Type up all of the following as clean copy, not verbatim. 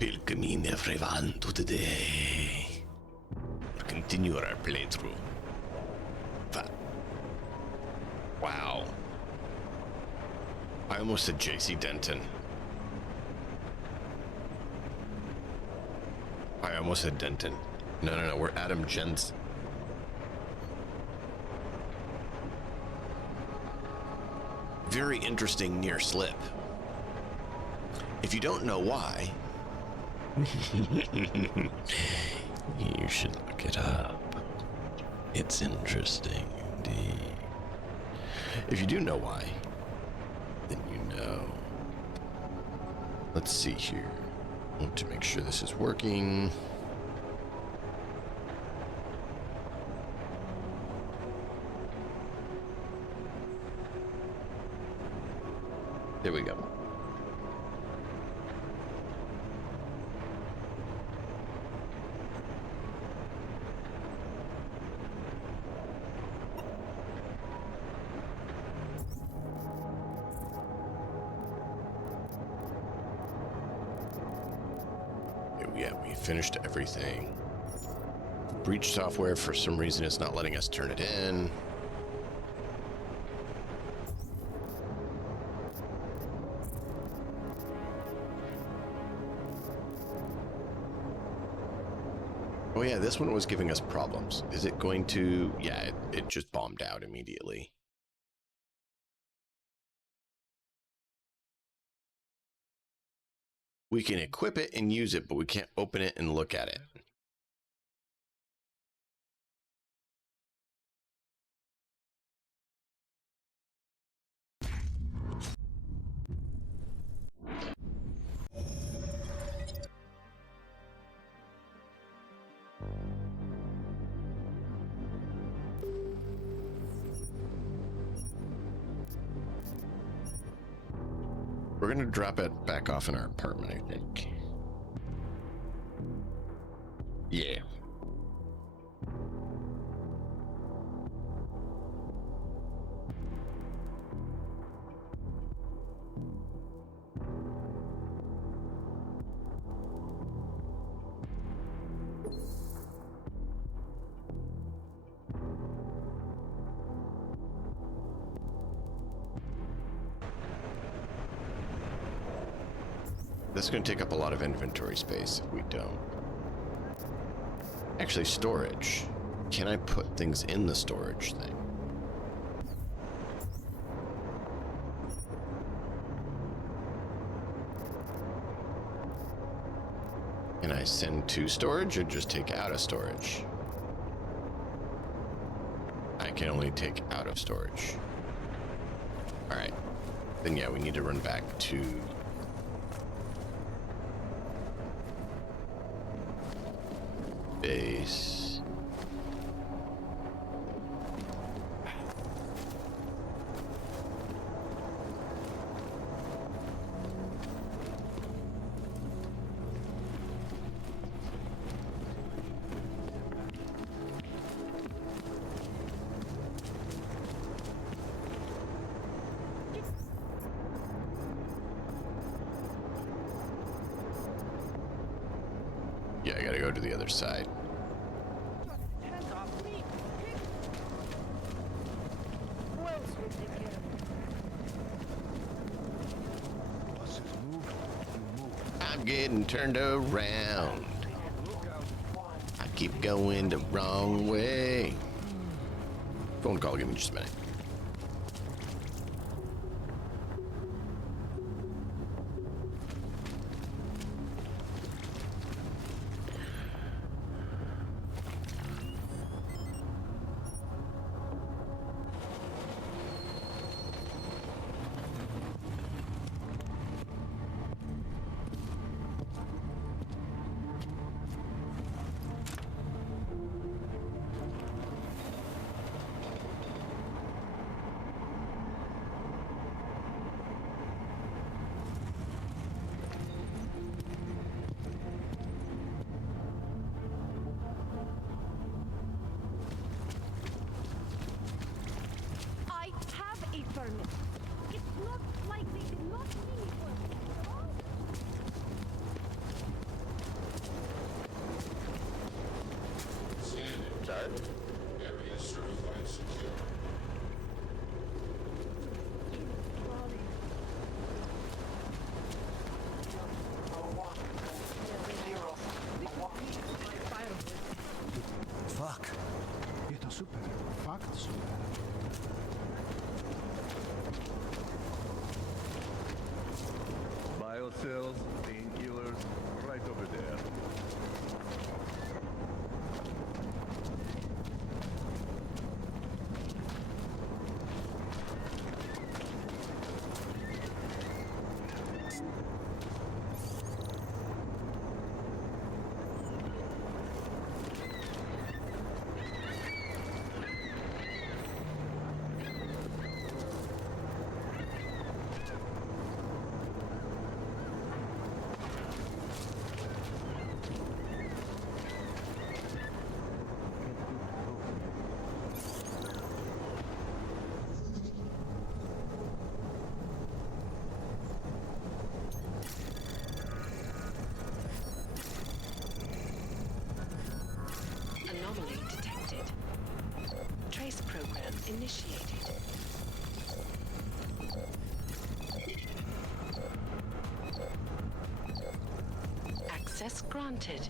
Welcome everyone to today. We'll continue our playthrough. Wow. I almost said JC Denton. I almost said Denton. No, we're Adam Jensen. Very interesting near slip. If you don't know why, you should look it up. It's interesting indeed. If you do know why, then you know. Let's see here. I want to make sure this is working. There we go. Yeah, we finished everything. Breach software, for some reason, it's not letting us turn it in. Oh yeah, this one was giving us problems. Is it going to... Yeah, it just bombed out immediately. We can equip it and use it, but we can't open it and look at it. We're going to drop it back off in our apartment, I think. Yeah. That's going to take up a lot of inventory space if we don't. Actually, storage. Can I put things in the storage thing? Can I send to storage or just take out of storage? I can only take out of storage. All right. Then yeah, we need to run back to... base. Yeah, I gotta go to the other side. I'm getting turned around. I keep going the wrong way. Phone call, give me just a minute. Area certified secure. Fuck. Je to super. Fakt super. Biocells, painkillers, right over there. Anomaly detected. Trace program initiated. Access granted.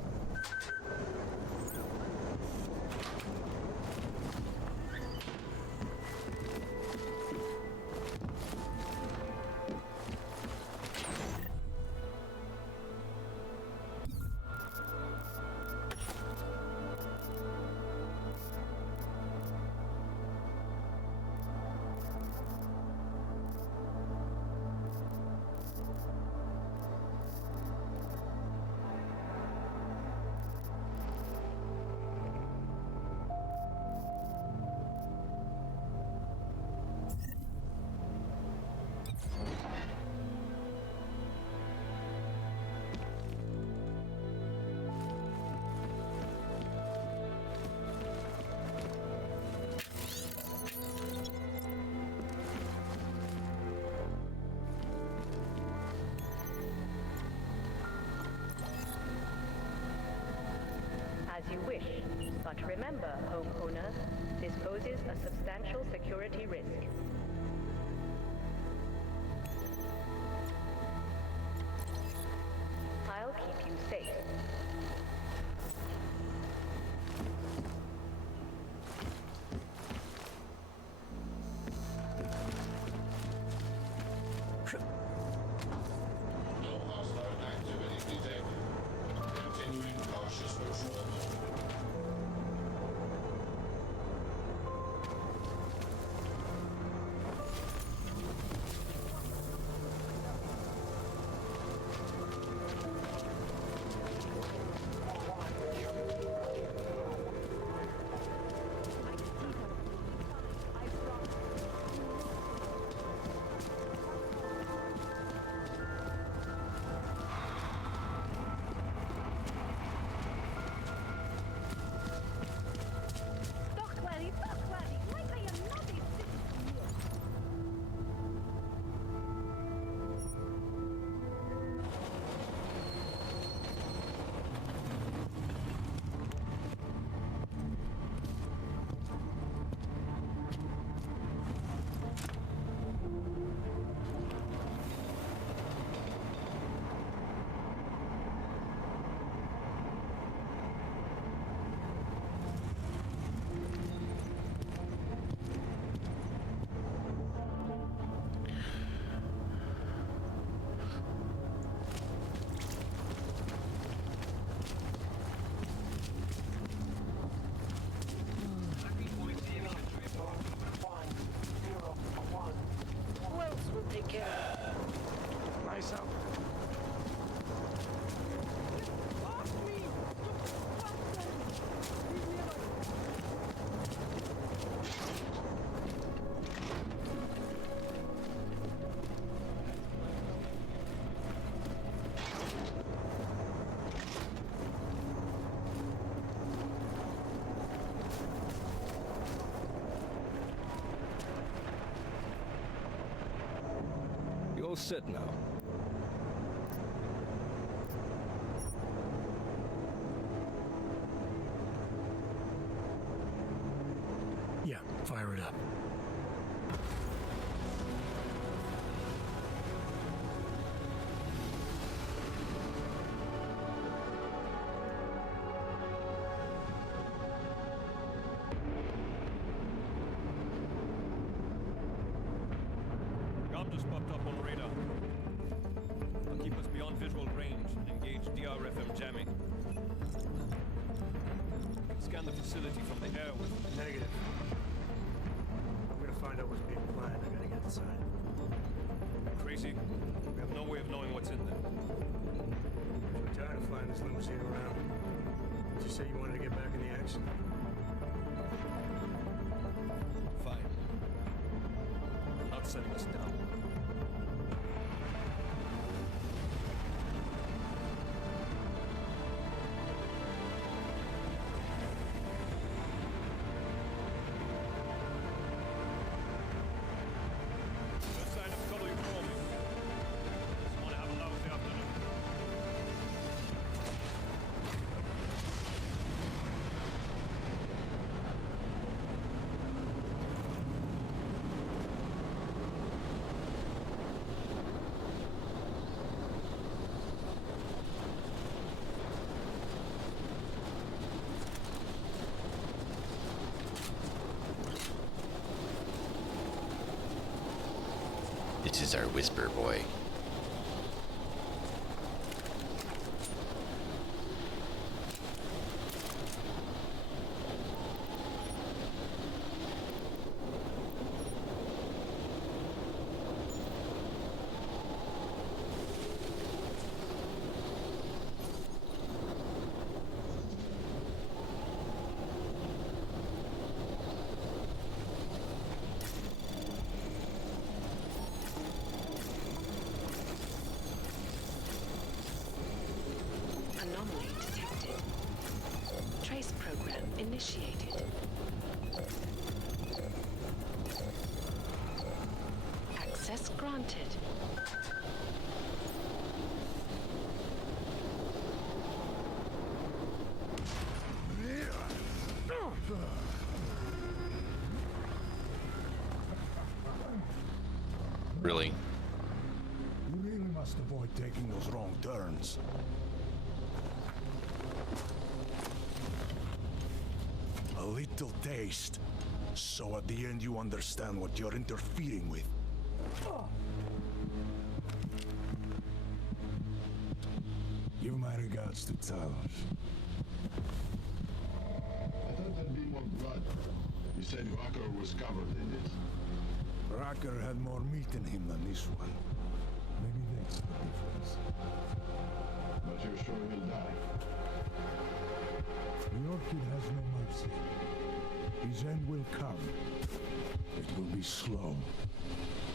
As you wish, but remember, homeowner, this poses a substantial security risk. I'll keep you safe. No hostile activity detected. Continuing cautious patrol mode. You're all set now. Fire it up. Ram just popped up on radar. I'll keep us beyond visual range and engage DRFM jamming. Scan the facility from the air with Negative. I'm gonna find out what's being planned. I gotta get inside. crazy. We have no way of knowing what's in there. I'm tired of flying this limousine around. Did you say you wanted to get back in the action? Fine. I'm not setting us down. This is our whisper boy. Anomaly detected. Trace program initiated. Access granted. Really? You really must avoid taking those wrong turns. A little taste, so at the end you understand what you're interfering with. Give my regards to Talos. I thought there'd be more blood. You said Rucker was covered in it. Racker had more meat in him than this one. Maybe that's the difference. But you're sure he'll die? The Orchid has no mercy. His end will come. It will be slow,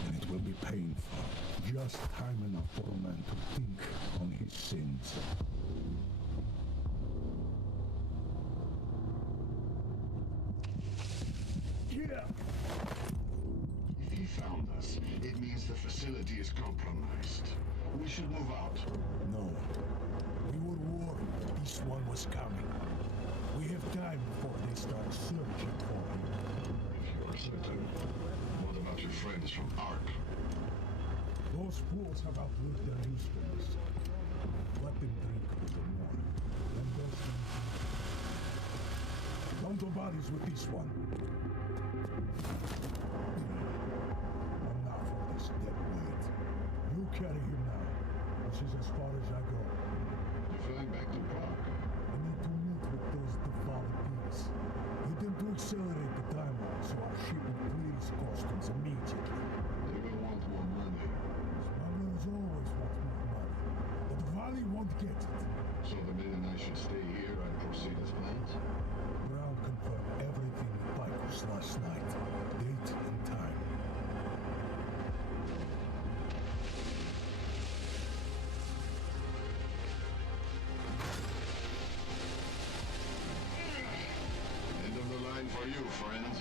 and it will be painful. Just time enough for a man to think on his sins. Yeah. If he found us, it means the facility is compromised. We should move out. No. We were warned that this one was coming. We have time before they start searching for him. If you're certain, what about your friends from Ark? Those fools have outlived their usefulness. Let them drink a little more. Then those things. Don't go bodies with this one. Enough of this dead weight. You carry him now. This is as far as I go. You're flying back to Prague. I need to meet with those devout pigs. Get them to accelerate the timeline so our ship will clear its customs immediately. They will want more money. Smugglers always want more money, but the Valley won't get it. So the men and I should stay here and proceed as planned? Brown confirmed everything with Picos last night. Date and time. End of the line for you, friends.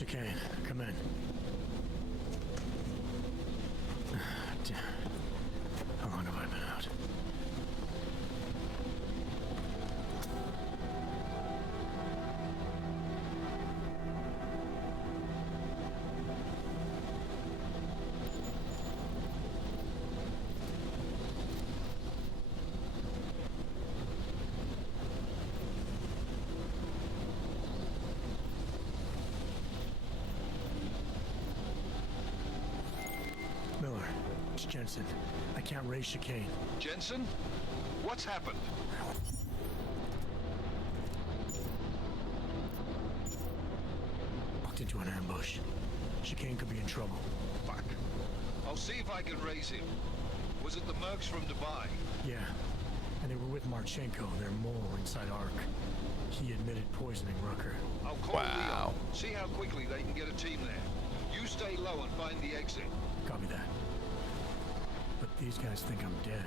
Chicane, come in. Damn. How long have I been out? Miller, it's Jensen. I can't raise Chicane. Jensen? What's happened? Walked into an ambush. Chicane could be in trouble. Fuck. I'll see if I can raise him. Was it the mercs from Dubai? Yeah, and they were with Marchenko, their mole inside Ark. He admitted poisoning Rucker. I'll call Leon. See how quickly they can get a team there. You stay low and find the exit. Copy that. But these guys think I'm dead.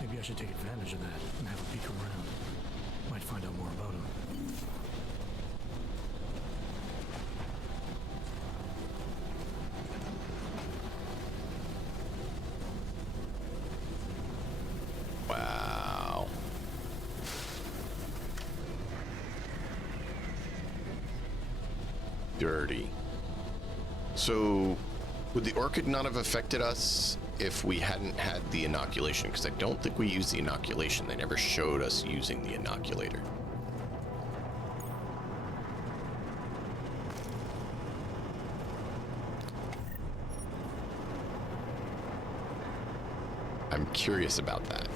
Maybe I should take advantage of that and have a peek around. Might find out more about him. Wow. Dirty. So, would the orchid not have affected us if we hadn't had the inoculation? Because I don't think we used the inoculation. They never showed us using the inoculator. I'm curious about that.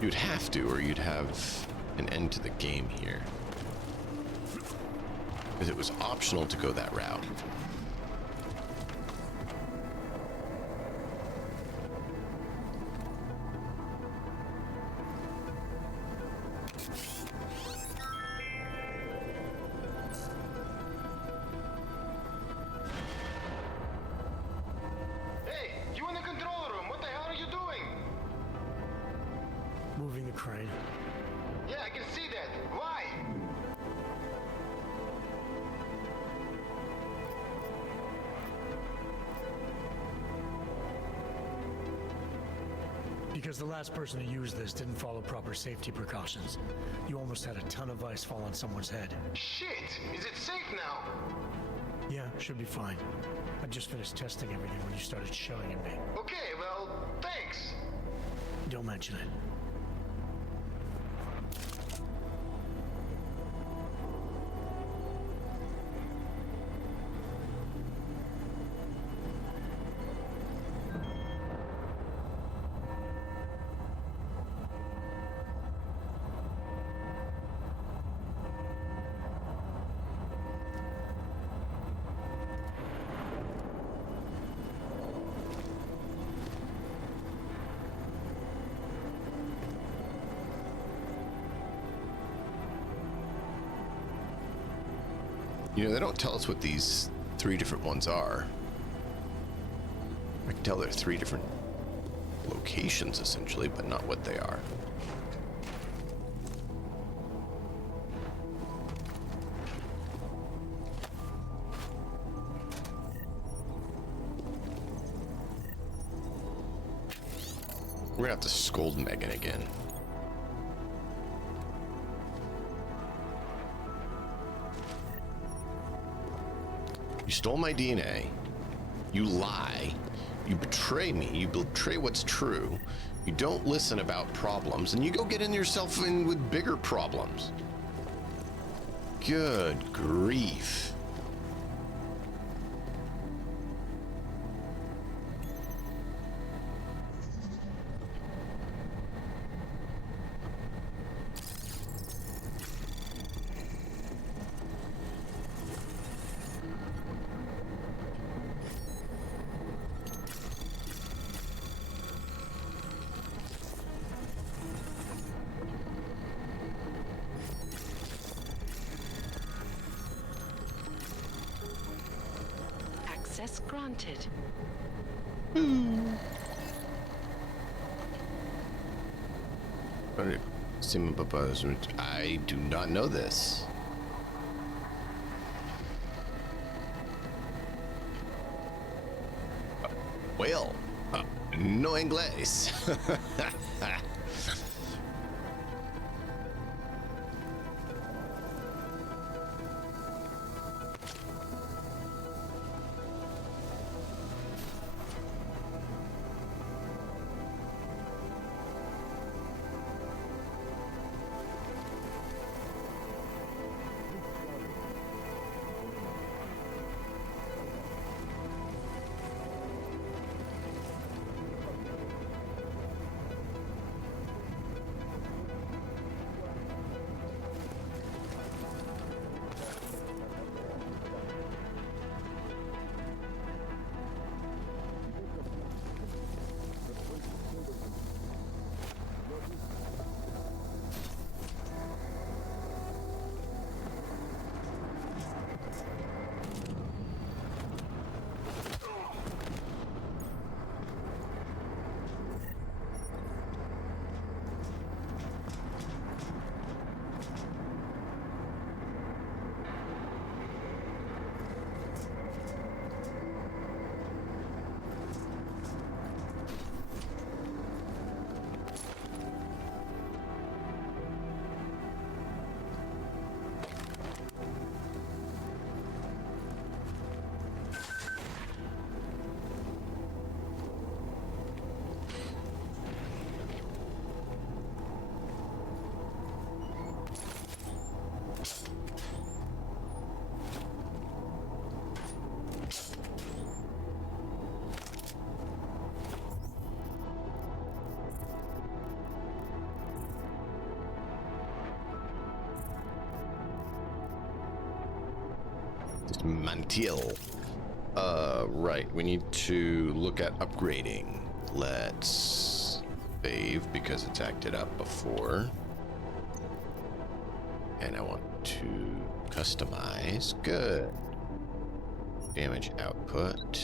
You'd have to, or you'd have an end to the game here. Because it was optional to go that route. Hey, you in the control room? What the hell are you doing? Moving the crane. Yeah, I can see that. Why? Because the last person who used this didn't follow proper safety precautions. You almost had a ton of ice fall on someone's head. Shit! Is it safe now? Yeah, should be fine. I just finished testing everything when you started shelling at me. Okay, well, thanks. Don't mention it. You know, they don't tell us what these 3 different ones are. I can tell they're 3 different locations, essentially, but not what they are. We're gonna have to scold Megan again. You stole my DNA. You lie. You betray me. You betray what's true. You don't listen about problems, and you go get yourself in with bigger problems. Good grief. Access granted. I do not know this. Well, no inglés. Mantil. Right, we need to look at upgrading. Let's save because it's acted up before. And I want to customize. Good. Damage output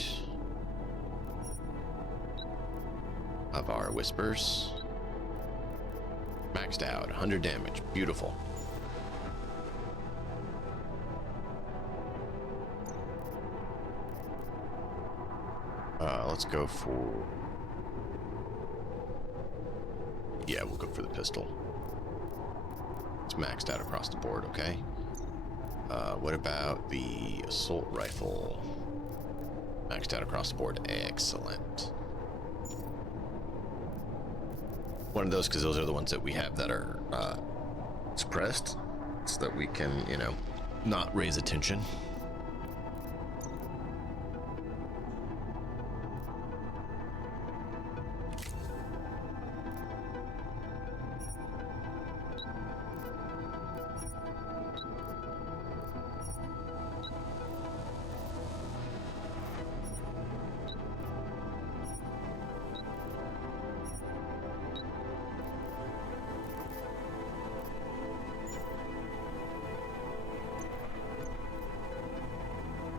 of our whispers. Maxed out, 100 damage. Beautiful. Let's go for... Yeah, we'll go for the pistol. It's maxed out across the board, okay? What about the assault rifle? Maxed out across the board. Excellent. One of those, because those are the ones that we have that are suppressed, so that we can, you know, not raise attention.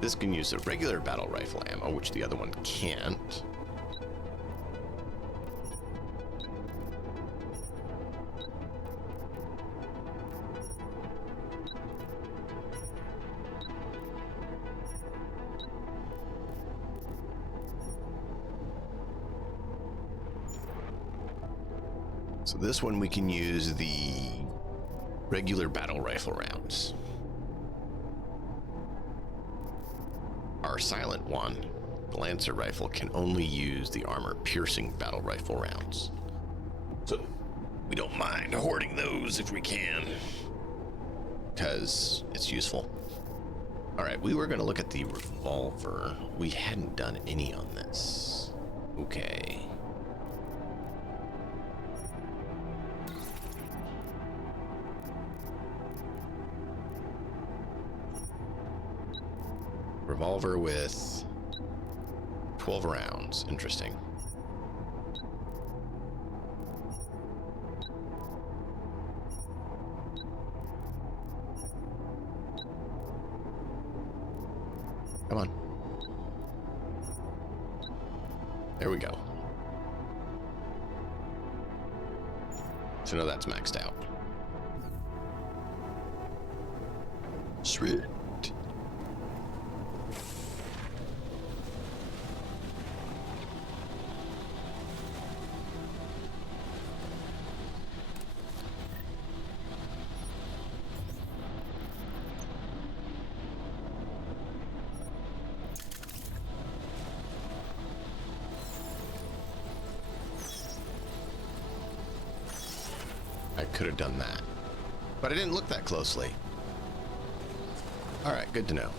This can use a regular battle rifle ammo, which the other one can't. So this one we can use the regular battle rifle rounds. Our silent one, the Lancer rifle, can only use the armor-piercing battle rifle rounds. So we don't mind hoarding those if we can, because it's useful. All right, we were going to look at the revolver. We hadn't done any on this. Okay. Revolver with 12 rounds. Interesting. Come on. There we go. So now that's maxed out. Sweet. I could have done that, but I didn't look that closely. All right, good to know.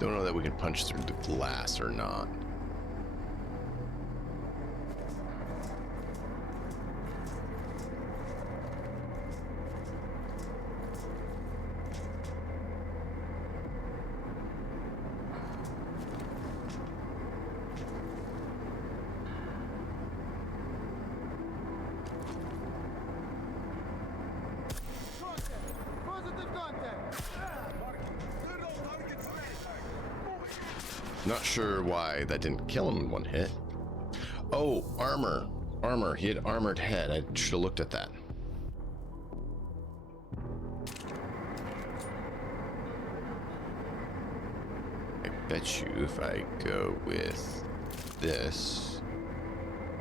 Don't know that we can punch through the glass or not. Not sure why that didn't kill him in one hit. Oh, armor. Armor. He had armored head. I should have looked at that. I bet you if I go with this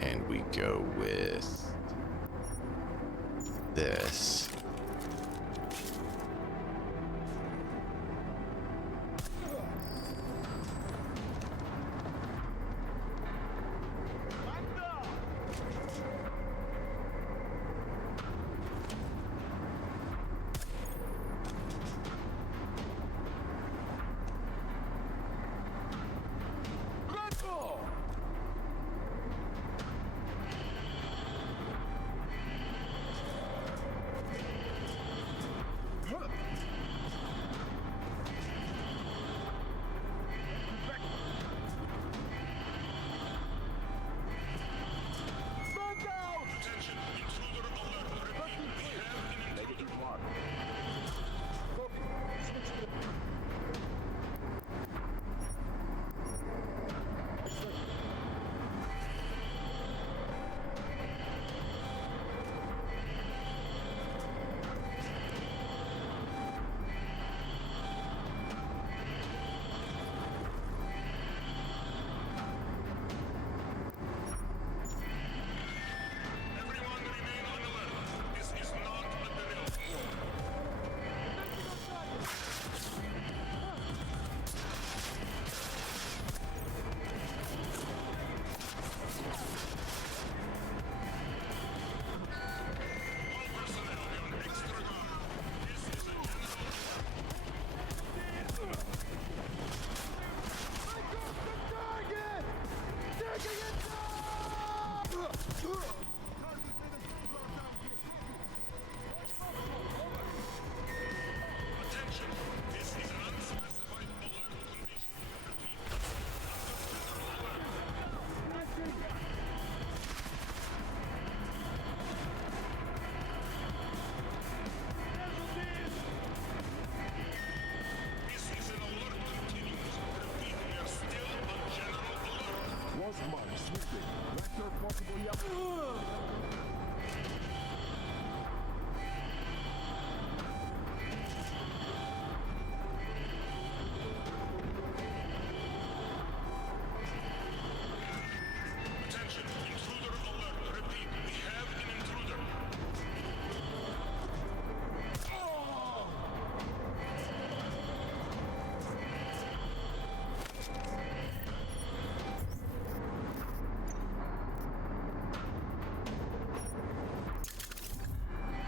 and we go with this.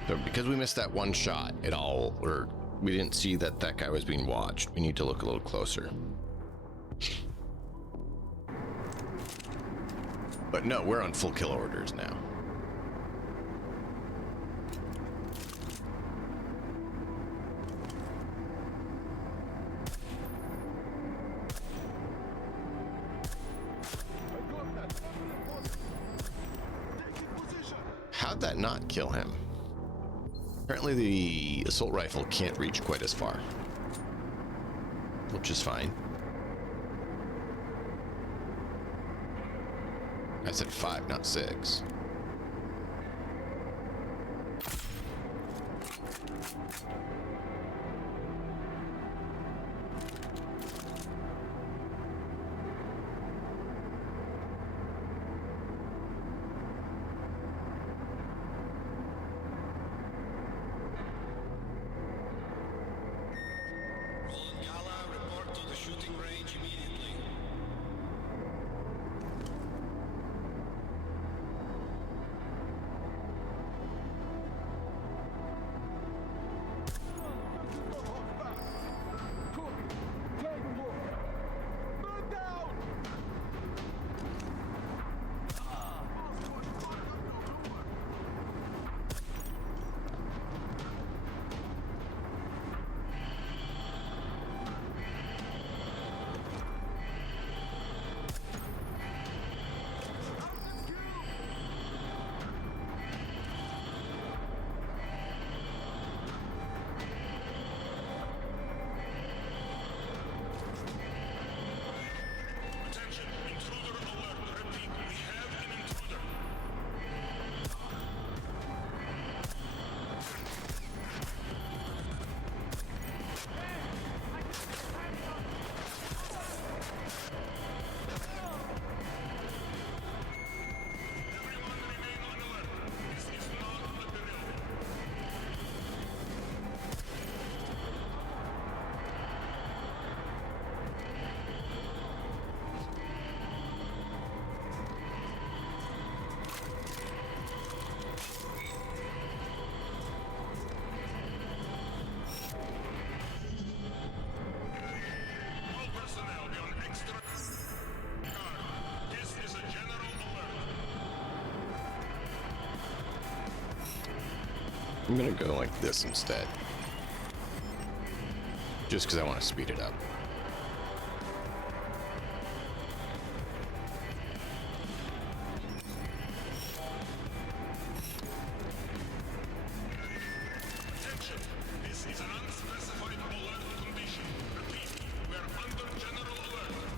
So because we missed that one shot, or we didn't see that that guy was being watched, we need to look a little closer. But no, we're on full kill orders now. How'd that not kill him? Apparently the assault rifle can't reach quite as far, which is fine. I said 5, not 6. I'm gonna go like this instead. Just because I want to speed it up. Attention! This is an unspecified alert condition. Repeat, we are under general alert.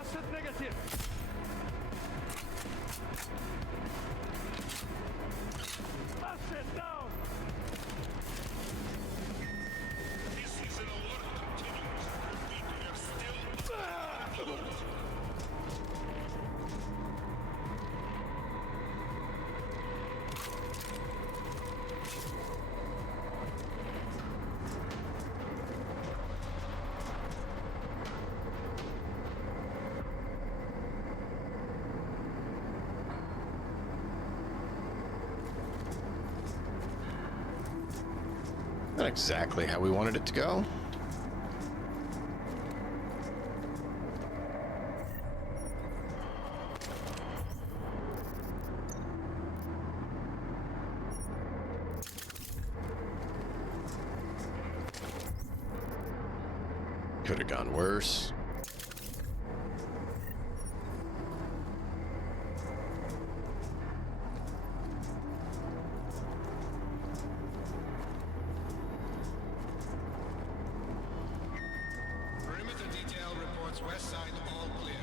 Asset negative. Asset down. This is an alert continuous. Repeat, we are still under alert. Not exactly how we wanted it to go. Could have gone worse. Perimeter detail reports west side all clear.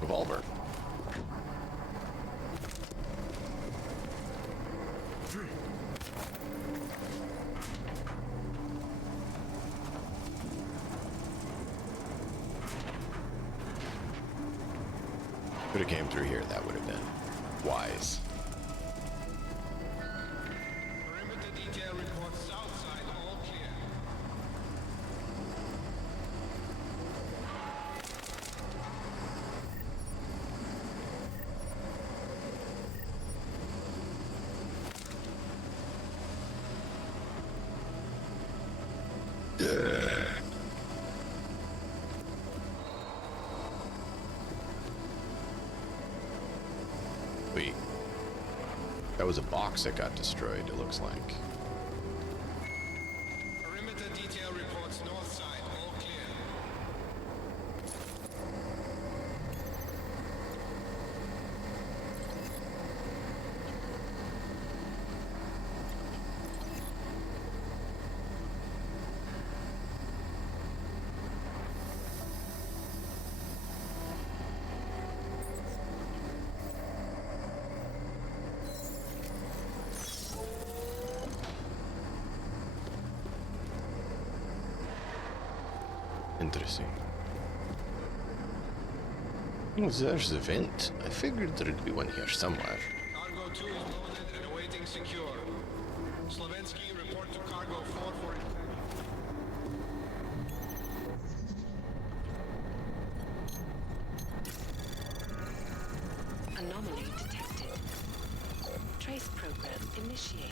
Revolver. Could have came through here. That would have been wise. Perimeter detail reports south side, all clear. Wait. That was a box that got destroyed, it looks like. Perimeter detail reports north side, all clear. Interesting. Oh, there's the vent. I figured there'd be one here somewhere. Cargo 2 is loaded and awaiting secure. Slovensky, report to cargo 4 for Anomaly detected. Trace program initiated.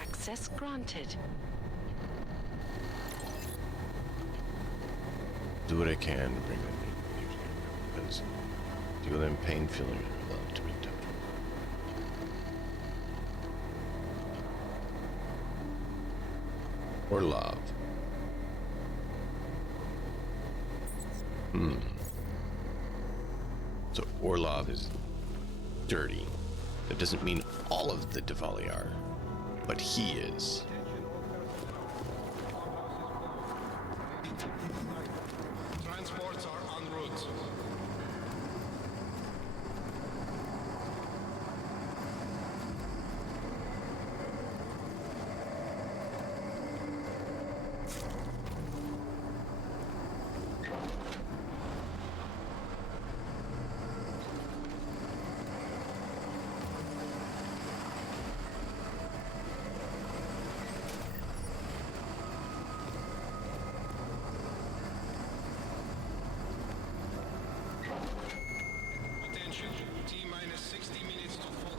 Access granted. Do what I can to bring them in. Deal them pain feeling love to me. Or love. So Orlov is dirty. That doesn't mean all of the Diwali are, but he is. transports are en route. Attention, T-minus 60 minutes to full.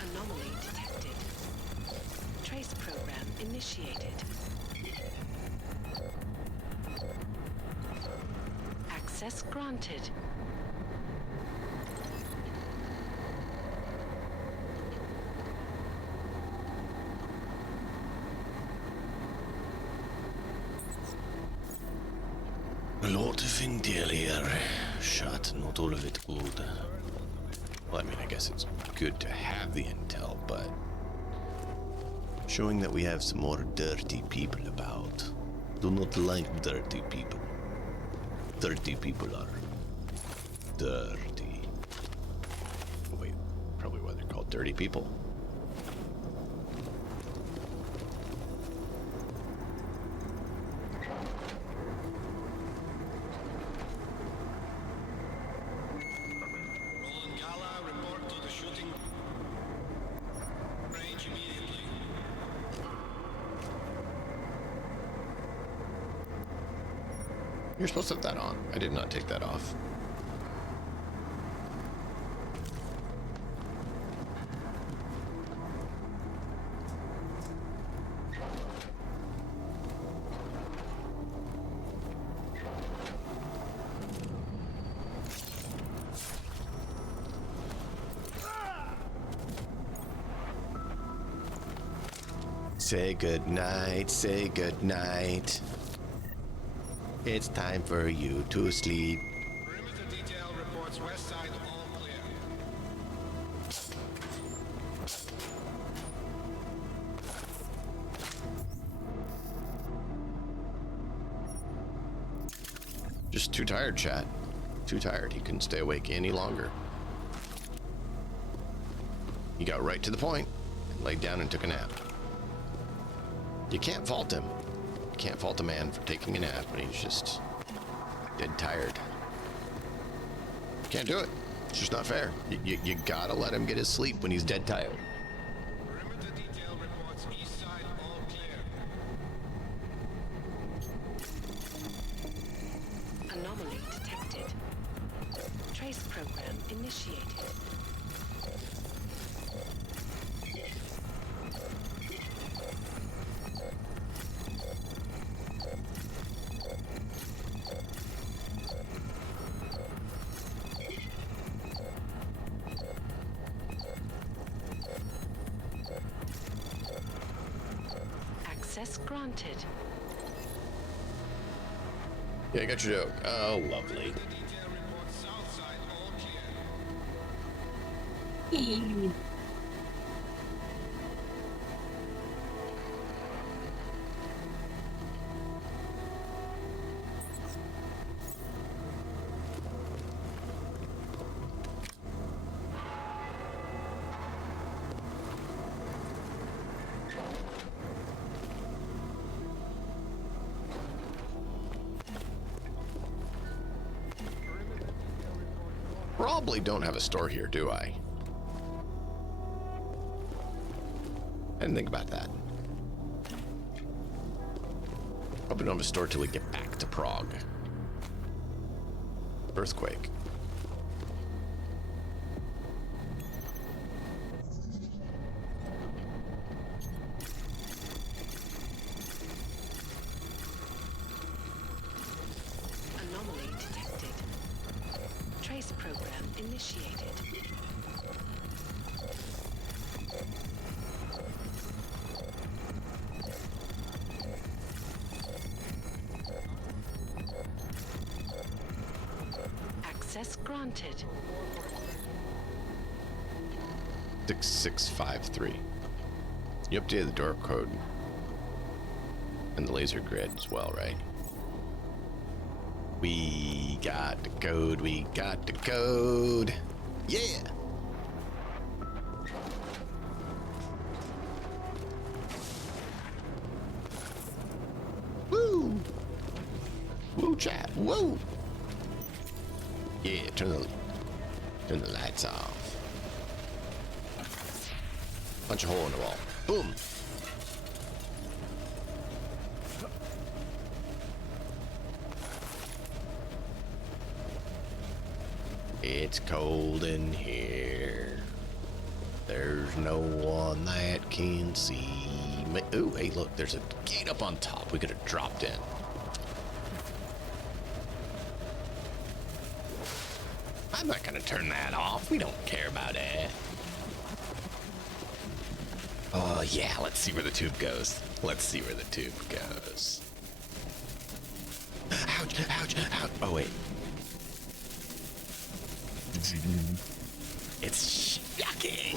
Anomaly detected. Trace program initiated. Access granted. A lot of intel here. Shot, not all of it good. Well, I mean, I guess it's good to have the intel, but showing that we have some more dirty people about. Do not like dirty people. Dirty people are dirty. Oh, wait, probably why they're called dirty people. Roland Gala, report to the shooting range immediately. You're supposed to have that on. I did not take that off. Say good night, say good night. It's time for you to sleep. Perimeter detail reports west side all clear. Just too tired, chat. Too tired. He couldn't stay awake any longer. He got right to the point and laid down and took a nap. You can't fault him. You can't fault a man for taking a nap when he's just dead tired. Can't do it. It's just not fair. You gotta let him get his sleep when he's dead tired. Perimeter detail reports east side all clear. Anomaly detected. Trace program initiated. Access granted. Yeah, I got your joke. Oh, lovely. The detail reports south side all clear. Probably don't have a store here, do I? I didn't think about that. Probably don't have a store till we get back to Prague. Earthquake. Anomaly detected. Trace program initiated. Access granted. 6653. You updated the door code and the laser grid as well, right? We got the code. We got the code. Yeah. Woo. Woo, chat. Woo. Yeah. Turn the lights off. Punch a hole in the wall. Boom. It's cold in here. There's no one that can see me. Ooh, hey, look, there's a gate up on top. We could have dropped in. I'm not gonna turn that off. We don't care about it. Oh, yeah, let's see where the tube goes. Let's see where the tube goes. Ouch, ouch, ouch. Oh, wait. It's shocking.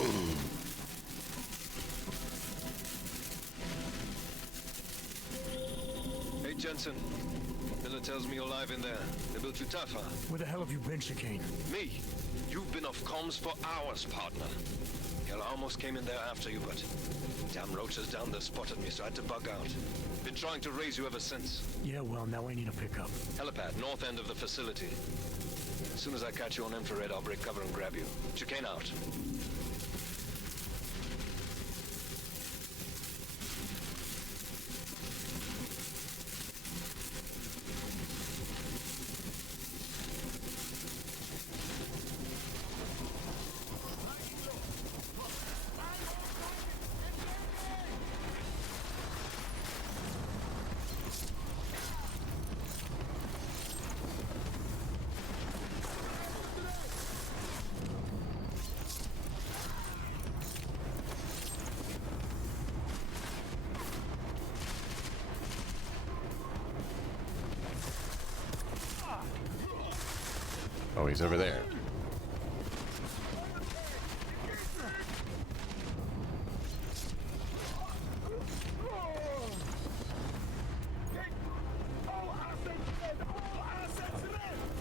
Hey, Jensen. Miller tells me you're alive in there. They built you tough, huh? Where the hell have you been, Chicane? Me? You've been off comms for hours, partner. Hell, I almost came in there after you, but damn roaches down there spotted me, so I had to bug out. Been trying to raise you ever since. Yeah, well, now I need a pickup. Helipad, north end of the facility. As soon as I catch you on infrared, I'll break cover and grab you. Chicane out. Oh, he's over there.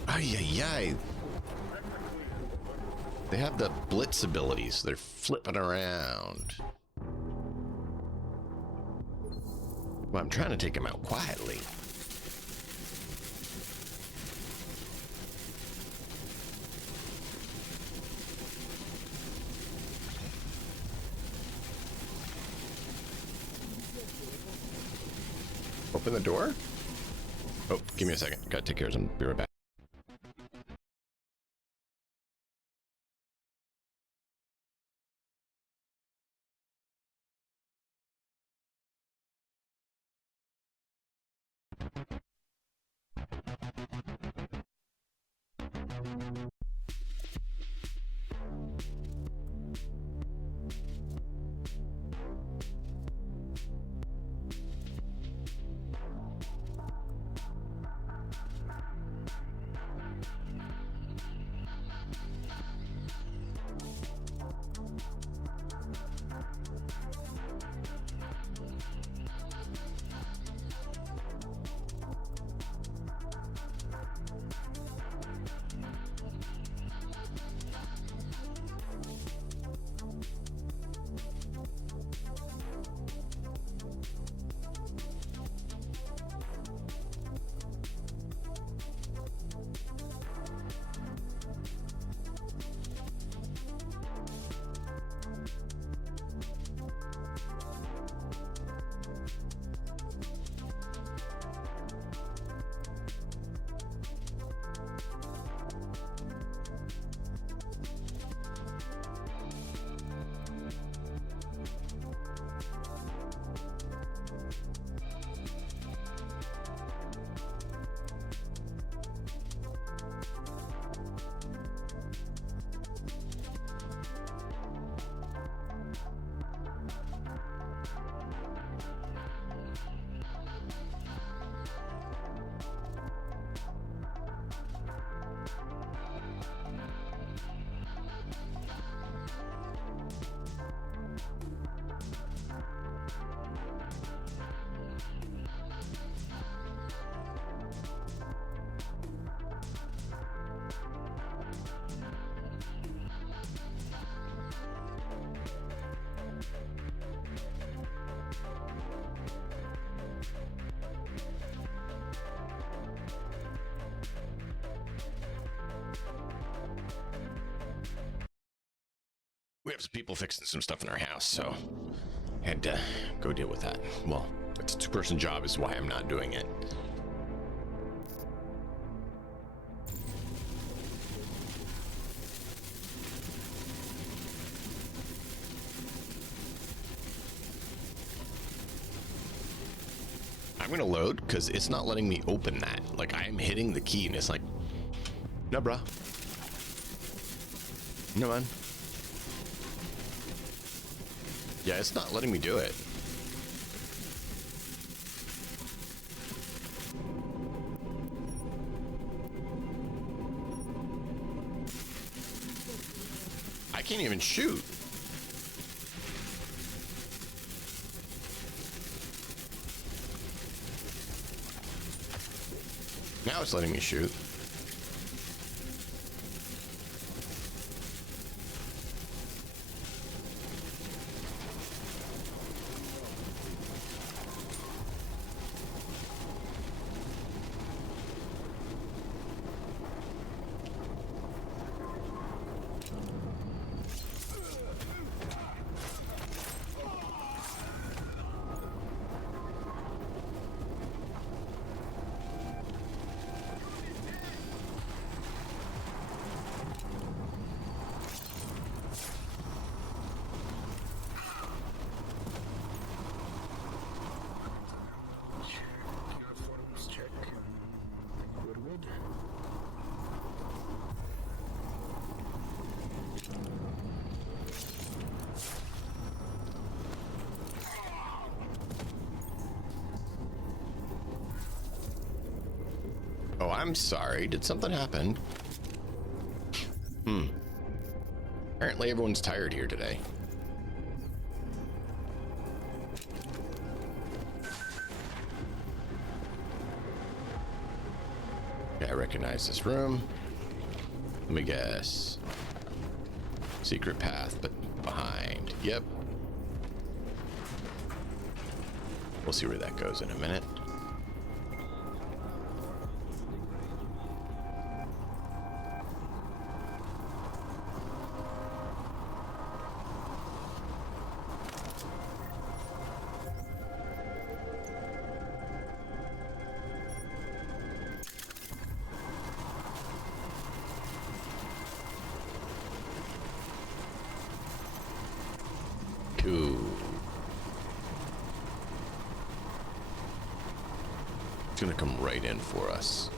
Ay, ay, ay. They have the blitz abilities. They're flipping around. Well, I'm trying to take him out quietly. Open the door? Oh, give me a second. Gotta take care of some. Be right back. We have some people fixing some stuff in our house, so I had to go deal with that. Well, it's a two-person job is why I'm not doing it. I'm gonna load because it's not letting me open that. Like, I'm hitting the key and it's like, no, bruh. No, man. Yeah, it's not letting me do it. I can't even shoot. Now it's letting me shoot. Oh, I'm sorry. Did something happen? Apparently everyone's tired here today. Okay, I recognize this room. Let me guess. Secret path, but behind. Yep. We'll see where that goes in a minute. Cool. It's gonna come right in for us.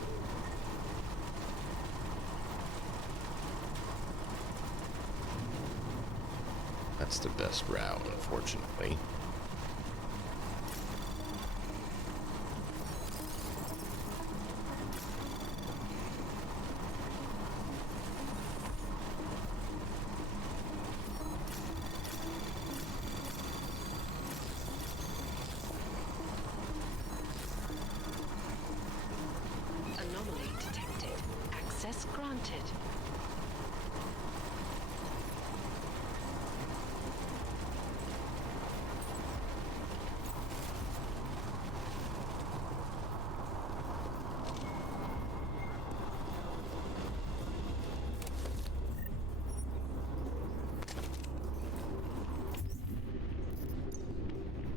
That's the best route, unfortunately. Anomaly detected. Access granted.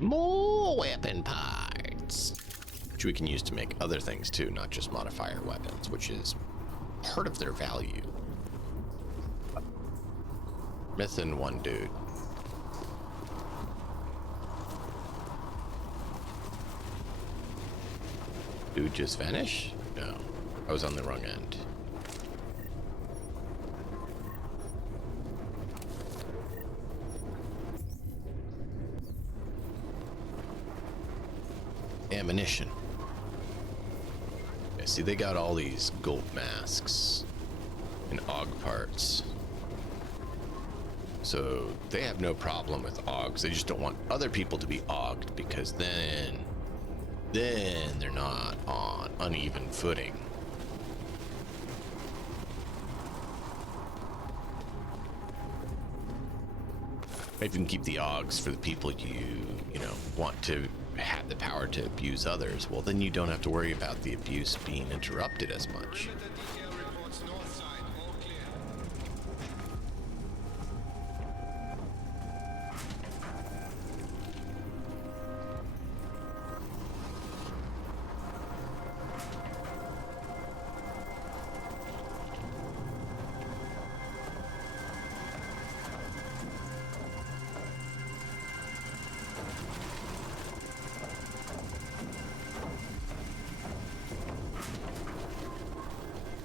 More weapon parts, which we can use to make other things too, not just modifier weapons, which is part of their value. Missing one dude. Dude just vanish? No, I was on the wrong end. Ammunition. Yeah, see, they got all these gold masks and AUG parts. So they have no problem with AUGs. They just don't want other people to be AUG'd, because then they're not on uneven footing. Maybe you can keep the AUGs for the people you know, want to have the power to abuse others. Well, then you don't have to worry about the abuse being interrupted as much.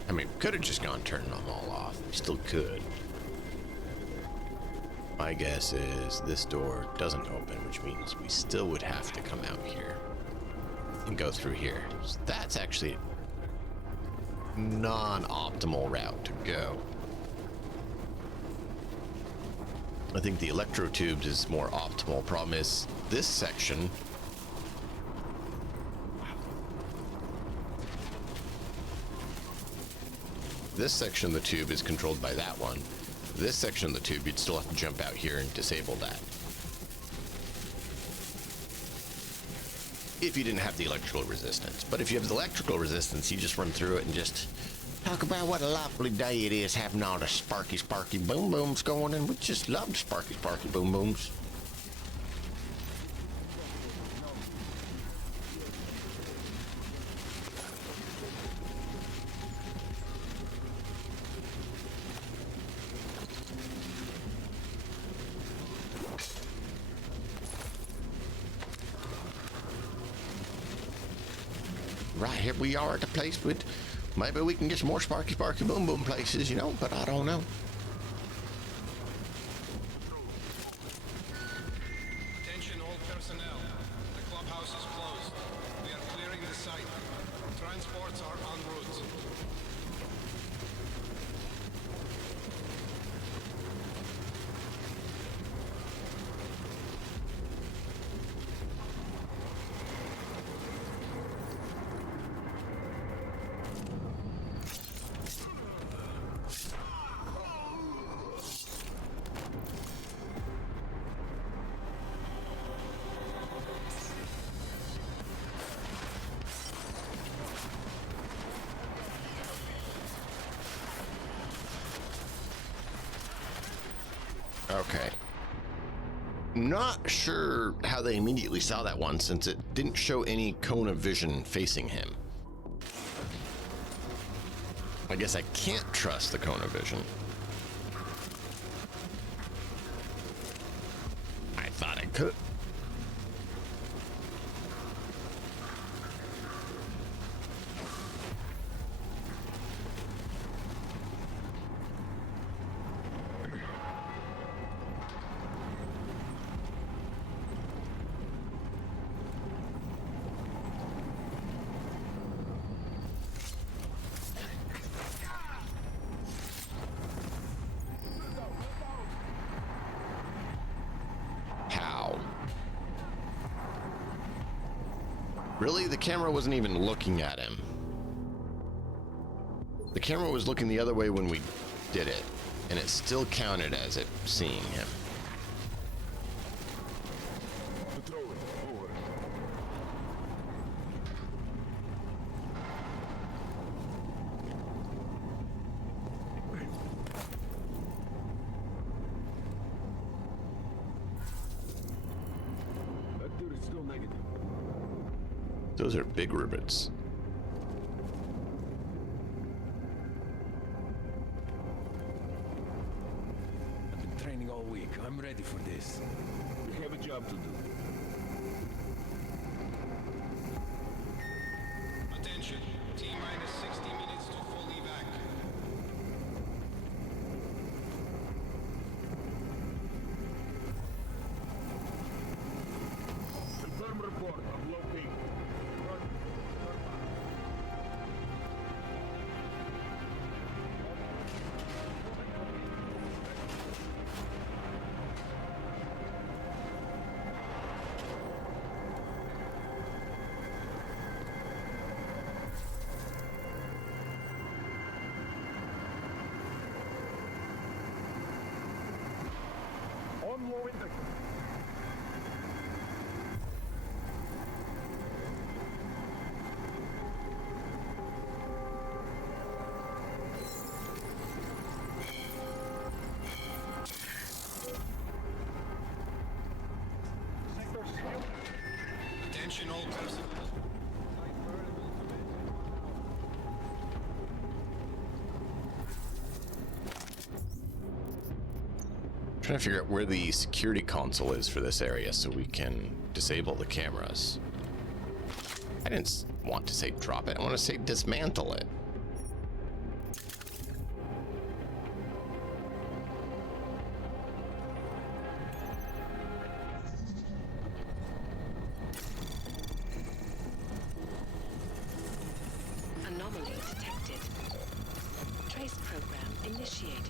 I mean, could have just gone turning them all off. We still could. My guess is this door doesn't open, which means we still would have to come out here and go through here. So that's actually a non-optimal route to go. I think the electro tubes is more optimal. Problem is, this section of the tube is controlled by that one. This section of the tube, you'd still have to jump out here and disable that. If you didn't have the electrical resistance. But if you have the electrical resistance, you just run through it and just talk about what a lovely day it is, having all the sparky boom booms going, and we just love the sparky boom booms. Right, here we are at the place with, maybe we can get some more sparky boom boom places, you know, but I don't know. Attention all personnel. The clubhouse is closed. We are clearing the site. Transports are en route. Okay. Not sure how they immediately saw that one since it didn't show any cone of vision facing him. I guess I can't trust the cone of vision. I thought I could. Really? The camera wasn't even looking at him. The camera was looking the other way when we did it, and it still counted as it seeing him. Those are big rivets. I've been training all week. I'm ready for this. We have a job to do. Attention. T-minus 60 minutes to full evac. Confirm report of low ping. On low index. Attention all personnel. Trying to figure out where the security console is for this area so we can disable the cameras. I didn't want to say drop it. I want to say dismantle it. Anomaly detected. Trace program initiated.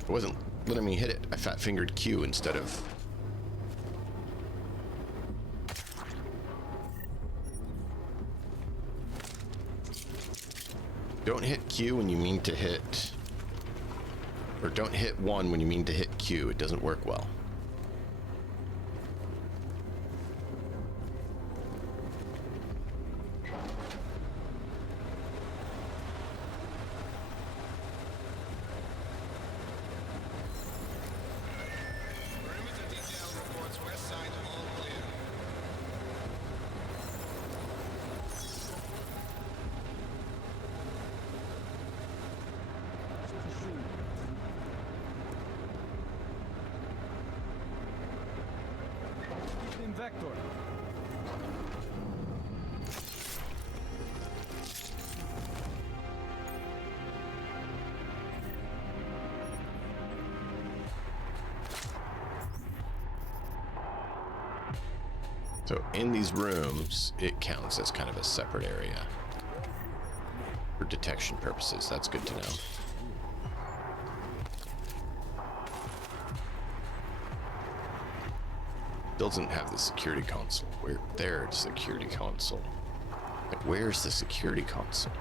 It wasn't letting me hit it. I fat fingered Q instead of. Don't hit Q when you mean to hit. Or don't hit 1 when you mean to hit Q. It doesn't work well. Perimeter detail reports west side all clear. In vector. So in these rooms, it counts as kind of a separate area for detection purposes. That's good to know. Doesn't have the security console. Where? There's security console. Like, where's the security console?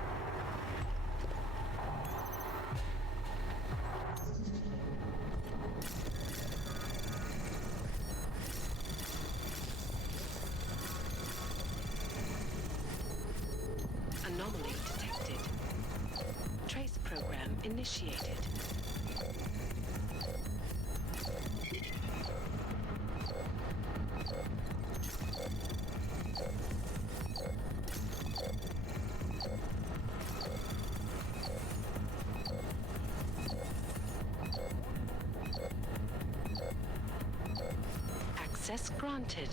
initiated. Access granted.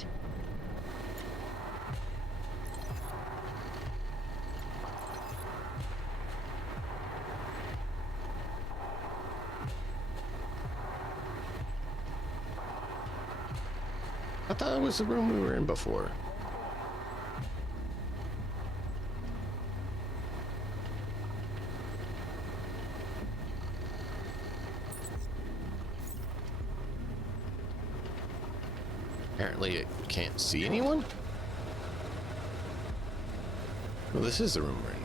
I thought it was the room we were in before. Apparently it can't see anyone? Well, this is the room we're in now.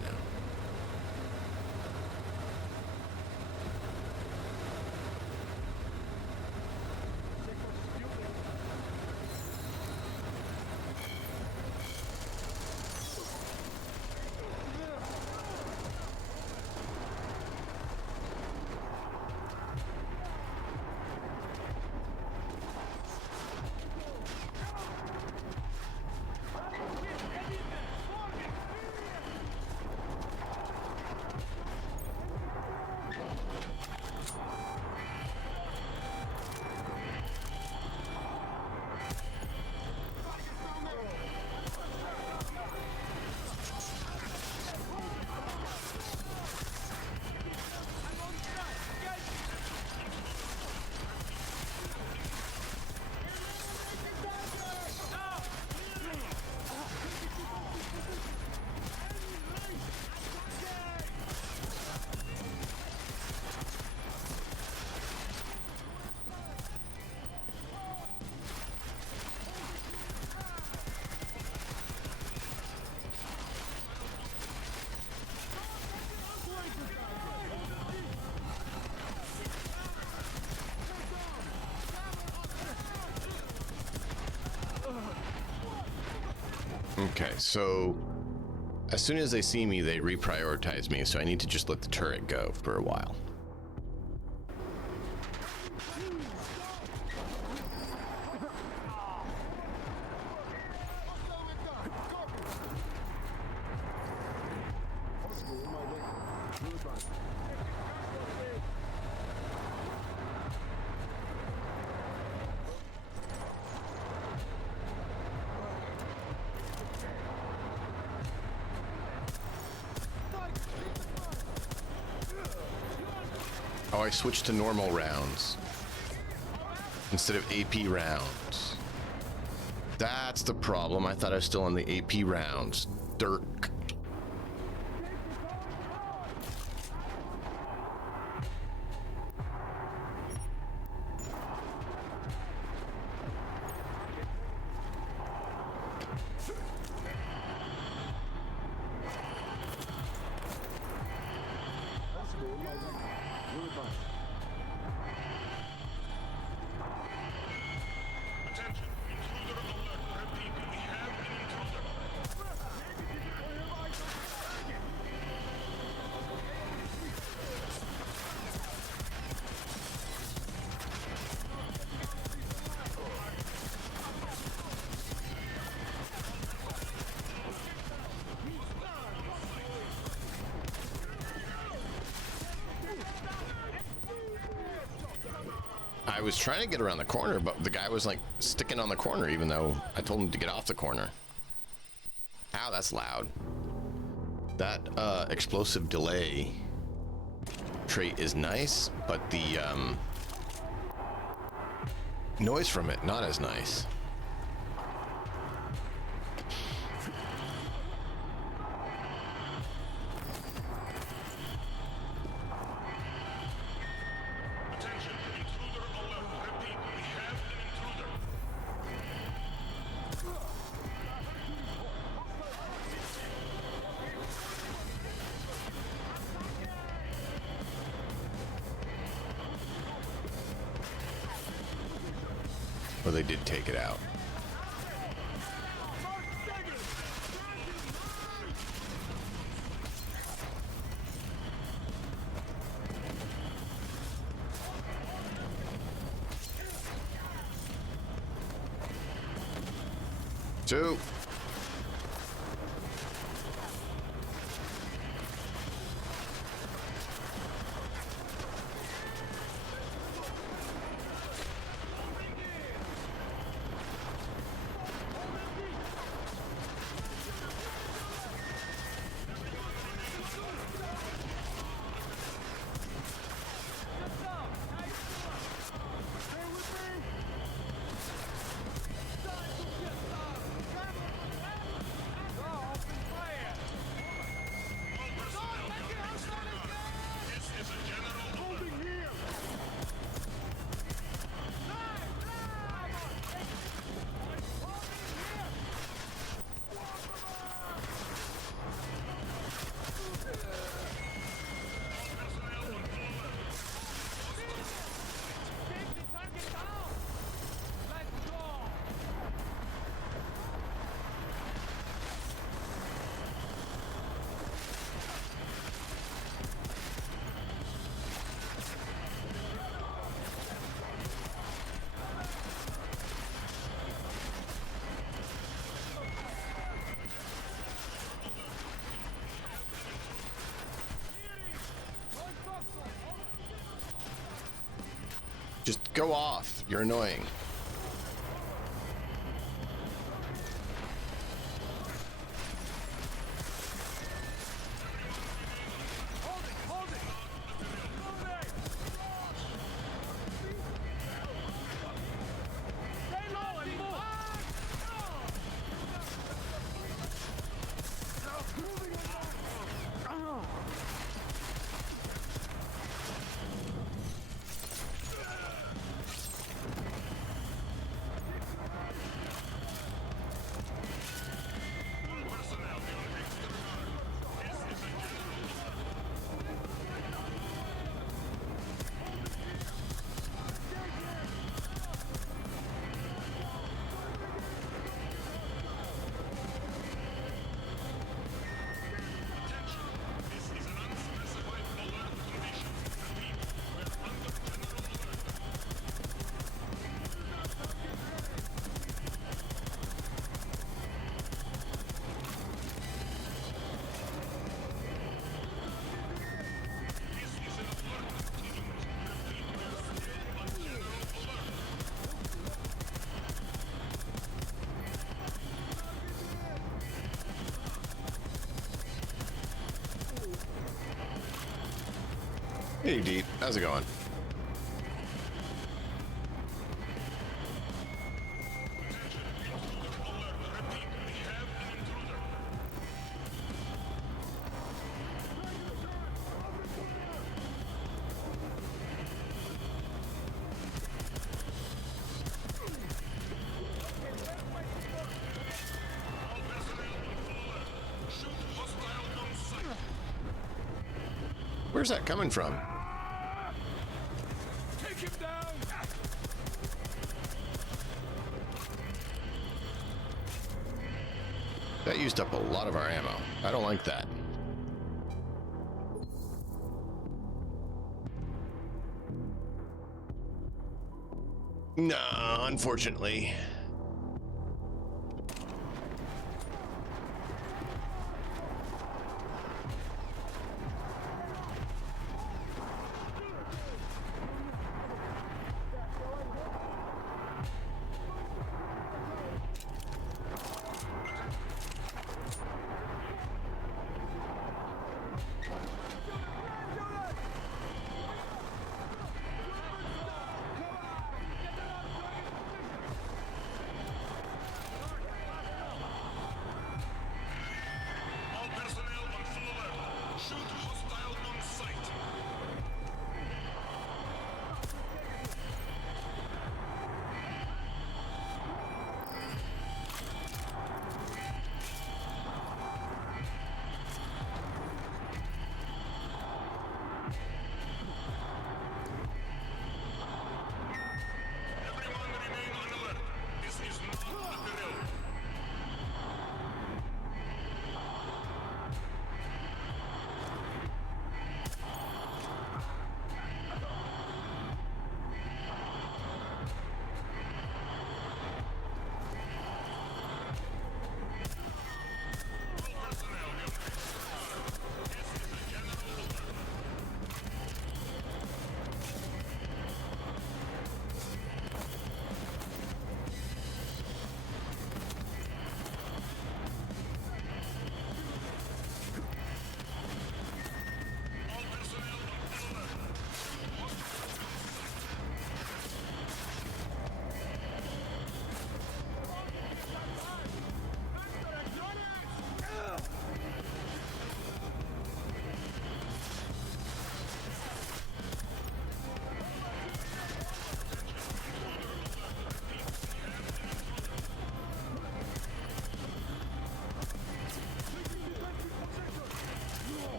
Okay, so as soon as they see me, they reprioritize me, so I need to just let the turret go for a while. Oh, I switched to normal rounds instead of AP rounds. That's the problem. I thought I was still on the AP rounds. Dirk. Attention, intruder alert. Repeat, we have an intruder. I was trying to get around the corner, but the guy was like sticking on the corner, even though I told him to get off the corner. Ow, that's loud. That explosive delay trait is nice, but the noise from it, not as nice. Attention, intruder alert. Repeat, we have an intruder. Well, they did take it out. too. Just go off. You're annoying. Hey, Deep. How's it going? Where's that coming from? Take him down! That used up a lot of our ammo. I don't like that. No, unfortunately.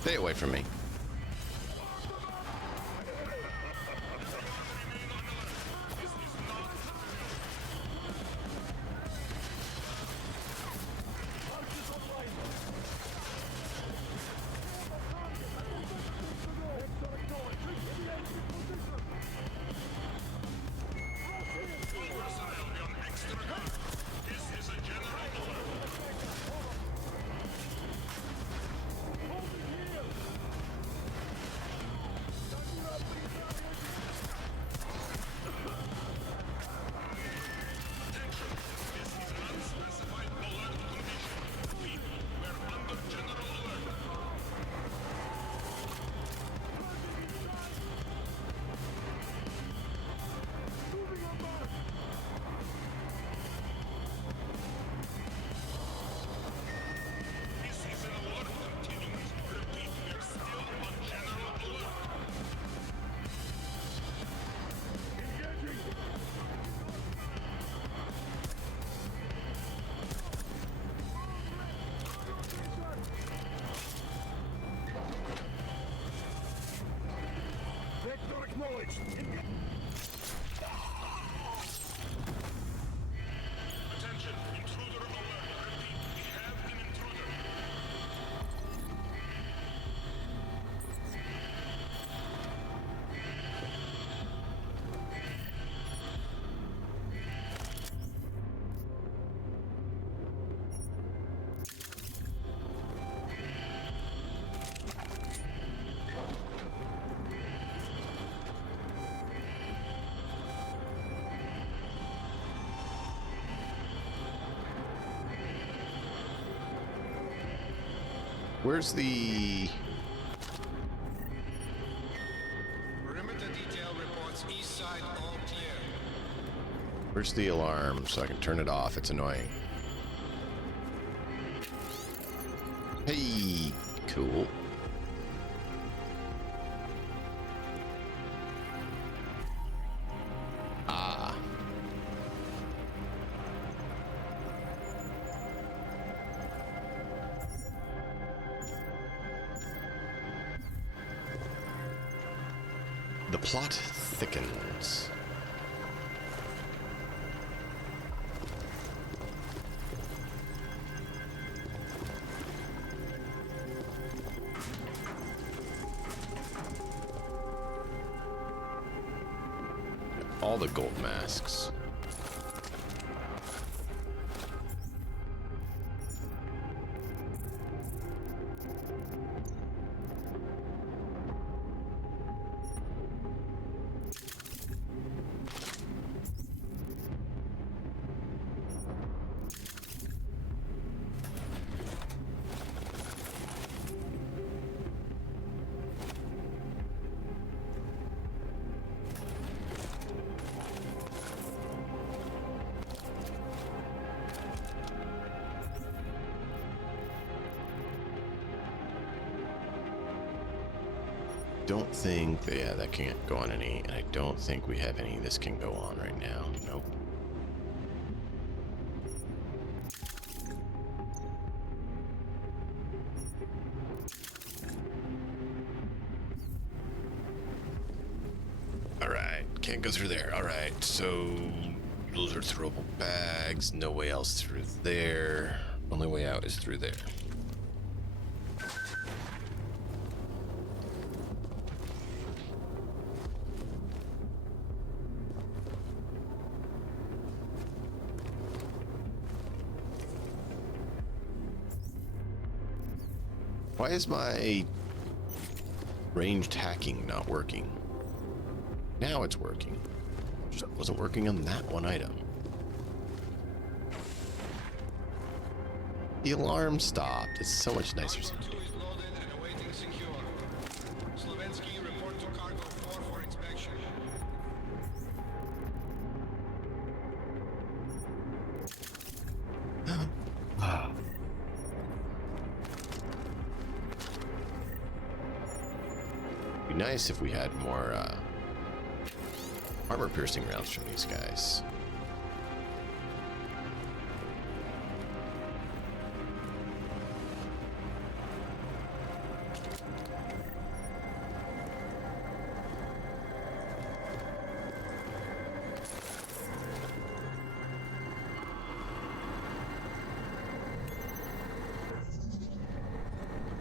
Stay away from me. Attention, intruder alert. Repeat, we have an intruder. Where's the... Perimeter detail reports east side all clear. Where's the alarm so I can turn it off? It's annoying. Hey, cool. Ah. The plot thickens. All the gold masks. Don't think that, yeah, that can't go on any, and I don't think we have any this can go on right now. Nope. Alright, can't go through there. Alright, so those are throwable bags. No way else through there. Only way out is through there. Why is my ranged hacking not working? Now it's working. Just wasn't working on that one item. The alarm stopped. It's so much nicer. Cargo 2 is loaded and awaiting secure. Slovensky, report to Cargo 4 for inspection. Be nice if we had more armor-piercing rounds from these guys.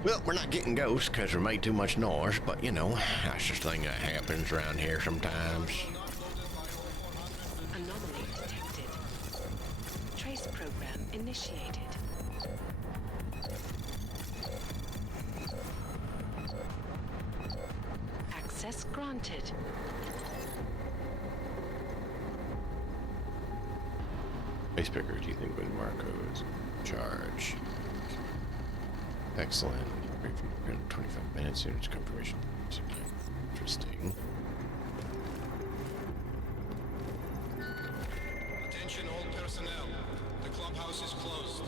Well, we're not getting ghosts because we made too much noise, but you know, that's just a thing that happens around here sometimes. Anomaly detected. Trace program initiated. Access granted. Ice picker, do you think when Marco's charge? Excellent. 25 minutes, units confirmation. Interesting. Attention all personnel. The clubhouse is closed.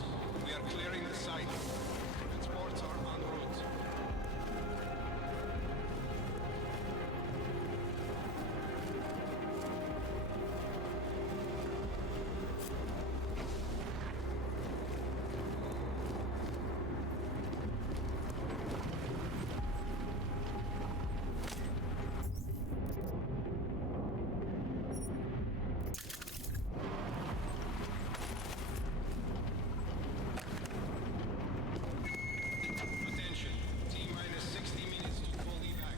We are clearing the site. Transports are en route. Attention. T-minus 60 minutes to full evac.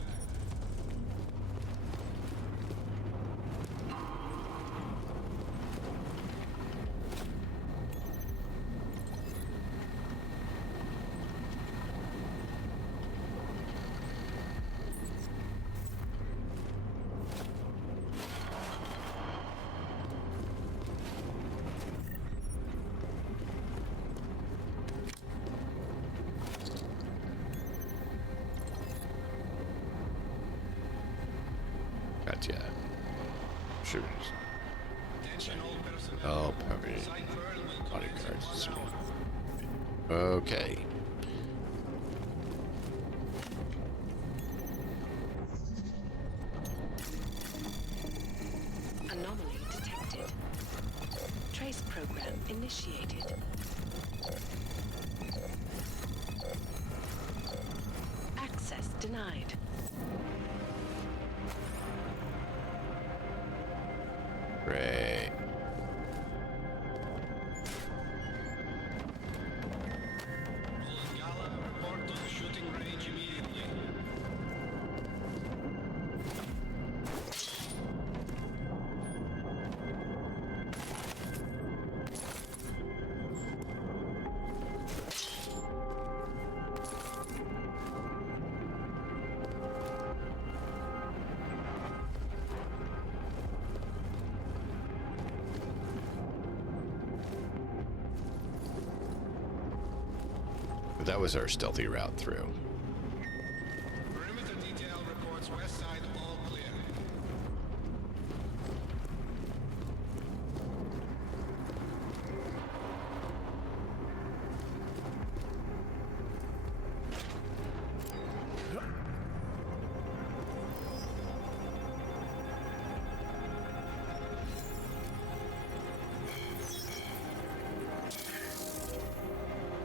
Gotcha. Shooters. Attention all personnel. Oh, probably Site burn will bodyguards. commence in 1 hour. Okay. Anomaly detected. Trace program initiated. Access denied. Great. Gala, report to the shooting range immediately. That was our stealthy route through. Perimeter detail reports west side all clear.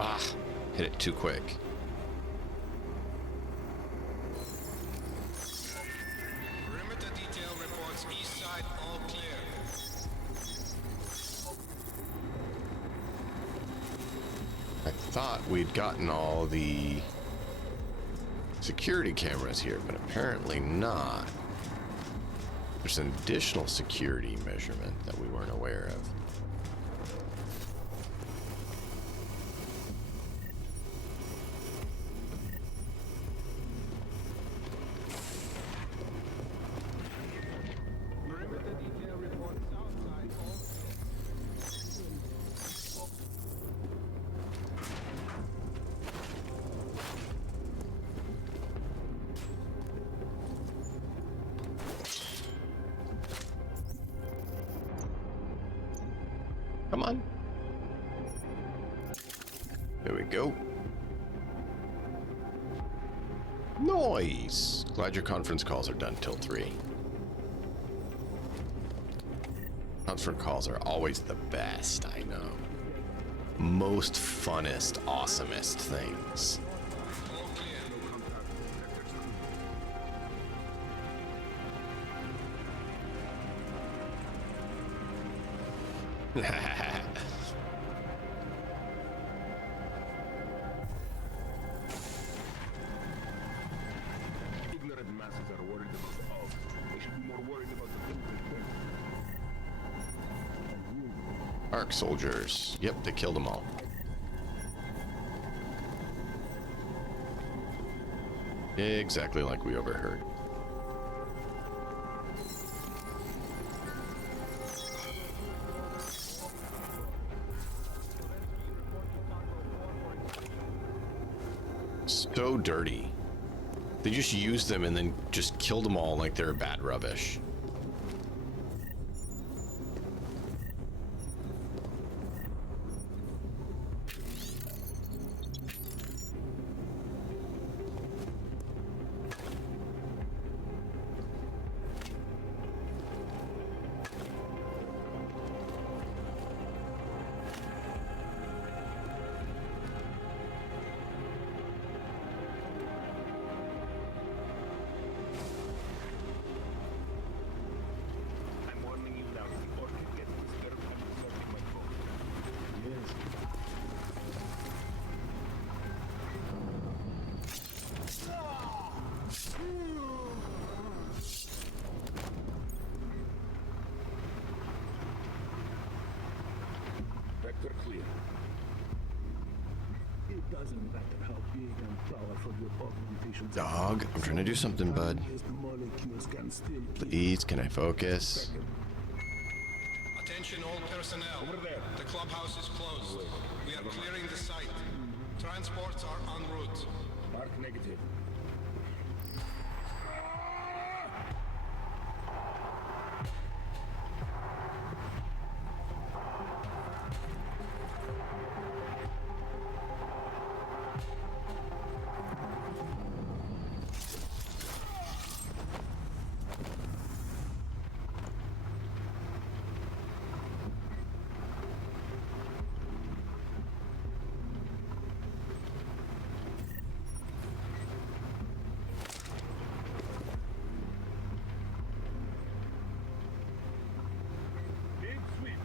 Ah, hit it too quick. Perimeter detail reports east side all clear. I thought we'd gotten all the security cameras here, but apparently not. There's an additional security measurement that we weren't aware of. Perimeter detail reports south side all Come on. There we go. Nice. Glad your conference calls are done till 3. Conference calls are always the best, I know. Most funnest, awesomest things. masses are worried about the Alps. They should be more worried about the things they think. Arc soldiers. Yep, they killed them all. Exactly like we overheard. So dirty. They just used them and then just killed them all like they're bad rubbish. Vector clear. It doesn't matter how big and powerful your augmentations Dog, I'm trying to do something, bud. molecules can still Please, can I focus? Attention all personnel. Over there. The clubhouse is closed. We are clearing the site. Transports are en route. Mark negative.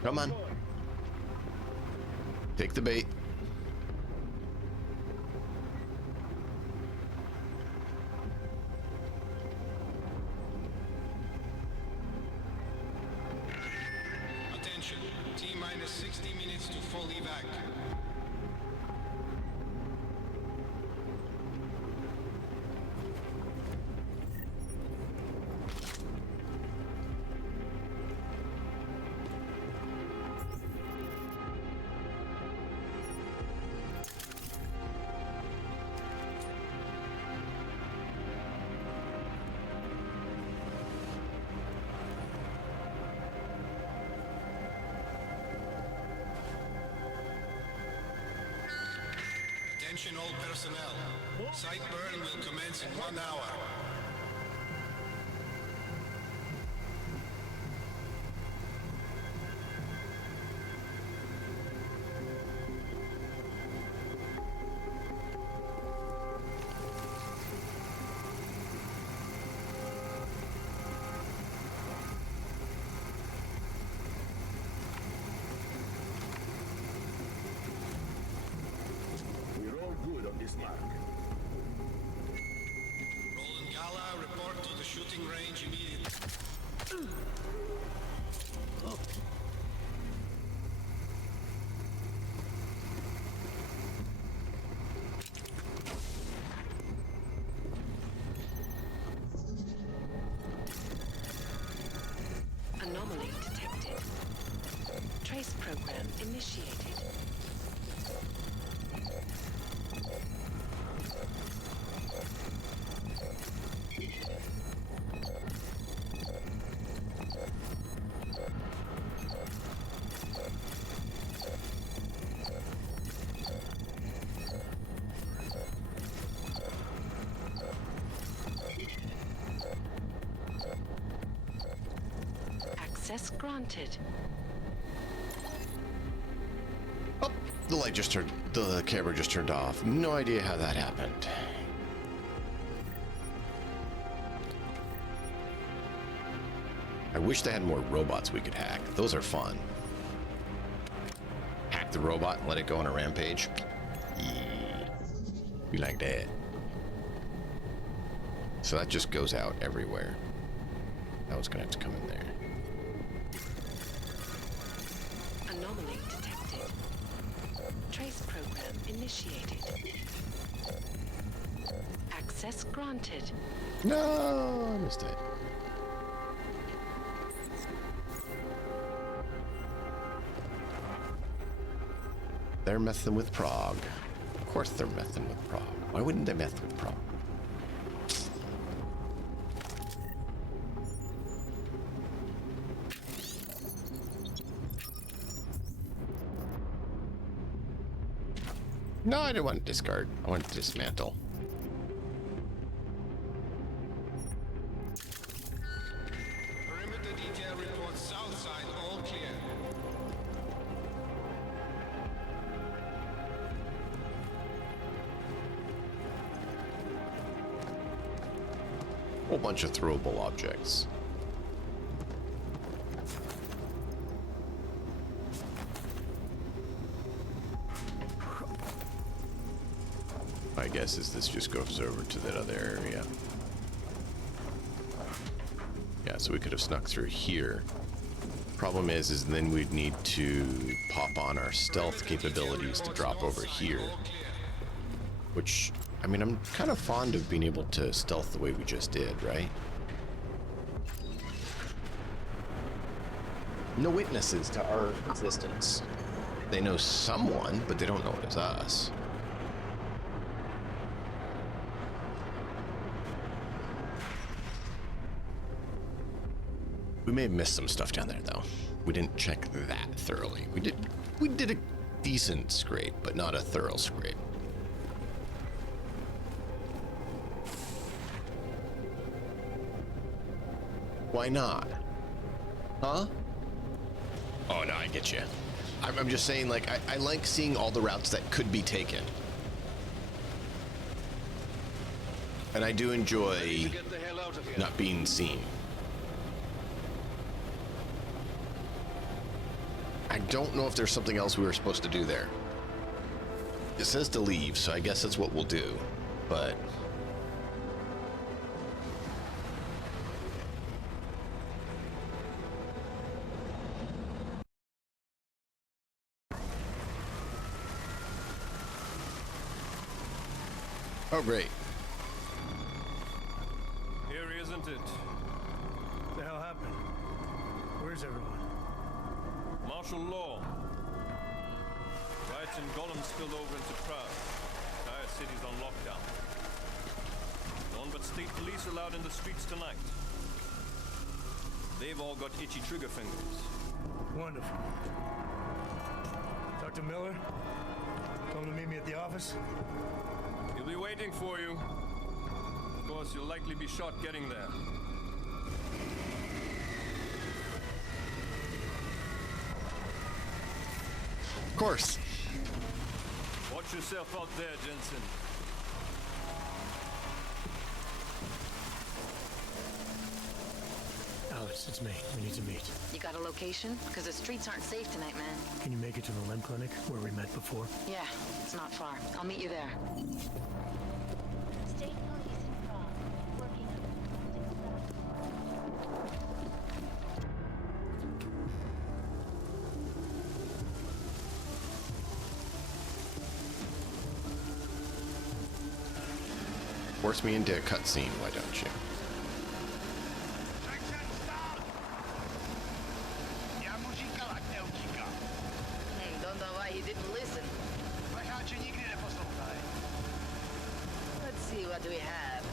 Come on. Take the bait. Attention. T-minus 60 minutes to full evac. Attention all personnel. Site burn will commence in 1 hour. We're all good on this mark. Roland Gala, report to the shooting range immediately. Anomaly detected. Trace program initiated. Access granted. Oh, the light just turned, the camera just turned off. No idea how that happened. I wish they had more robots we could hack. Those are fun. Hack the robot and let it go on a rampage. Yeah. We like that. So that just goes out everywhere. That was gonna have to come in there. Anomaly detected. Trace program initiated. Access granted. No, I missed it. They're messing with Prague. Of course they're messing with Prague. Why wouldn't they mess with Prague? No, I didn't want to discard. I want to dismantle. Perimeter detail reports south side all clear. Whole bunch of throwable objects. My guess is this just goes over to that other area. Yeah, so we could have snuck through here. Problem is then we'd need to pop on our stealth capabilities to drop over here. Which, I mean, I'm kind of fond of being able to stealth the way we just did, right? No witnesses to our existence. They know someone, but they don't know it is us. We may have missed some stuff down there, though. We didn't check that thoroughly. We did a decent scrape, but not a thorough scrape. Why not? Huh? Oh, no, I get you. I'm just saying, like, I like seeing all the routes that could be taken. And I do enjoy not being seen. I don't know if there's something else we were supposed to do there. It says to leave, so I guess that's what we'll do. But... oh, great. Here, isn't it? What the hell happened? Where's everyone? Martial law. Riots in Gollum spilled over into Prague. Entire city's on lockdown. No one but state police allowed in the streets tonight. They've all got itchy trigger fingers. Wonderful. Dr. Miller? Come to meet me at the office? He'll be waiting for you. Of course, you'll likely be shot getting there. Of course. Watch yourself out there, Jensen. Alex, it's me. We need to meet. You got a location? Because the streets aren't safe tonight, man. Can you make it to the limb clinic where we met before? Yeah, it's not far. I'll meet you there. State police in Prague, working on Force me into a cutscene, why don't you? Don't know why he didn't listen. Let's see what we have.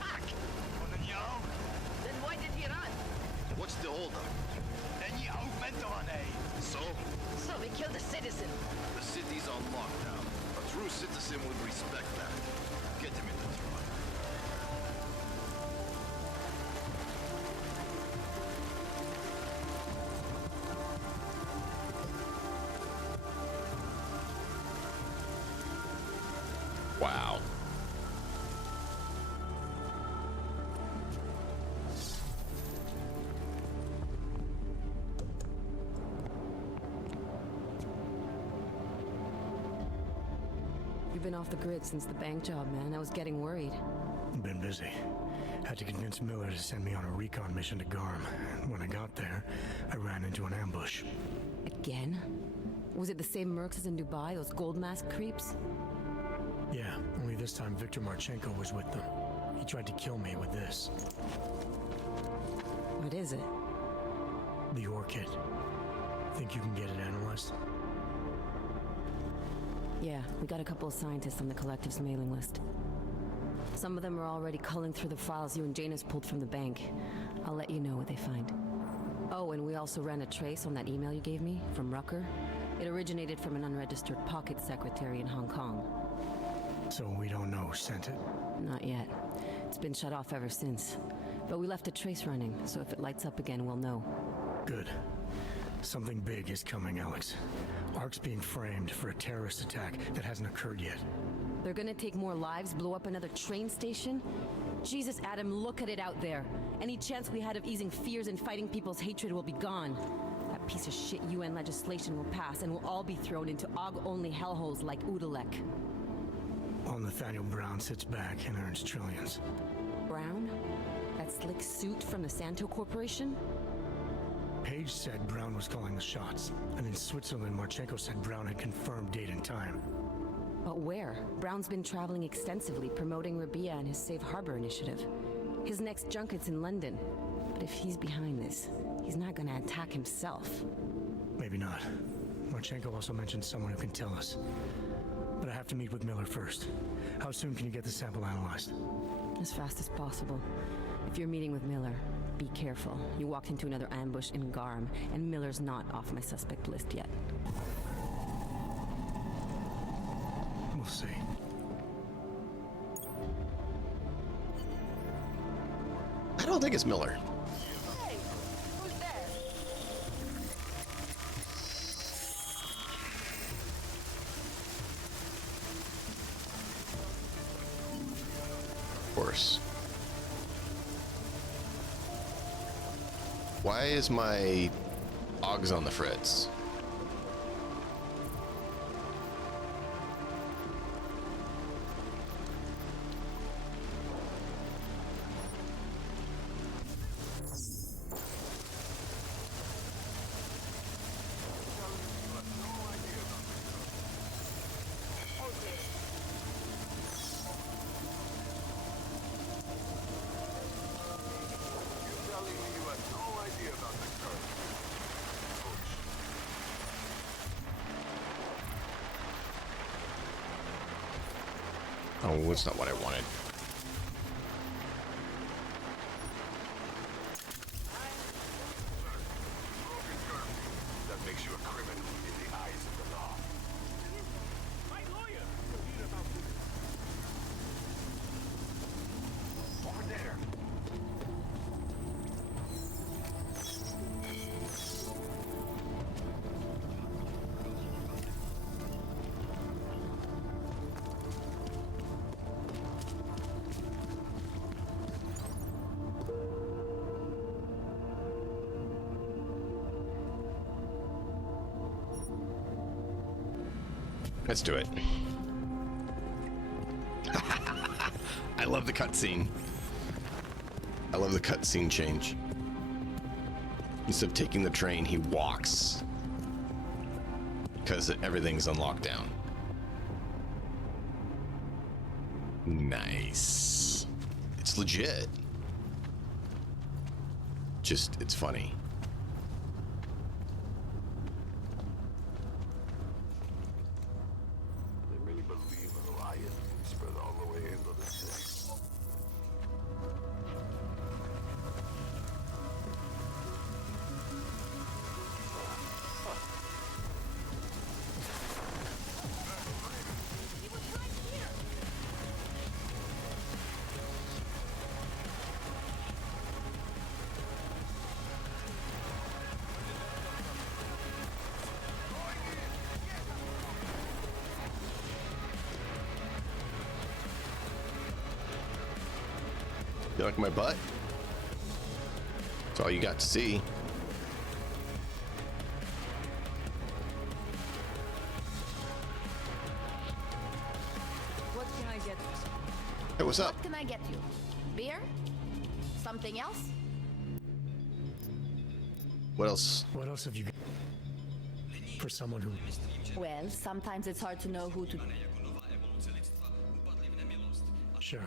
Fuck! Then why did he run? What's the holdup? So? So we killed a citizen. The city's on lockdown. A true citizen would respect that. Get him in the truck. Wow. been off the grid since the bank job, man. I was getting worried. Been busy. Had to convince Miller to send me on a recon mission to Garm. When I got there, I ran into an ambush. Again? Was it the same mercs as in Dubai, those gold mask creeps? Yeah, only this time Viktor Marchenko was with them. He tried to kill me with this. What is it? The orchid. Think you can get it analyzed? Yeah, we got a couple of scientists on the collective's mailing list. Some of them are already culling through the files you and Janus pulled from the bank. I'll let you know what they find. Oh, and we also ran a trace on that email you gave me from Rucker. It originated from an unregistered pocket secretary in Hong Kong. So we don't know who sent it? Not yet. It's been shut off ever since. But we left a trace running, so if it lights up again, we'll know. Good. Something big is coming, Alex. ARC's being framed for a terrorist attack that hasn't occurred yet. They're gonna take more lives, blow up another train station? Jesus, Adam, look at it out there. Any chance we had of easing fears and fighting people's hatred will be gone. That piece of shit UN legislation will pass, and we'll all be thrown into AUG-only hellholes like Udalek. While Nathaniel Brown sits back and earns trillions. Brown? That slick suit from the Santo Corporation? Page said Brown was calling the shots, and in Switzerland, Marchenko said Brown had confirmed date and time. But where? Brown's been traveling extensively, promoting Rabia and his Safe Harbor initiative. His next junket's in London. But if he's behind this, he's not gonna attack himself. Maybe not. Marchenko also mentioned someone who can tell us. But I have to meet with Miller first. How soon can you get the sample analyzed? As fast as possible. If you're meeting with Miller, be careful. You walked into another ambush in Garm, and Miller's not off my suspect list yet. We'll see. I don't think it's Miller. Hey, who's there? Of course. Why is my AUG's on the fritz? Oh, that's not what I wanted. That makes you a criminal in the eyes of the law. My lawyer! You'll hear about this. Over there. Let's do it. I love the cutscene. I love the cutscene change. Instead of taking the train, he walks. Because everything's on lockdown. Nice. It's legit. Just, it's funny. They really believe a riot spread all the way into the city. You like my butt? That's all you got to see. I get you? Hey, what's up? What can I get you? Beer? Something else? What else? What else have you got for someone who... Well, sometimes it's hard to know who to... Sure.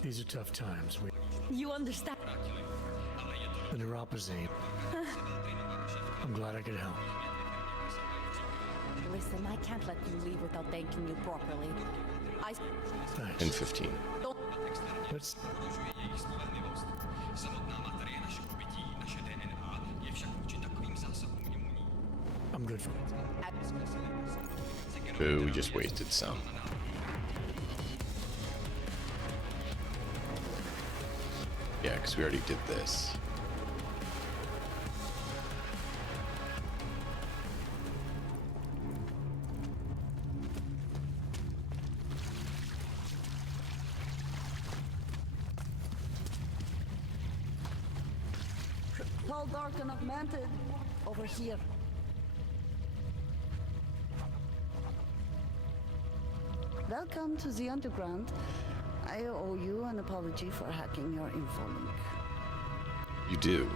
These are tough times. You understand? The neuropazine. I'm glad I could help. Listen, I can't let you leave without thanking you properly. And 15. Let's... I'm good for it. Boo, we just wasted some. Yeah, because we already did this. Tall, dark, and augmented. Over here. Welcome to the Underground. I owe you an apology for hacking your info link. You do.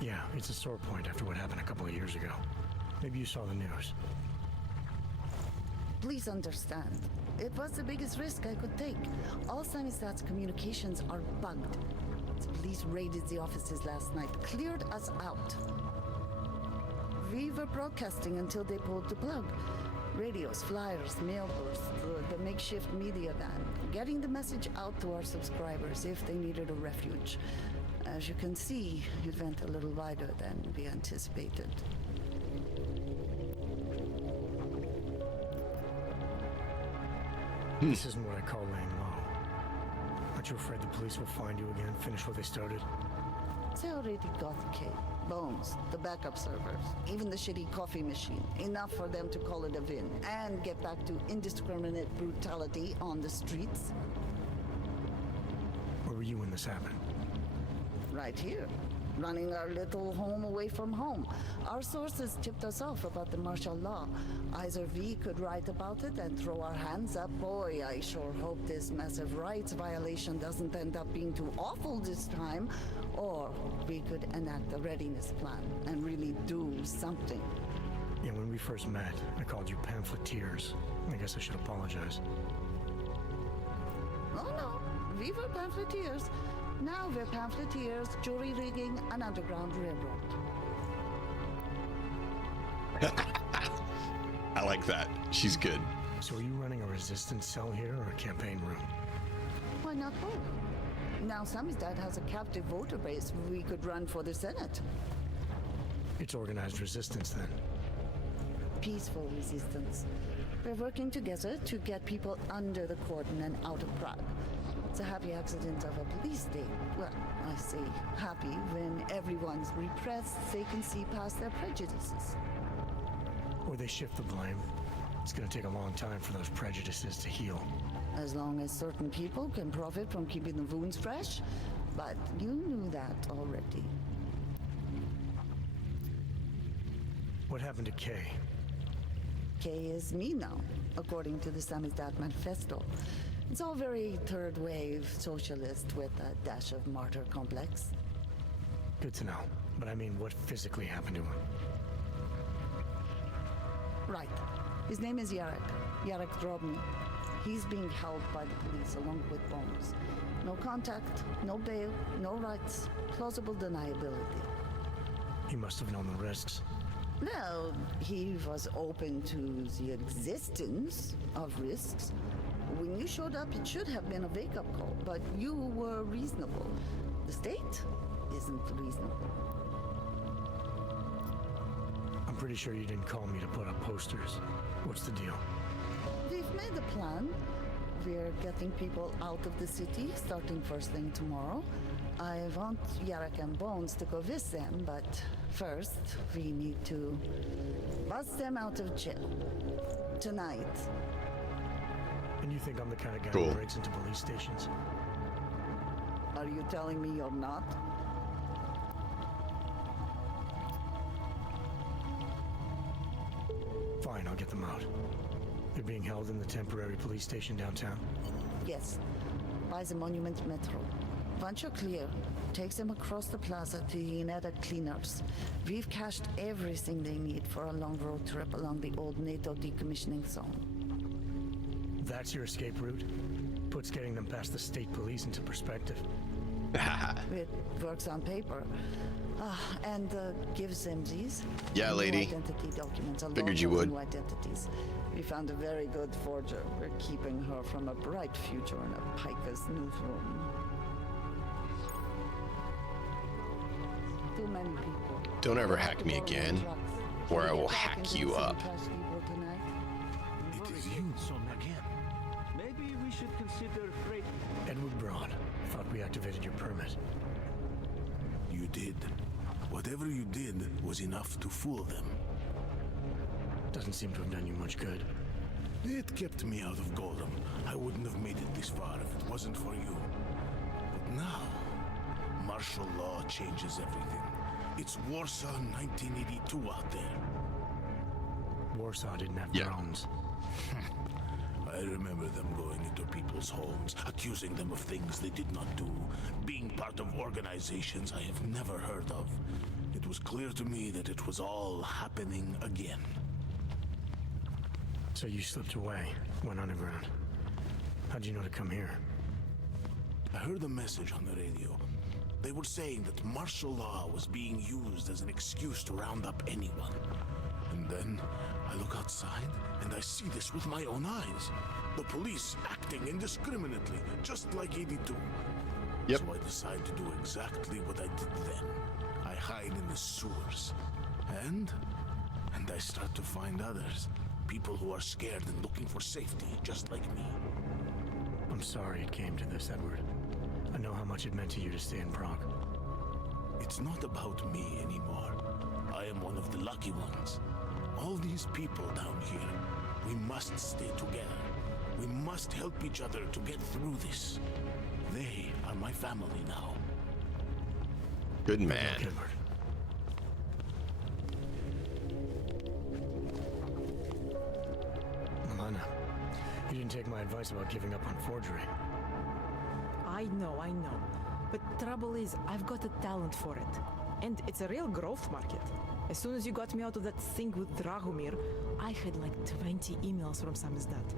Yeah, it's a sore point after what happened a couple of years ago. Maybe you saw the news. Please understand, it was the biggest risk I could take. All Samizdat's communications are bugged. The police raided the offices last night, cleared us out. We were broadcasting until they pulled the plug. Radios, flyers, mail bursts, the makeshift media van, getting the message out to our subscribers if they needed a refuge. As you can see, it went a little wider than we anticipated. This isn't what I call laying low. Aren't you afraid the police will find you again, finish what they started? They already got K. Bones, the backup servers, even the shitty coffee machine. Enough for them to call it a win and get back to indiscriminate brutality on the streets. Where were you when this happened? Right here. Running our little home away from home. Our sources tipped us off about the martial law. Either we could write about it and throw our hands up. Boy, I sure hope this massive rights violation doesn't end up being too awful this time. Or we could enact a readiness plan and really do something. Yeah, when we first met, I called you pamphleteers. I guess I should apologize. Oh no, we were pamphleteers. Now we're pamphleteers, jury rigging an underground railroad. I like that. She's good. So are you running a resistance cell here or a campaign room? Why not both? Now Samizdat has a captive voter base. We could run for the Senate. It's organized resistance then. Peaceful resistance. We're working together to get people under the cordon and out of Prague. It's a happy accident of a police state. Well, I say happy when everyone's repressed, they can see past their prejudices. Or they shift the blame. It's gonna take a long time for those prejudices to heal. As long as certain people can profit from keeping the wounds fresh. But you knew that already. What happened to Kay? Kay is me now, according to the Samizdat Manifesto. It's all very third wave socialist with a dash of martyr complex. Good to know. But I mean, what physically happened to him? Right. His name is Yarek. Yarek Drobny. He's being held by the police along with Bones. No contact, no bail, no rights, plausible deniability. He must have known the risks. Well, he was open to the existence of risks. When you showed up, it should have been a wake-up call, but you were reasonable. The state isn't reasonable. I'm pretty sure you didn't call me to put up posters. What's the deal? We've made a plan. We're getting people out of the city, starting first thing tomorrow. I want Yarek and Bones to go with them, but first, we need to bust them out of jail. Tonight. And you think I'm the kind of guy Cool. who breaks into police stations? Are you telling me you're not? Fine, I'll get them out. They're being held in the temporary police station downtown? Yes, by the Monument Metro. Once you're clear, takes them across the plaza to the United Cleaners. We've cached everything they need for a long road trip along the old NATO decommissioning zone. That's your escape route? Puts getting them past the state police into perspective. It works on paper. And gives them these Yeah, new lady. identity documents. Figured you would. New identities. We found a very good forger. We're keeping her from a bright future in a piker's newsroom. Too many people. Don't ever hack me again, or I will hack you up. It is you, again. Maybe we should consider freight. Edward Braun. Thought we activated your permit. You did. Whatever you did was enough to fool them. Doesn't seem to have done you much good. It kept me out of Golem. I wouldn't have made it this far if it wasn't for you. But now, martial law changes everything. It's Warsaw 1982 out there. Warsaw didn't have drones. I remember them going into people's homes, accusing them of things they did not do, being part of organizations I have never heard of. It was clear to me that it was all happening again. So you slipped away, went underground. How'd you know to come here? I heard a message on the radio. They were saying that martial law was being used as an excuse to round up anyone. And then I look outside and I see this with my own eyes. The police acting indiscriminately, just like 82. Yep. So I decide to do exactly what I did then. I hide in the sewers. And I start to find others. People who are scared and looking for safety, just like me. I'm sorry it came to this, Edward. I know how much it meant to you to stay in Prague. It's not about me anymore. I am one of the lucky ones. All these people down here, we must stay together. We must help each other to get through this. They are my family now. Good man. Edward. Milana, you didn't take my advice about giving up on forgery. I know. But trouble is, I've got a talent for it. And it's a real growth market. As soon as you got me out of that thing with Dragomir, I had like 20 emails from Samizdat.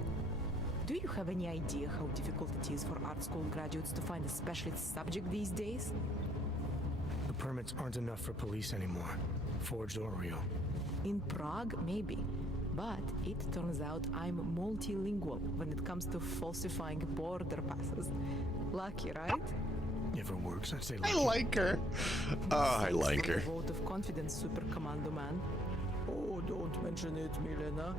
Do you have any idea how difficult it is for art school graduates to find a specialist subject these days? The permits aren't enough for police anymore, forged or real. In Prague, maybe. But it turns out I'm multilingual when it comes to falsifying border passes. Lucky, right? If it works, I'd say I like her. Oh, I like her. Vote of confidence, Super Commando Man. Oh, don't mention it, Milena.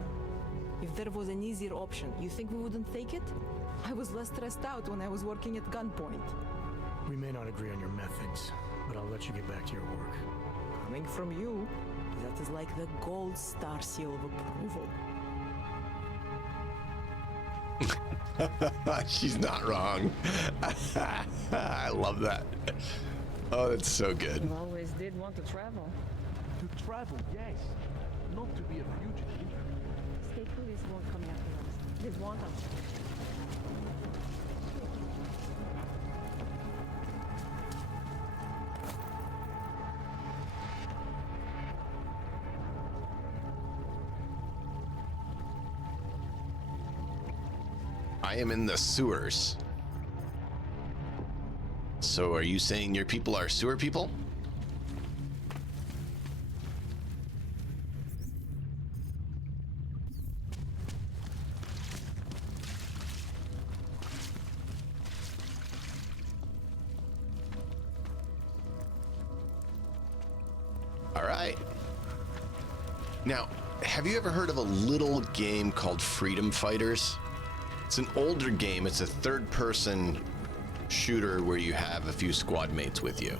If there was an easier option, you think we wouldn't take it? I was less stressed out when I was working at gunpoint. We may not agree on your methods, but I'll let you get back to your work. Coming from you, that is like the gold star seal of approval. She's not wrong. I love that. Oh, that's so good. You always did want to travel. To travel, yes. Not to be a fugitive. State police won't come after us. They want us. I am in the sewers. So are you saying your people are sewer people? All right. Now, have you ever heard of a little game called Freedom Fighters? It's an older game. It's a third-person shooter where you have a few squad mates with you.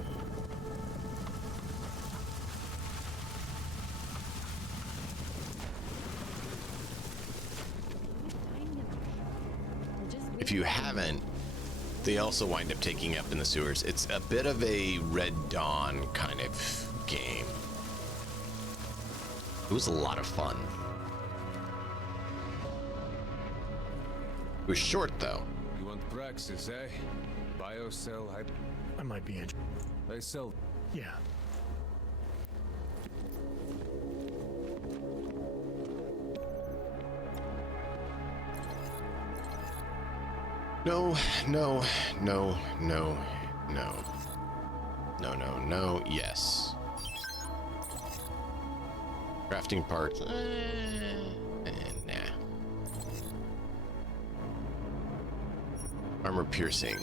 If you haven't, they also wind up taking up in the sewers. It's a bit of a Red Dawn kind of game. It was a lot of fun. It was short, though. You want Praxis, eh? Biocell hype. I might be in. They sell. Yeah. No, no, no, no, no. No, no, no, yes. Crafting parts. Nah. Armor piercing.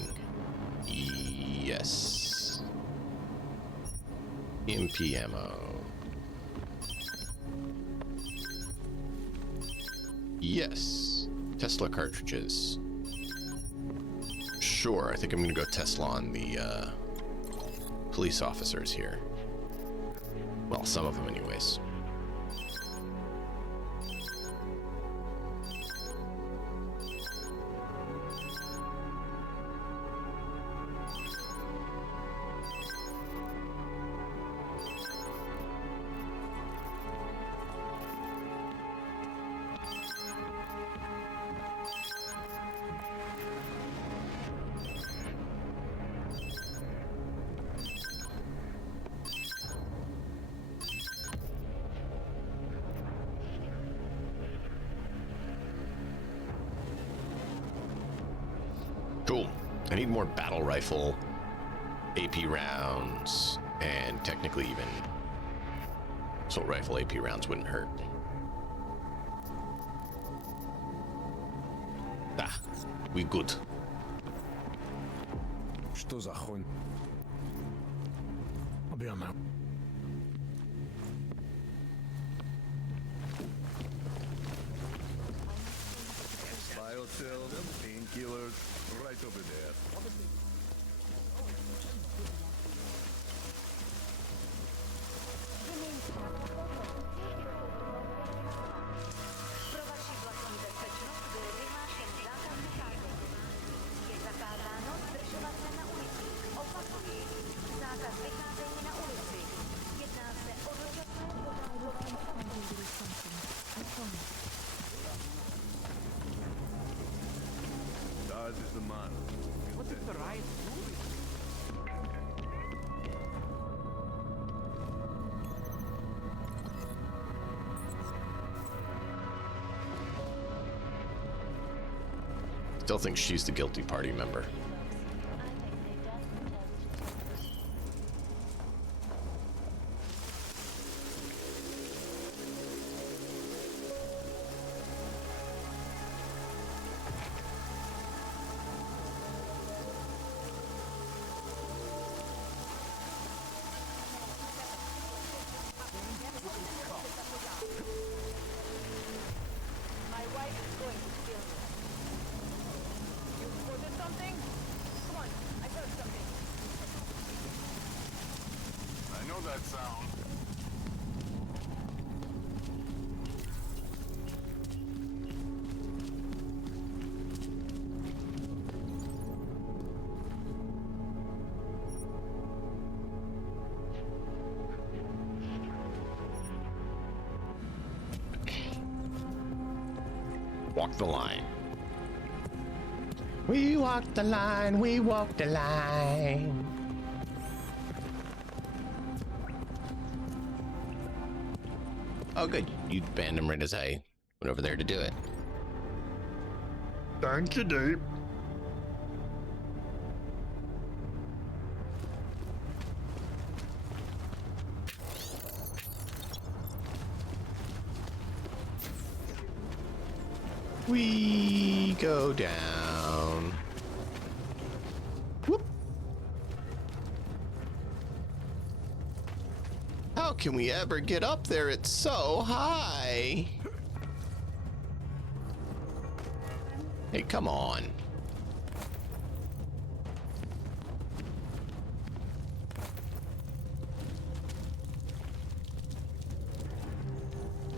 Yes. EMP ammo. Yes. Tesla cartridges. Sure, I think I'm gonna go Tesla on the police officers here. Well, some of them anyways. Cool. I need more battle rifle, AP rounds, and technically even assault rifle AP rounds wouldn't hurt. Ah, we good. Что за хонь? I'll be on that. Biocell, painkillers, right over there. Pro vaši vlastní bezpečnost byl vyhlášen zákaz vycházení. Je zakázáno zdržovat se na ulici. Opakuji, zákaz vycházení na ulici. Jedná se o dočasné Das ist the man. What is the riot doing? Still think she's the guilty party member. My wife is going to kill me. You spotted something? Come on, I heard something. I know that sound. Walk the line. We walk the line, we walk the line. Oh, good. You banned him right as I went over there to do it. Thank you, Deep. We go down. Whoop. How can we ever get up there? It's so high. Hey, come on.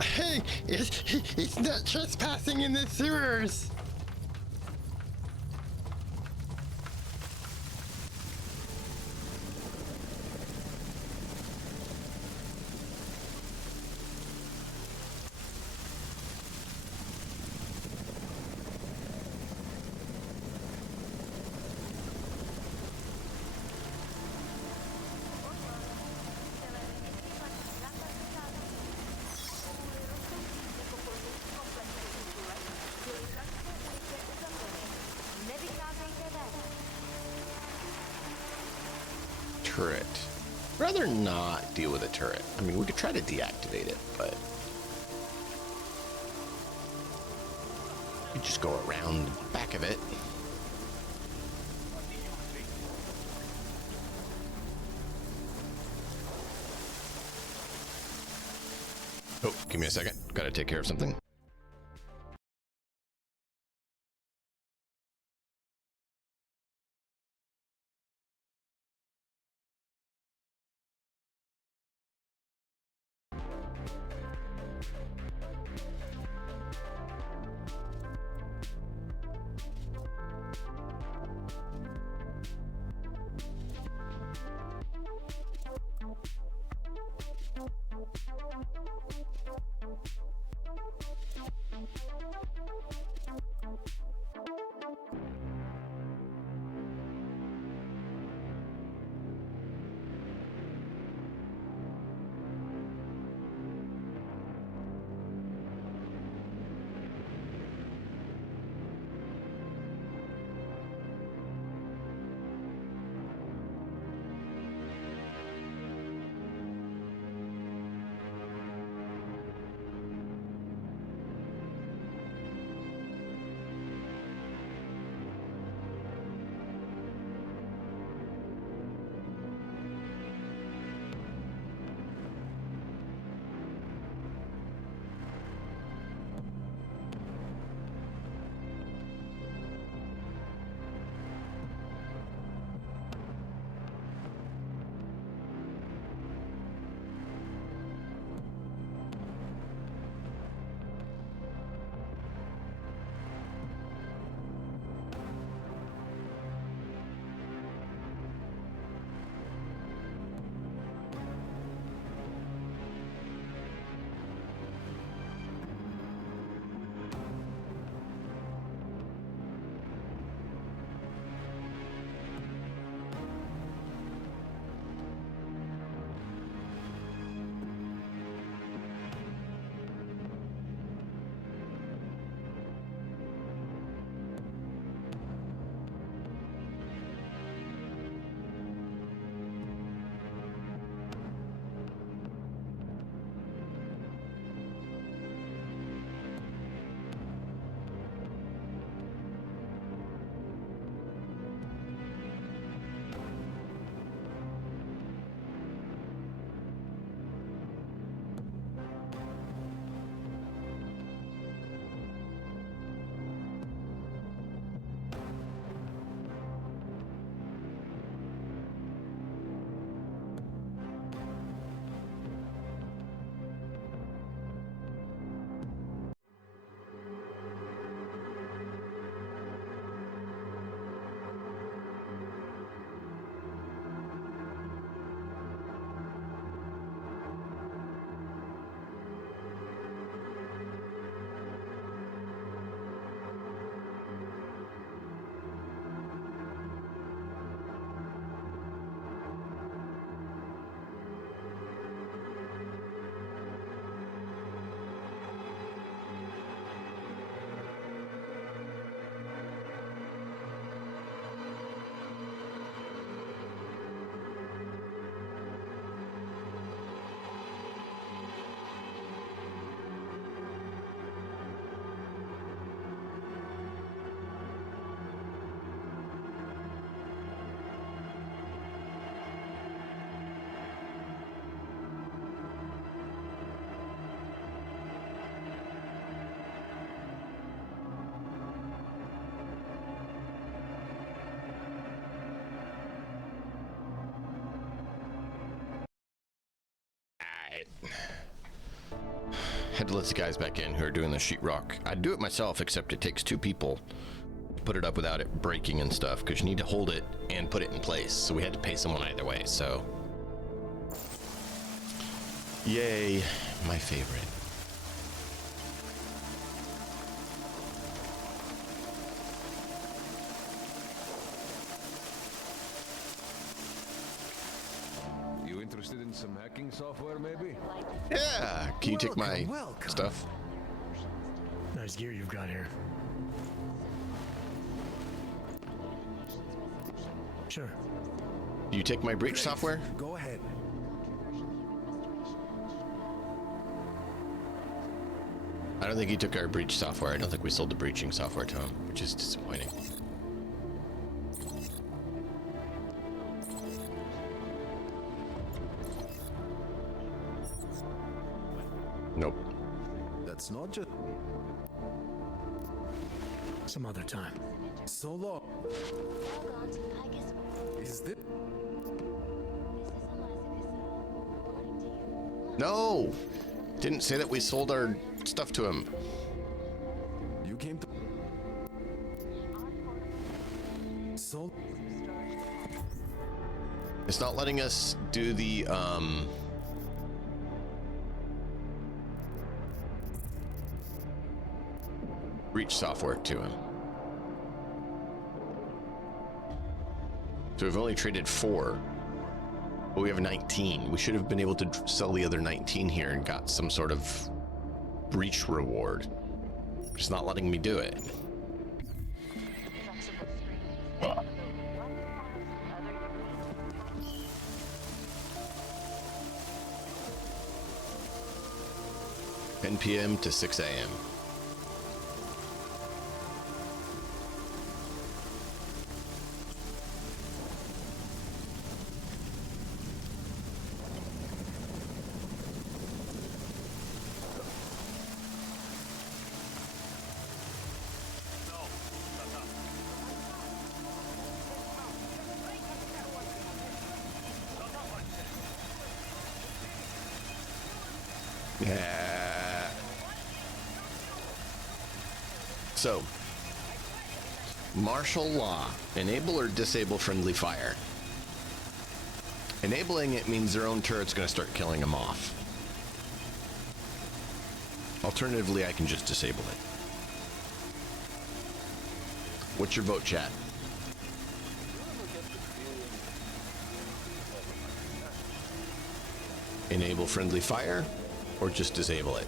Hey, it's not trespassing in the sewers. turret. Rather not deal with a turret. I mean, we could try to deactivate it, but we just go around the back of it. Oh, give me a second. Gotta take care of something. Had to let the guys back in who are doing the sheetrock. I'd do it myself, except it takes two people to put it up without it breaking and stuff, because you need to hold it and put it in place. So we had to pay someone either way, so. Yay, my favorite. You interested in some hacking software, maybe? Yeah, can you take my stuff? Nice gear you've got here. Sure. Do you take my breach Great. software? Go ahead. I don't think he took our breach software. I don't think we sold the breaching software to him, which is disappointing. Nope. That's not just Some other time. so long. Is this? No! Didn't say that we sold our stuff to him. You came to. So. It's not letting us do the, breach software to him. So we've only traded 4, but we have 19. We should have been able to sell the other 19 here and got some sort of breach reward. It's not letting me do it. (10 p.m. to 6 a.m.) Yeah. So, martial law. Enable or disable friendly fire. Enabling it means their own turret's going to start killing them off. Alternatively, I can just disable it. What's your vote, chat? Enable friendly fire, or just disable it?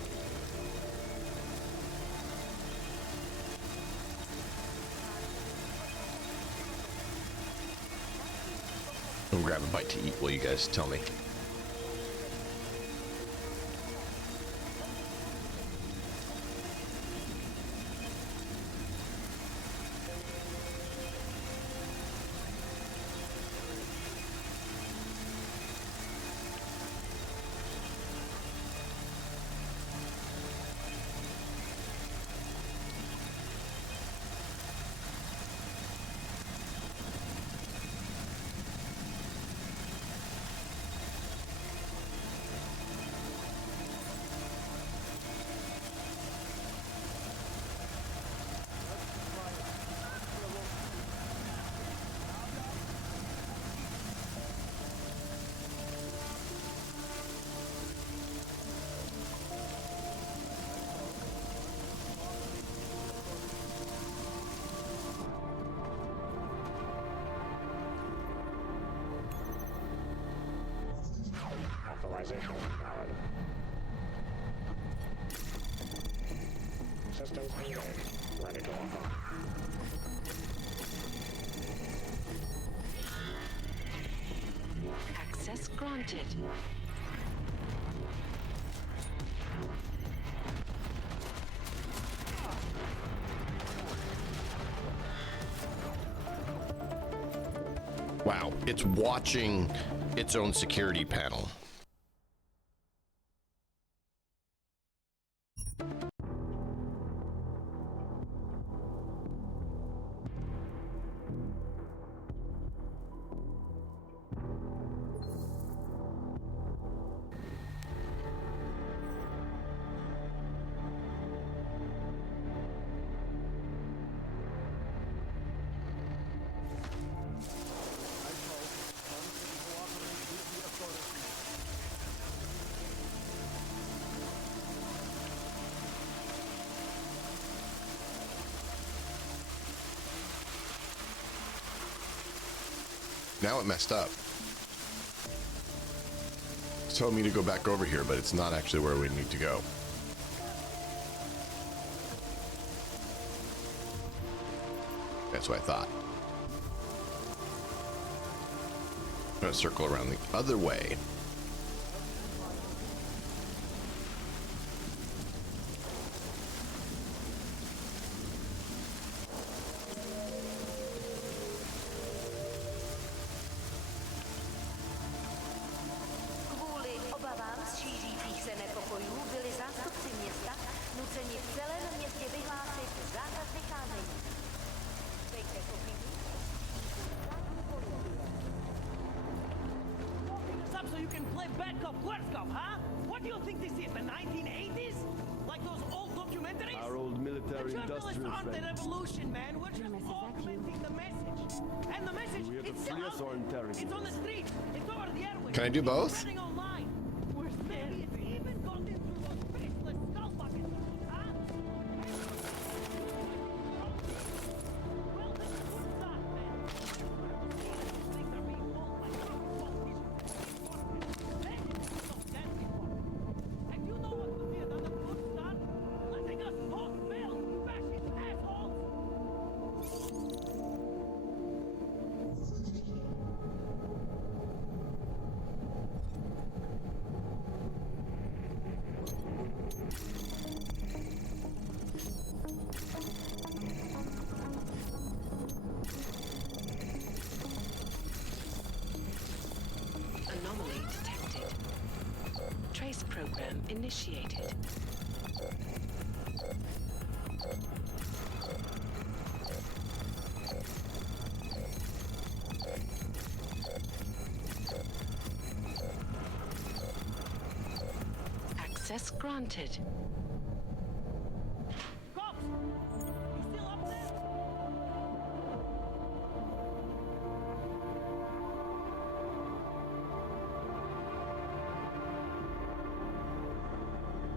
I'm gonna grab a bite to eat while you guys tell me. Authorization valid. Systems engaged. Ready to lock on. Access granted. Wow, it's watching its own security panel. Now it messed up. It's telling me to go back over here, but it's not actually where we need to go. That's what I thought. I'm gonna circle around the other way. Kvůli obavám z šířících se nepokojů byli zástupci města nuceni v celém městě vyhlásit zákaz vycházení. Dejte pokyn. Up so you can play bad cop, worse cop, huh? What do you think this is, the 1980s? Like those old documentaries? Our old military the journalists industrial aren't the friends. revolution, man. We're just augmenting the message. And the message, Do we have to it's still flee out us or there. interrogate? It's on the street. It's over the airways. Can I do both? It's spreading online. Maybe it's even got in through those faceless skull buckets, huh? Well, this is what's that, man. These things are being told by corrupt politicians. Then it's not dead before. And you know what would be another good start? Letting us talk Bill, fascist assholes! Anomaly detected. Trace program initiated. Access granted. Cops! You still up there?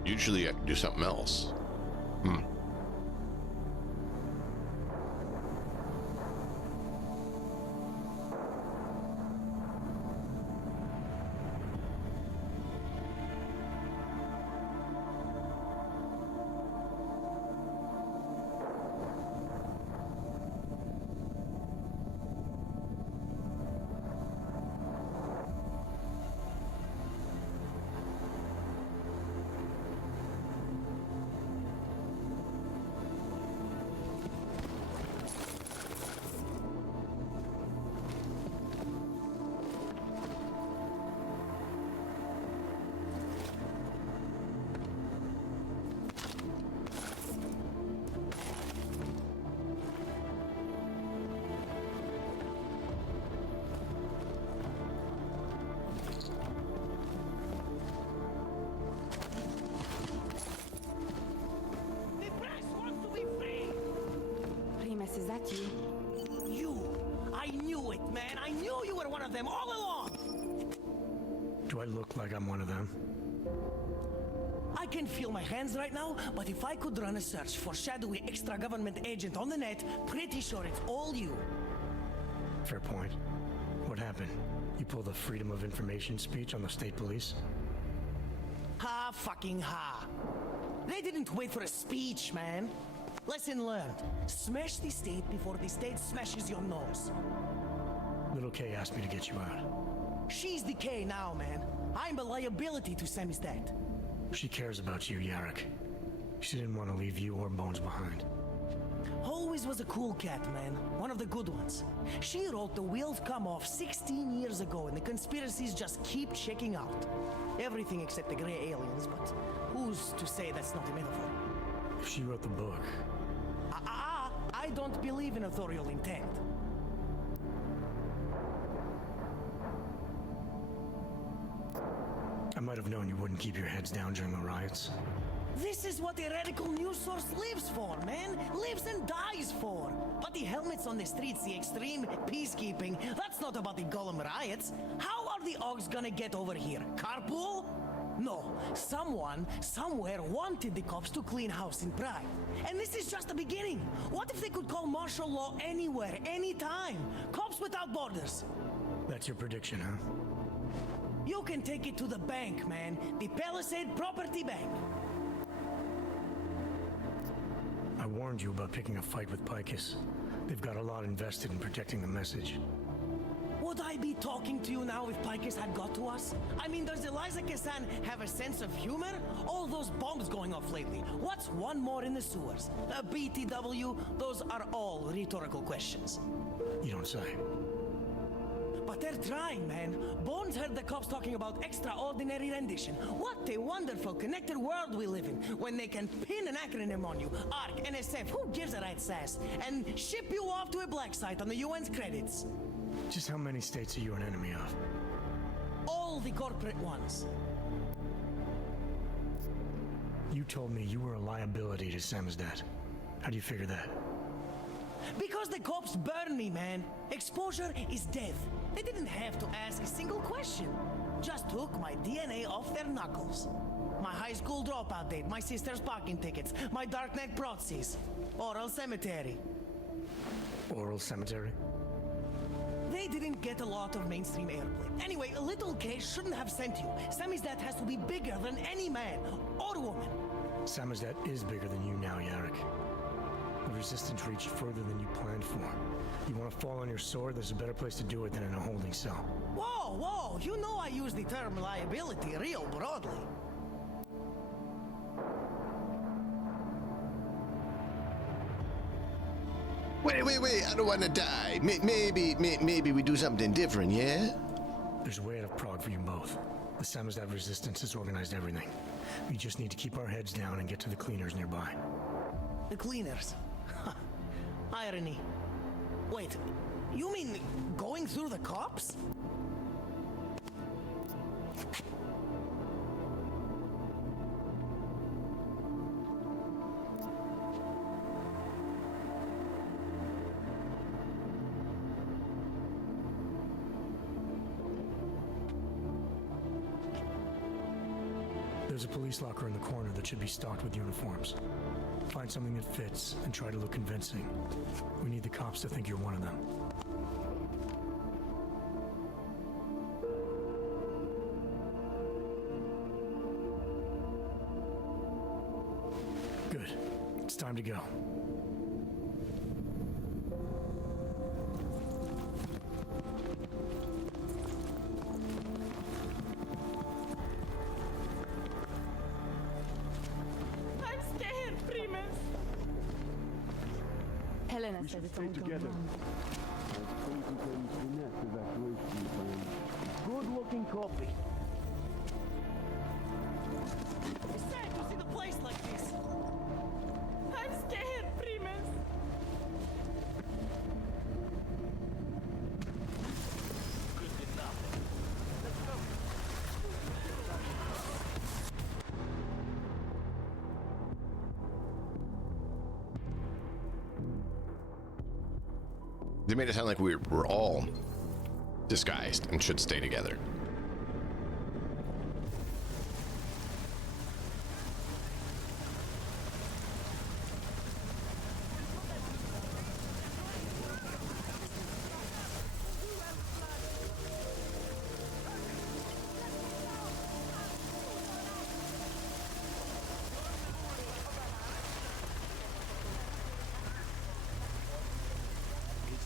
Usually I can do something else. Hmm. The press wants to be free! Remus, is that you? You! I knew it, man! I knew you were one of them all along! Do I look like I'm one of them? I can feel my hands right now, but if I could run a search for shadowy extra-government agent on the net, pretty sure it's all you. Fair point. What happened? You pulled a Freedom of Information speech on the state police? Ha fucking ha! They didn't wait for a speech, man. Lesson learned. Smash the state before the state smashes your nose. Little K asked me to get you out. She's the K now, man. I'm a liability to Sammy's dad. She cares about you, Yarrick. She didn't want to leave you or Bones behind. Always was a cool cat, man. One of the good ones. She wrote The Wheels Come Off 16 years ago, and the conspiracies just keep checking out. Everything except the gray aliens, but who's to say that's not a metaphor? If she wrote the book, I don't believe in authorial intent. I might have known you wouldn't keep your heads down during the riots. This is what a radical news source lives for, man. Lives and dies for. But the helmets on the streets, the extreme peacekeeping, that's not about the Golem riots. How are the Ogs gonna get over here? Carpool? No. Someone, somewhere wanted the cops to clean house in Prague. And this is just the beginning. What if they could call martial law anywhere, anytime? Cops without borders. That's your prediction, huh? You can take it to the bank, man. The Palisade Property Bank. I warned you about picking a fight with Picus. They've got a lot invested in protecting the message. Would I be talking to you now if Picus had got to us? I mean, does Eliza Kassan have a sense of humor? All those bombs going off lately. What's one more in the sewers? BTW? Those are all rhetorical questions. You don't say. But they're trying, man. Bones heard the cops talking about extraordinary rendition. What a wonderful connected world we live in, when they can pin an acronym on you, ARC, NSF, who gives a rat's ass, and ship you off to a black site on the UN's credits. Just how many states are you an enemy of? All the corporate ones. You told me you were a liability to Samizdat. How do you figure that? Because the cops burn me, man. Exposure is death. They didn't have to ask a single question. Just took my DNA off their knuckles. My high school dropout date, my sister's parking tickets, my darknet proxies. Oral cemetery. Oral cemetery? They didn't get a lot of mainstream airplay. Anyway, a little case shouldn't have sent you. Samizdat has to be bigger than any man or woman. Samizdat is bigger than you now, Yarrick. The resistance reached further than you planned for. You want to fall on your sword, there's a better place to do it than in a holding cell. Whoa, whoa, you know I use the term liability real broadly. Wait, I don't want to die. Maybe we do something different, yeah? There's a way out of Prague for you both. The Samizdat resistance has organized everything. We just need to keep our heads down and get to the cleaners nearby. The cleaners? Irony. Wait, you mean going through the cops? There's a police locker in the corner that should be stocked with uniforms. Find something that fits and try to look convincing. We need the cops to think you're one of them. Good. It's time to go. Helena said it's all together. Good looking copy. It's sad to see the place like this. I'm scared, Primus. Good enough. Let's go. They made it sound like we're all disguised and should stay together.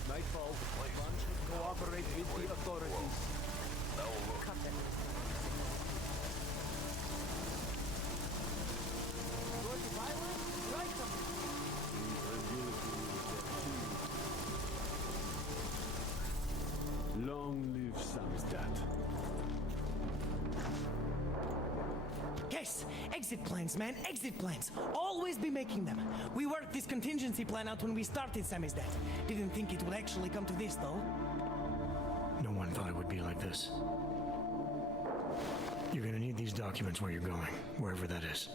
Nightfall. Cooperate with the authorities. Long live Samizdat. Yes, exit plans, man, exit plans. Always be making them. We worked this contingency plan out when we started Samizdat. Didn't think it would actually come to this, though. No one thought it would be like this. You're gonna need these documents where you're going, wherever that is.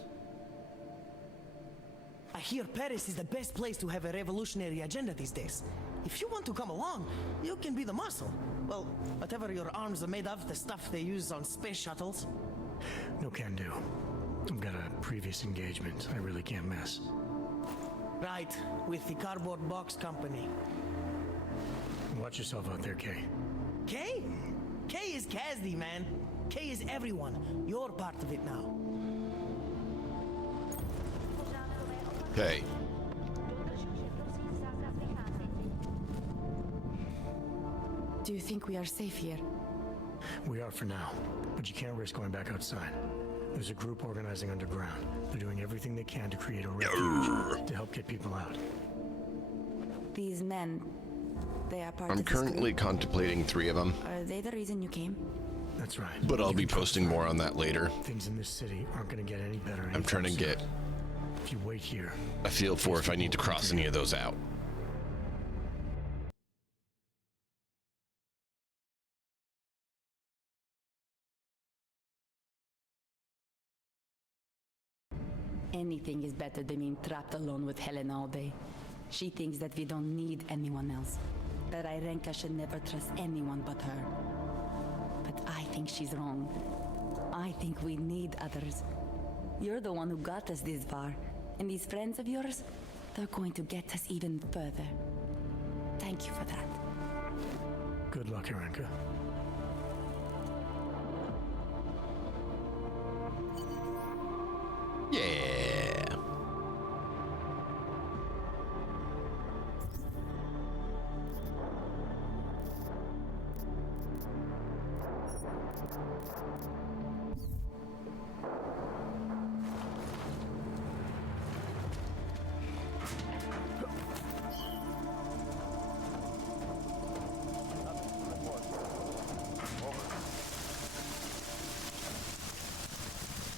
I hear Paris is the best place to have a revolutionary agenda these days. If you want to come along, you can be the muscle. Well, whatever your arms are made of, the stuff they use on space shuttles. No can do. I've got a previous engagement I really can't miss. Right, with the cardboard box company. Watch yourself out there, Kay. Kay? Kay is Kazdi, man. Kay is everyone. You're part of it now. Do you think we are safe here? We are for now, but you can't risk going back outside. There's a group organizing underground. They're doing everything they can to create a refuge to help get people out. These men, they are part I'm of this currently group? contemplating 3 of them, Are they the reason you came? That's right. but I'll be posting more on that later. Things in this city aren't going to get any better. I'm trying to get If you wait here, a feel for if I need to cross any of those out. Anything is better than being trapped alone with Helen all day. She thinks that we don't need anyone else. That Irenka should never trust anyone but her. But I think she's wrong. I think we need others. You're the one who got us this far. And these friends of yours, they're going to get us even further. Thank you for that. good luck, Irenka. Yeah.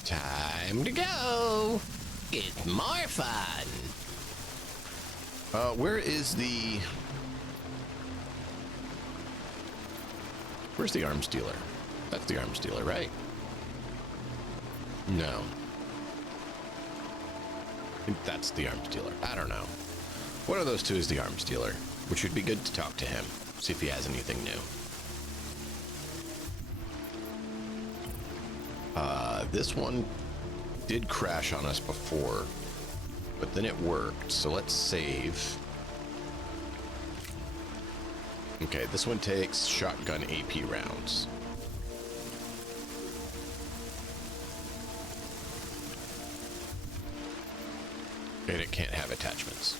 Time to go. It's more fun. Where is the... Where's the arms dealer? That's the arms dealer, right? No. I think that's the arms dealer. I don't know. One of those two is the arms dealer, which would be good to talk to him, see if he has anything new. This one did crash on us before, but then it worked, so let's save. Okay, this one takes shotgun AP rounds. And it can't have attachments.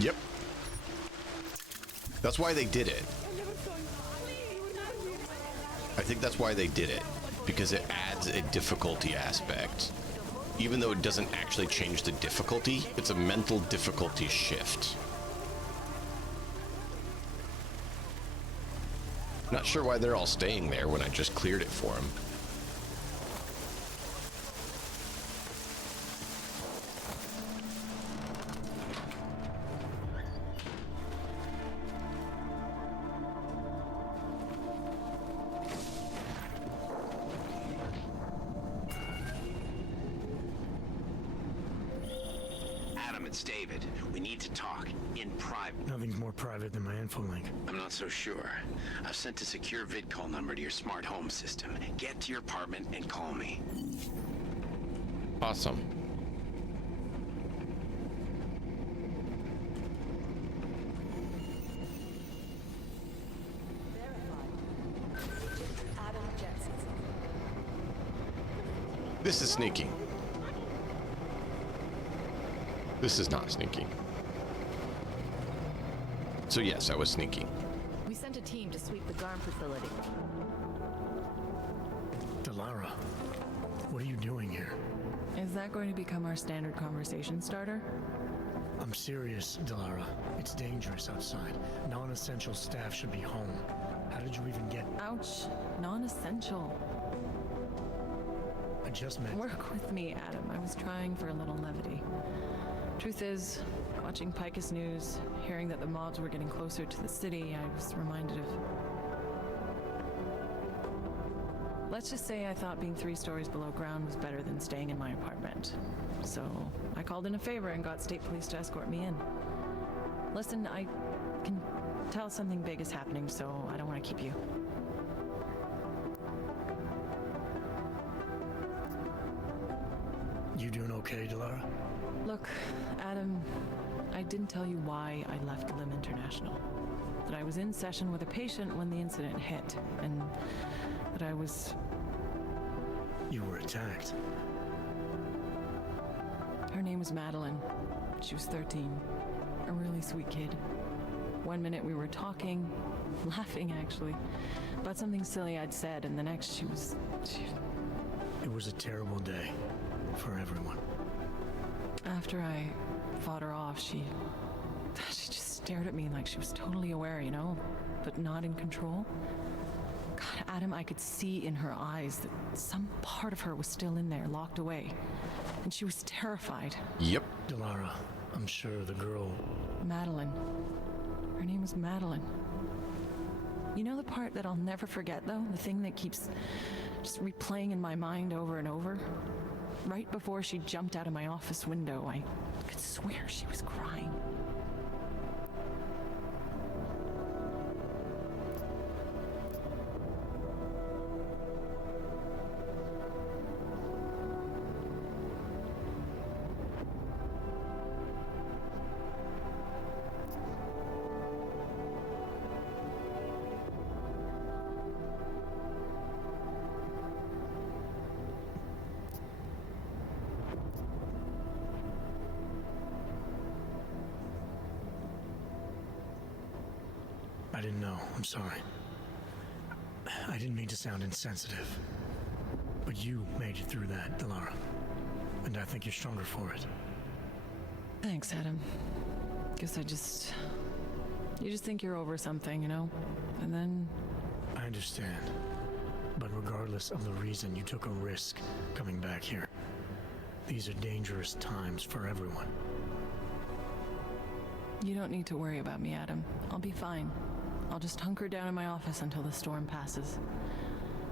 Yep. That's why they did it. I think that's why they did it, because it adds a difficulty aspect. Even though it doesn't actually change the difficulty, it's a mental difficulty shift. Not sure why they're all staying there when I just cleared it for them. It's David. We need to talk in private. Nothing's more private than my info link. I'm not so sure. I've sent a secure vid call number to your smart home system. Get to your apartment and call me. Awesome. This is sneaking. This is not sneaking. So yes, I was sneaking. team to sweep the GARM facility. Delara, what are you doing here? Is that going to become our standard conversation starter? I'm serious, Delara. It's dangerous outside. Non-essential staff should be home. How did you even get... Ouch. Non-essential. I just meant... Work with me, Adam. I was trying for a little levity. Truth is, watching Picus News, hearing that the mobs were getting closer to the city, I was reminded of... Let's just say I thought being 3 stories below ground was better than staying in my apartment. So I called in a favor and got state police to escort me in. Listen, I can tell something big is happening, so I don't want to keep you. You doing okay, Delara? Look, Adam, I didn't tell you why I left Lim International. That I was in session with a patient when the incident hit, and that I was... You were attacked. Her name was Madeline. She was 13. A really sweet kid. One minute we were talking, laughing actually, about something silly I'd said, and the next she was... It was a terrible day for everyone. After I fought her off, she just stared at me like she was totally aware, you know, but not in control. God, Adam, I could see in her eyes that some part of her was still in there, locked away. And she was terrified. Yep. Delara, I'm sure the girl... Madeline. Her name was Madeline. You know the part that I'll never forget, though? The thing that keeps just replaying in my mind over and over? Right before she jumped out of my office window, I could swear she was crying. I didn't know. I'm sorry. I didn't mean to sound insensitive. But you made it through that, Delara. And I think you're stronger for it. Thanks, Adam. Guess you just think you're over something, you know? And then... I understand. But regardless of the reason, you took a risk coming back here. These are dangerous times for everyone. You don't need to worry about me, Adam. I'll be fine. I'll just hunker down in my office until the storm passes.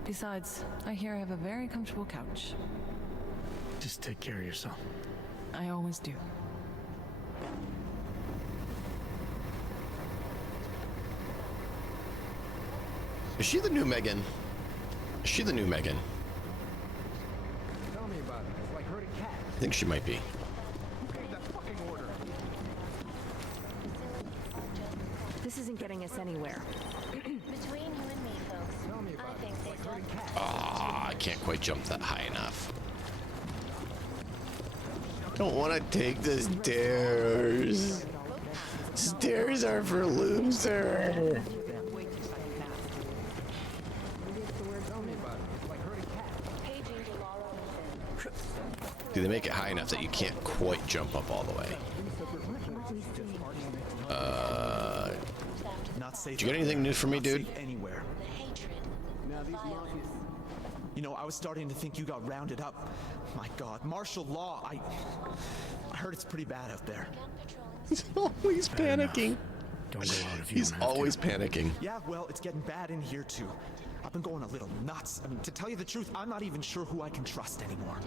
Besides, I hear I have a very comfortable couch. Just take care of yourself. I always do. Is she the new Megan? Is she the new Megan? Tell me about it. It's like herding cats. I think she might be. Who gave that fucking order? This isn't getting us anywhere. Between you and me, folks, Tell me about I think it. It's they like don't... herding cats. Ah, I can't quite jump that high enough. Don't want to take the stairs. Stairs are for losers. Do they make it high enough that you can't quite jump up all the way? Did you get anything new for me, dude? Anywhere. You know, I was starting to think you got rounded up. My God, martial law. I heard it's pretty bad out there. He's always panicking. Don't go out if you He's don't have always to. panicking. Yeah, well, it's getting bad in here too. I've been going a little nuts. I mean, to tell you the truth, I'm not even sure who I can trust anymore.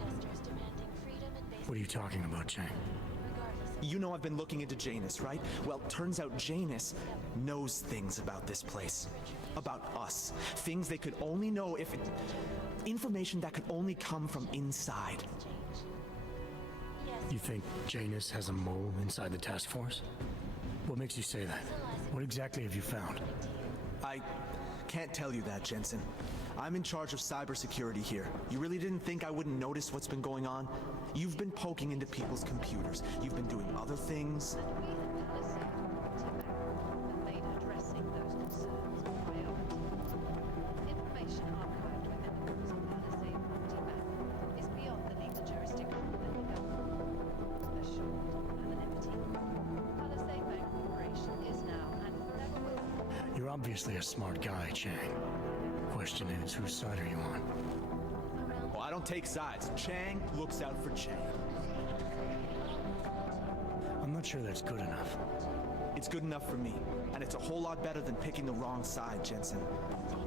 What are you talking about, Chang? You know I've been looking into Janus, right? Well, turns out Janus knows things about this place. About us. Things they could only know if it... Information that could only come from inside. You think Janus has a mole inside the task force? What makes you say that? What exactly have you found? I can't tell you that, Jensen. I'm in charge of cybersecurity here. You really didn't think I wouldn't notice what's been going on? You've been poking into people's computers. You've been doing other things. obviously a smart guy, Chang. Question is, whose side are you on? Well, I don't take sides. Chang looks out for Chang. I'm not sure that's good enough. It's good enough for me, and it's a whole lot better than picking the wrong side, Jensen.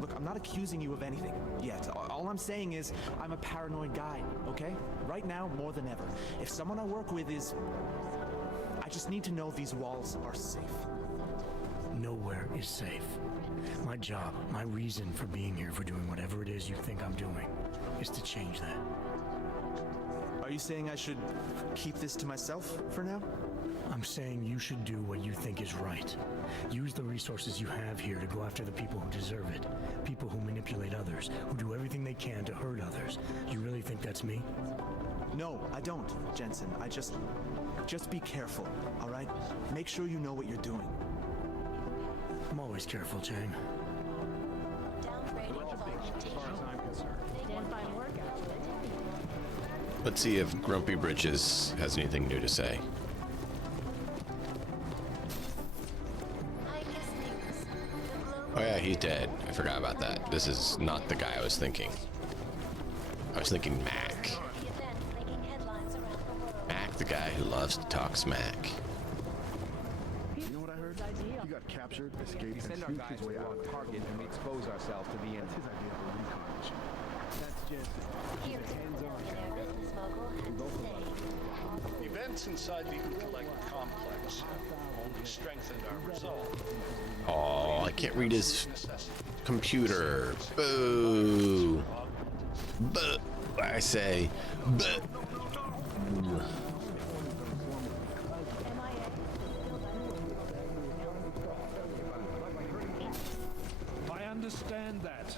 Look, I'm not accusing you of anything yet. All I'm saying is I'm a paranoid guy, okay? Right now, more than ever. If someone I work with is... I just need to know these walls are safe. Nowhere is safe. My job, my reason for being here, for doing whatever it is you think I'm doing, is to change that. Are you saying I should keep this to myself for now? I'm saying you should do what you think is right. Use the resources you have here to go after the people who deserve it. People who manipulate others, who do everything they can to hurt others. You really think that's me? No, I don't, Jensen. I just be careful, all right? Make sure you know what you're doing. I'm always careful, Chang. Let's see if Grumpy Britches has anything new to say. Oh yeah, he's dead. I forgot about that. This is not the guy I was thinking. I was thinking Mac. Mac, the guy who loves to talk smack. You know what I heard? He got captured, escaped, and send our sneaked guys his way to out. our target and we expose ourselves to the enemy. That's his idea of a recon mission. That's just hands-on. Events inside the Intellect complex only strengthened our resolve. Oh, I can't read his computer. Boo. Boo. I say, boo. I understand that,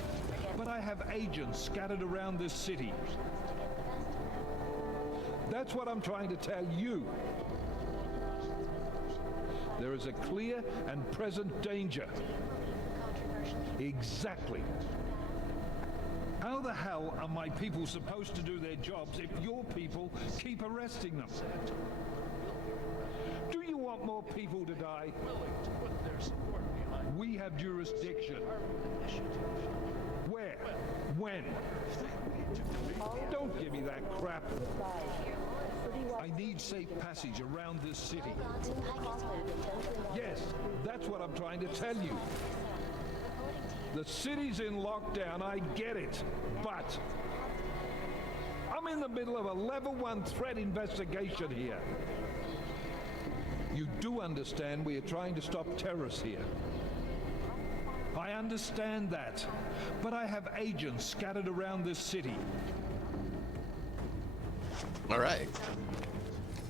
but I have agents scattered around this city. That's what I'm trying to tell you. There is a clear and present danger. Exactly. How the hell are my people supposed to do their jobs if your people keep arresting them? Do you want more people to die? We have jurisdiction. Where? When? Don't give me that crap. I need safe passage around this city. Yes, that's what I'm trying to tell you. The city's in lockdown, I get it, but I'm in the middle of a level 1 threat investigation here. You do understand we are trying to stop terrorists here. I understand that, but I have agents scattered around this city. All right.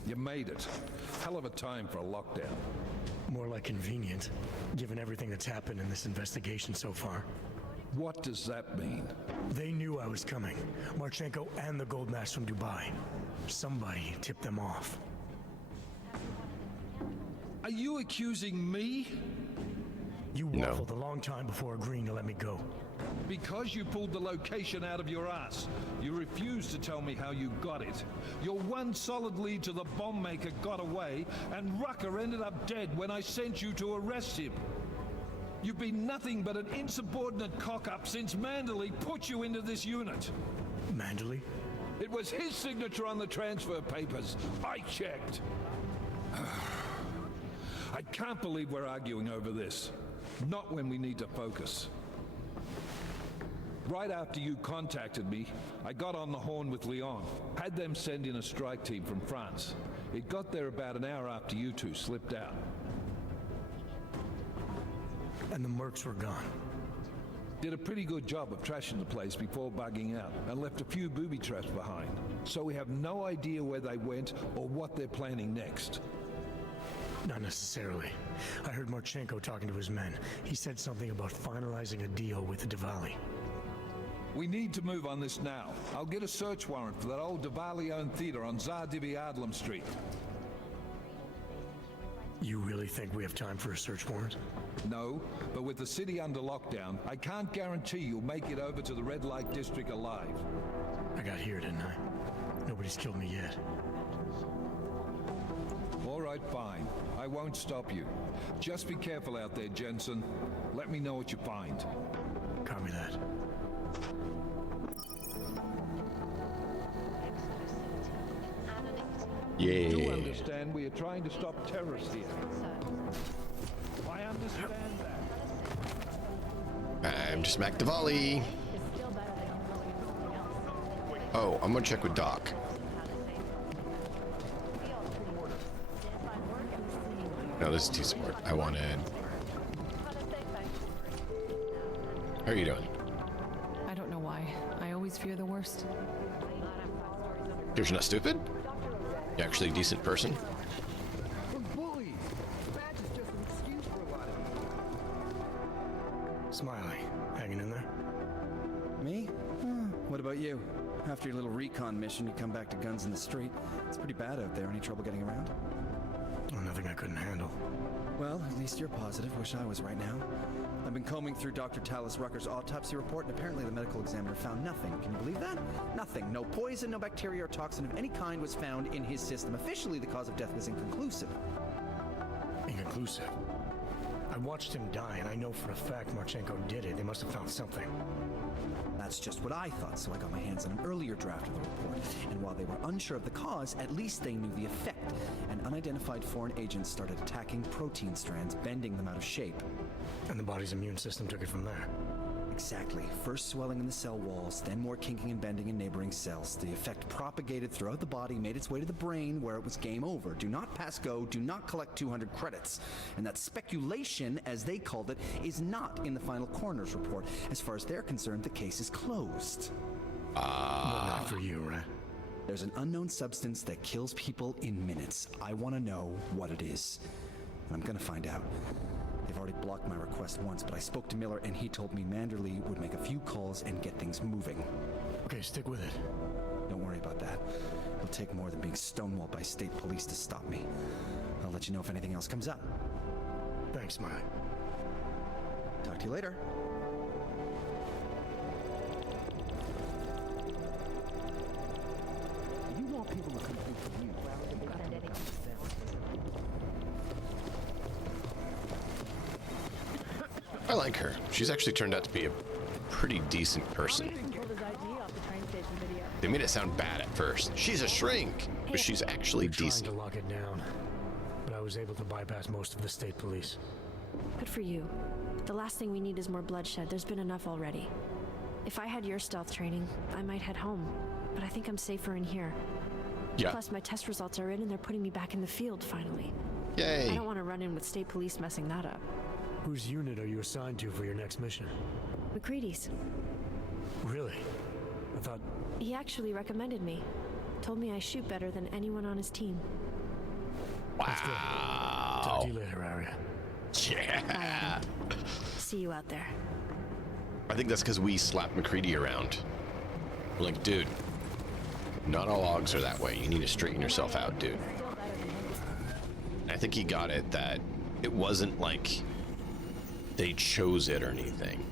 You made it. Hell of a time for a lockdown. More like convenient, given everything that's happened in this investigation so far. What does that mean? They knew I was coming. Marchenko and the gold mask from Dubai. Somebody tipped them off. Are you accusing me? You waffled a long time before agreeing to let me go. Because you pulled the location out of your ass. You refused to tell me how you got it. Your one solid lead to the bomb maker got away, and Rucker ended up dead when I sent you to arrest him. You've been nothing but an insubordinate cock-up since Manderley put you into this unit. Manderley? It was his signature on the transfer papers. I checked. I can't believe we're arguing over this. Not when we need to focus. Right after you contacted me, I got on the horn with Lyon. Had them send in a strike team from France. It got there about an hour after you two slipped out. And the mercs were gone. Did a pretty good job of trashing the place before bugging out, and left a few booby traps behind. So we have no idea where they went or what they're planning next. Not necessarily. I heard Marchenko talking to his men. He said something about finalizing a deal with the Diwali. We need to move on this now. I'll get a search warrant for that old Diwali-owned theater on Zardibi Adlam Street. You really think we have time for a search warrant? No, but with the city under lockdown, I can't guarantee you'll make it over to the red light district alive. I got here, didn't I? Nobody's killed me yet. All right, fine. I won't stop you. Just be careful out there, Jensen. Let me know what you find. Copy that. Yeah. You understand we are trying to stop terrorists here. I understand that. I'm just Mac DeValley. Oh, I'm gonna check with Doc. No, this is too smart. I wanted... How are you doing? I don't know why. I always fear the worst. You're not stupid? You're actually a decent person? Bully! Badge is just an excuse for a lot of Smiley, hanging in there? Me? What about you? After your little recon mission, you come back to guns in the street. It's pretty bad out there. Any trouble getting around? Oh, nothing I couldn't handle. Well, at least you're positive. Wish I was right now. I've been combing through Dr. Talis Rucker's autopsy report, and apparently the medical examiner found nothing. Can you believe that? Nothing. No poison, no bacteria or toxin of any kind was found in his system. Officially, the cause of death was inconclusive. Inconclusive? I watched him die, and I know for a fact Marchenko did it. They must have found something. That's just what I thought, so I got my hands on an earlier draft of the report. And while they were unsure of the cause, at least they knew the effect. An unidentified foreign agent started attacking protein strands, bending them out of shape. And the body's immune system took it from there. Exactly. First swelling in the cell walls, then more kinking and bending in neighboring cells. The effect propagated throughout the body, made its way to the brain, where it was game over. Do not pass go, do not collect 200 credits. And that speculation, as they called it, is not in the final coroner's report. As far as they're concerned, the case is closed. Not for you, right? There's an unknown substance that kills people in minutes. I want to know what it is. And I'm gonna find out. They've already blocked my request once, but I spoke to Miller and he told me Manderley would make a few calls and get things moving. Okay, stick with it. Don't worry about that. It'll take more than being stonewalled by state police to stop me. I'll let you know if anything else comes up. Thanks, Smiley. Talk to you later. You want people to complete from you. I like her. She's actually turned out to be a pretty decent person. They made it sound bad at first. She's a shrink, but she's actually decent. Trying to lock it down, but I was able to bypass most of the state police. Good for you. The last thing we need is more bloodshed. There's been enough already. If I had your stealth training, I might head home, but I think I'm safer in here. Yeah. Plus, my test results are in and they're putting me back in the field, finally. Yay. I don't want to run in with state police messing that up. Whose unit are you assigned to for your next mission? McCready's. Really? I thought... He actually recommended me. Told me I shoot better than anyone on his team. Wow. Talk to you later, Arya. Yeah. See you out there. I think that's because we slapped McCready around. We're like, dude, not all logs are that way. You need to straighten yourself out, dude. I think he got it that it wasn't like they chose it or anything.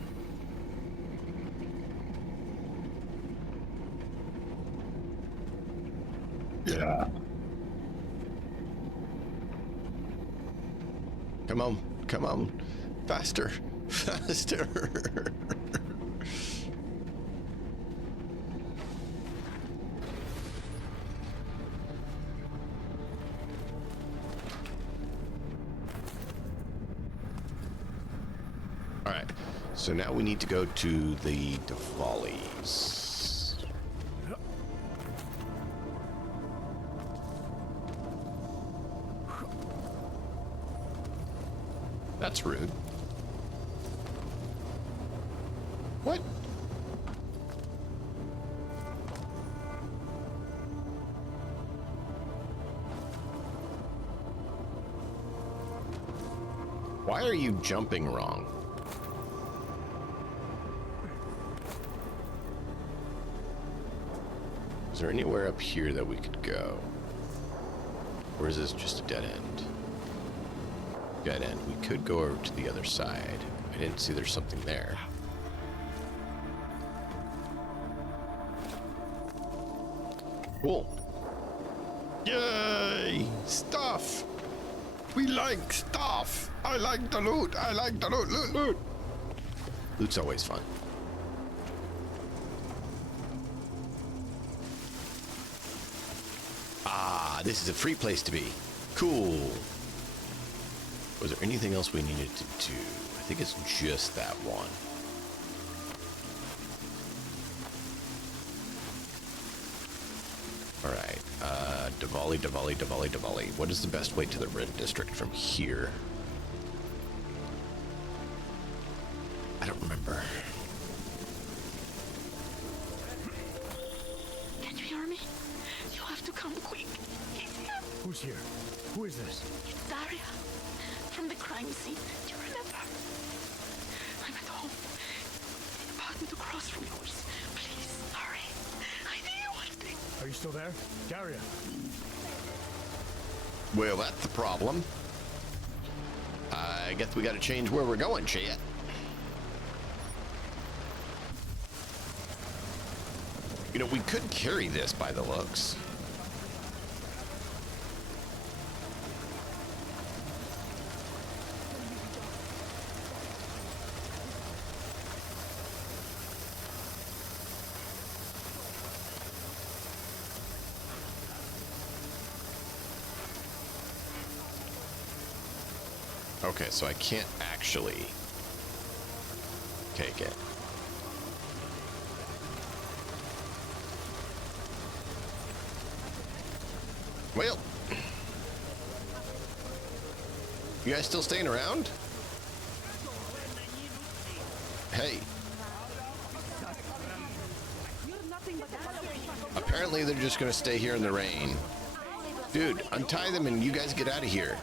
Yeah. Come on, come on. Faster, faster. All right, so now we need to go to the DeVallys. That's rude. What? Why are you jumping wrong? Is there anywhere up here that we could go? Or is this just a dead end? Dead end. We could go over to the other side. I didn't see there's something there. Cool. Yay! Stuff! We like stuff. I like the loot. I like the loot. Loot. Loot's always fun. Ah, this is a free place to be. Cool. Was there anything else we needed to do? I think it's just that one. Alright, Diwali. What is the best way to the Red District from here? I don't remember. Can you hear me? You have to come quick. He's here. Who's here? Who is this? It's Daria. From the crime scene. Do you remember? I'm at home. The apartment across from yours. Please, hurry. I need you one thing. Are you still there? Daria. Well, that's the problem. I guess we gotta change where we're going, chat. You know, we could carry this by the looks. Okay, so I can't actually take it. Well, you guys still staying around? Hey. Apparently they're just gonna stay here in the rain. Dude, untie them and you guys get out of here.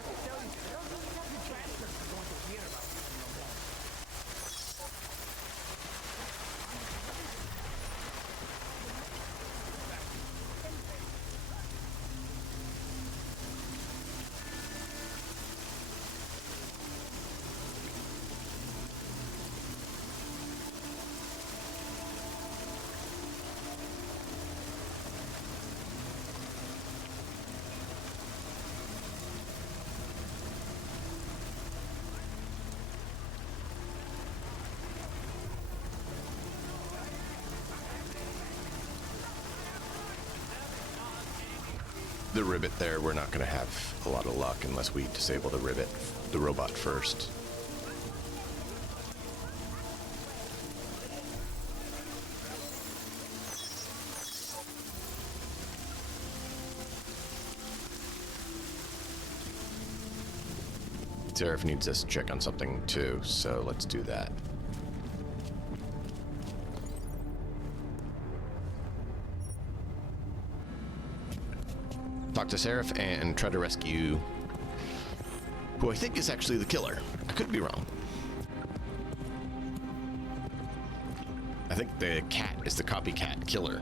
The ribbit there, we're not going to have a lot of luck unless we disable the ribbit, the robot first. Seraph needs us to check on something too, so let's do that. Talk to Seraph and try to rescue who I think is actually the killer. I could be wrong. I think the cat is the copycat killer.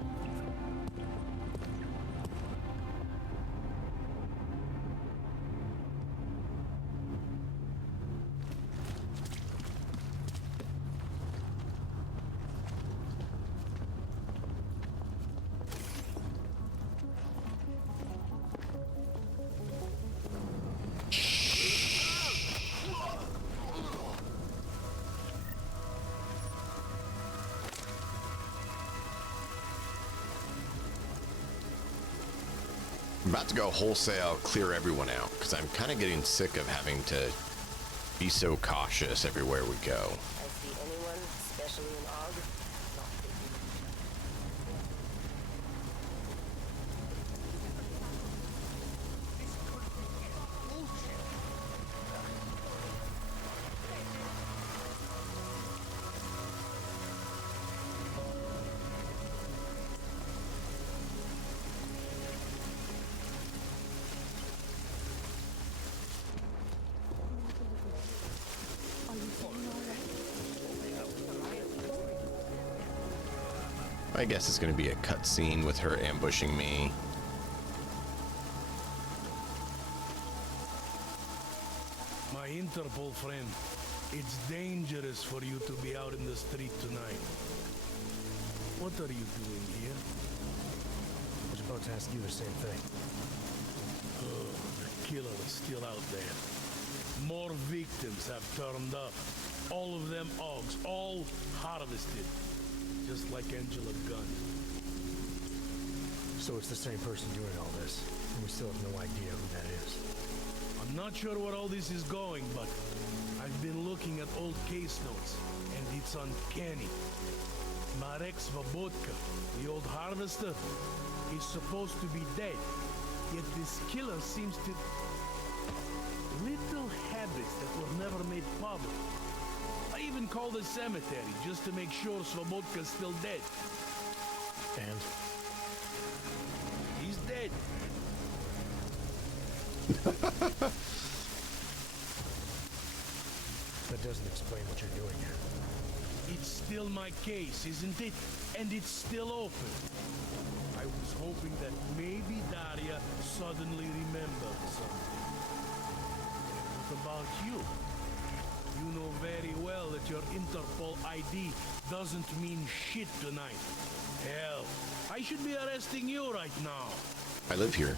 I'm about to go wholesale clear everyone out because I'm kind of getting sick of having to be so cautious everywhere we go. I see anyone, especially in Og, not I guess it's going to be a cutscene with her ambushing me. My Interpol friend, it's dangerous for you to be out in the street tonight. What are you doing here? I was about to ask you the same thing. Oh, killer is still out there. More victims have turned up. All of them Augs, all harvested. Just like Angela Gunn. So it's the same person doing all this, and we still have no idea who that is. I'm not sure where all this is going, but I've been looking at old case notes, and it's uncanny. Marek Svobotka, the old harvester, is supposed to be dead, yet this killer seems to... little habits that were never made public. I even called the cemetery just to make sure Svobodka's still dead. And? He's dead. That doesn't explain what you're doing here. It's still my case, isn't it? And it's still open. I was hoping that maybe Daria suddenly remembered something. What about you? You know very well that your Interpol ID doesn't mean shit tonight. Hell, I should be arresting you right now. I live here.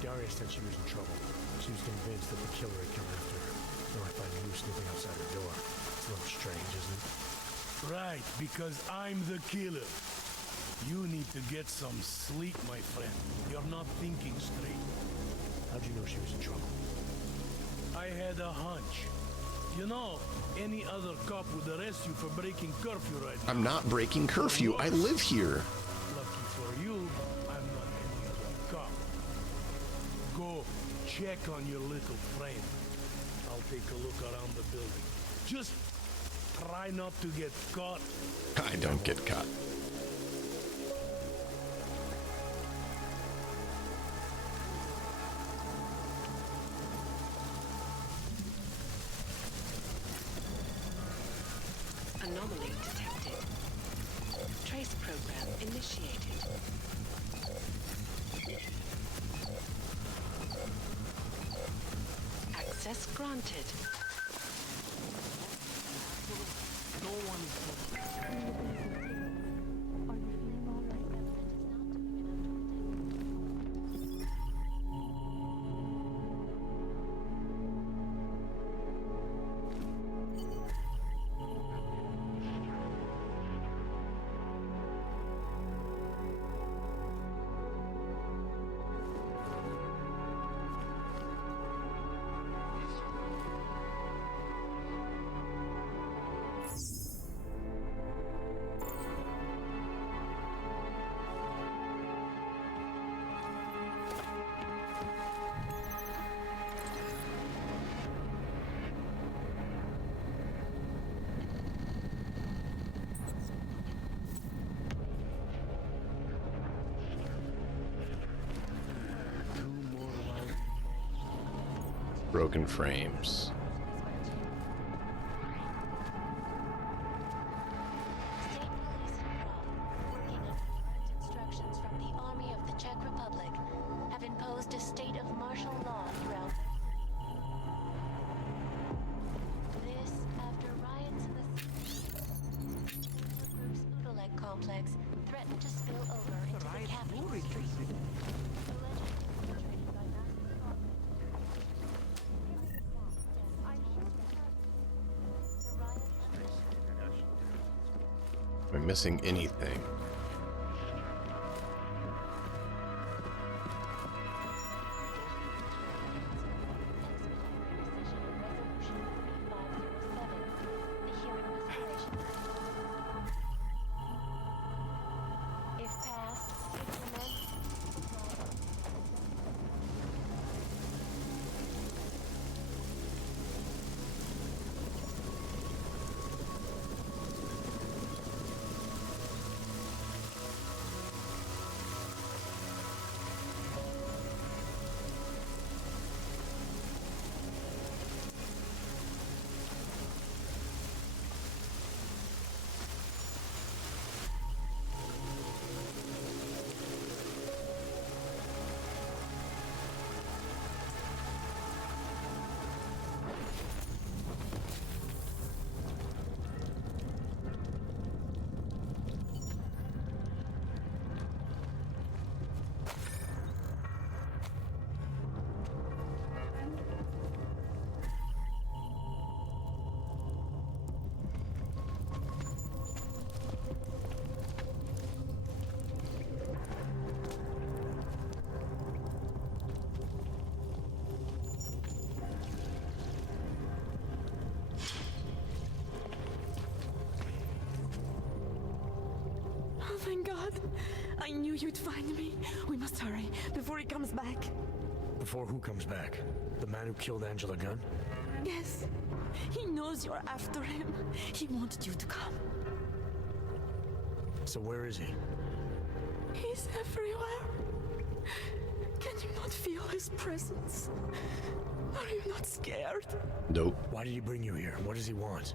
Daria said she was in trouble. She was convinced that the killer had come after her. Now I find you snooping outside her door. It's a little strange, isn't it? Right, because I'm the killer. You need to get some sleep, my friend. You're not thinking straight. How'd you know she was in trouble? I had a hunch. You know, any other cop would arrest you for breaking curfew right now. I'm not breaking curfew. I live here. Lucky for you, I'm not any other cop. Go check on your little friend. I'll take a look around the building. Just try not to get caught. I don't get caught. Anomaly detected. Trace program initiated. Access granted. No one is... Broken frames. Instructions from the Army of the Czech Republic have imposed a state of martial law throughout. This after riots in the group's Udalek complex threatened to spill over into the capital street. Am I missing anything? If passed, God. I knew you'd find me. We must hurry before he comes back. Before who comes back? The man who killed Angela Gunn? Yes. He knows you're after him. He wanted you to come. So where is he? He's everywhere. Can you not feel his presence? Are you not scared? Nope. Why did he bring you here? What does he want?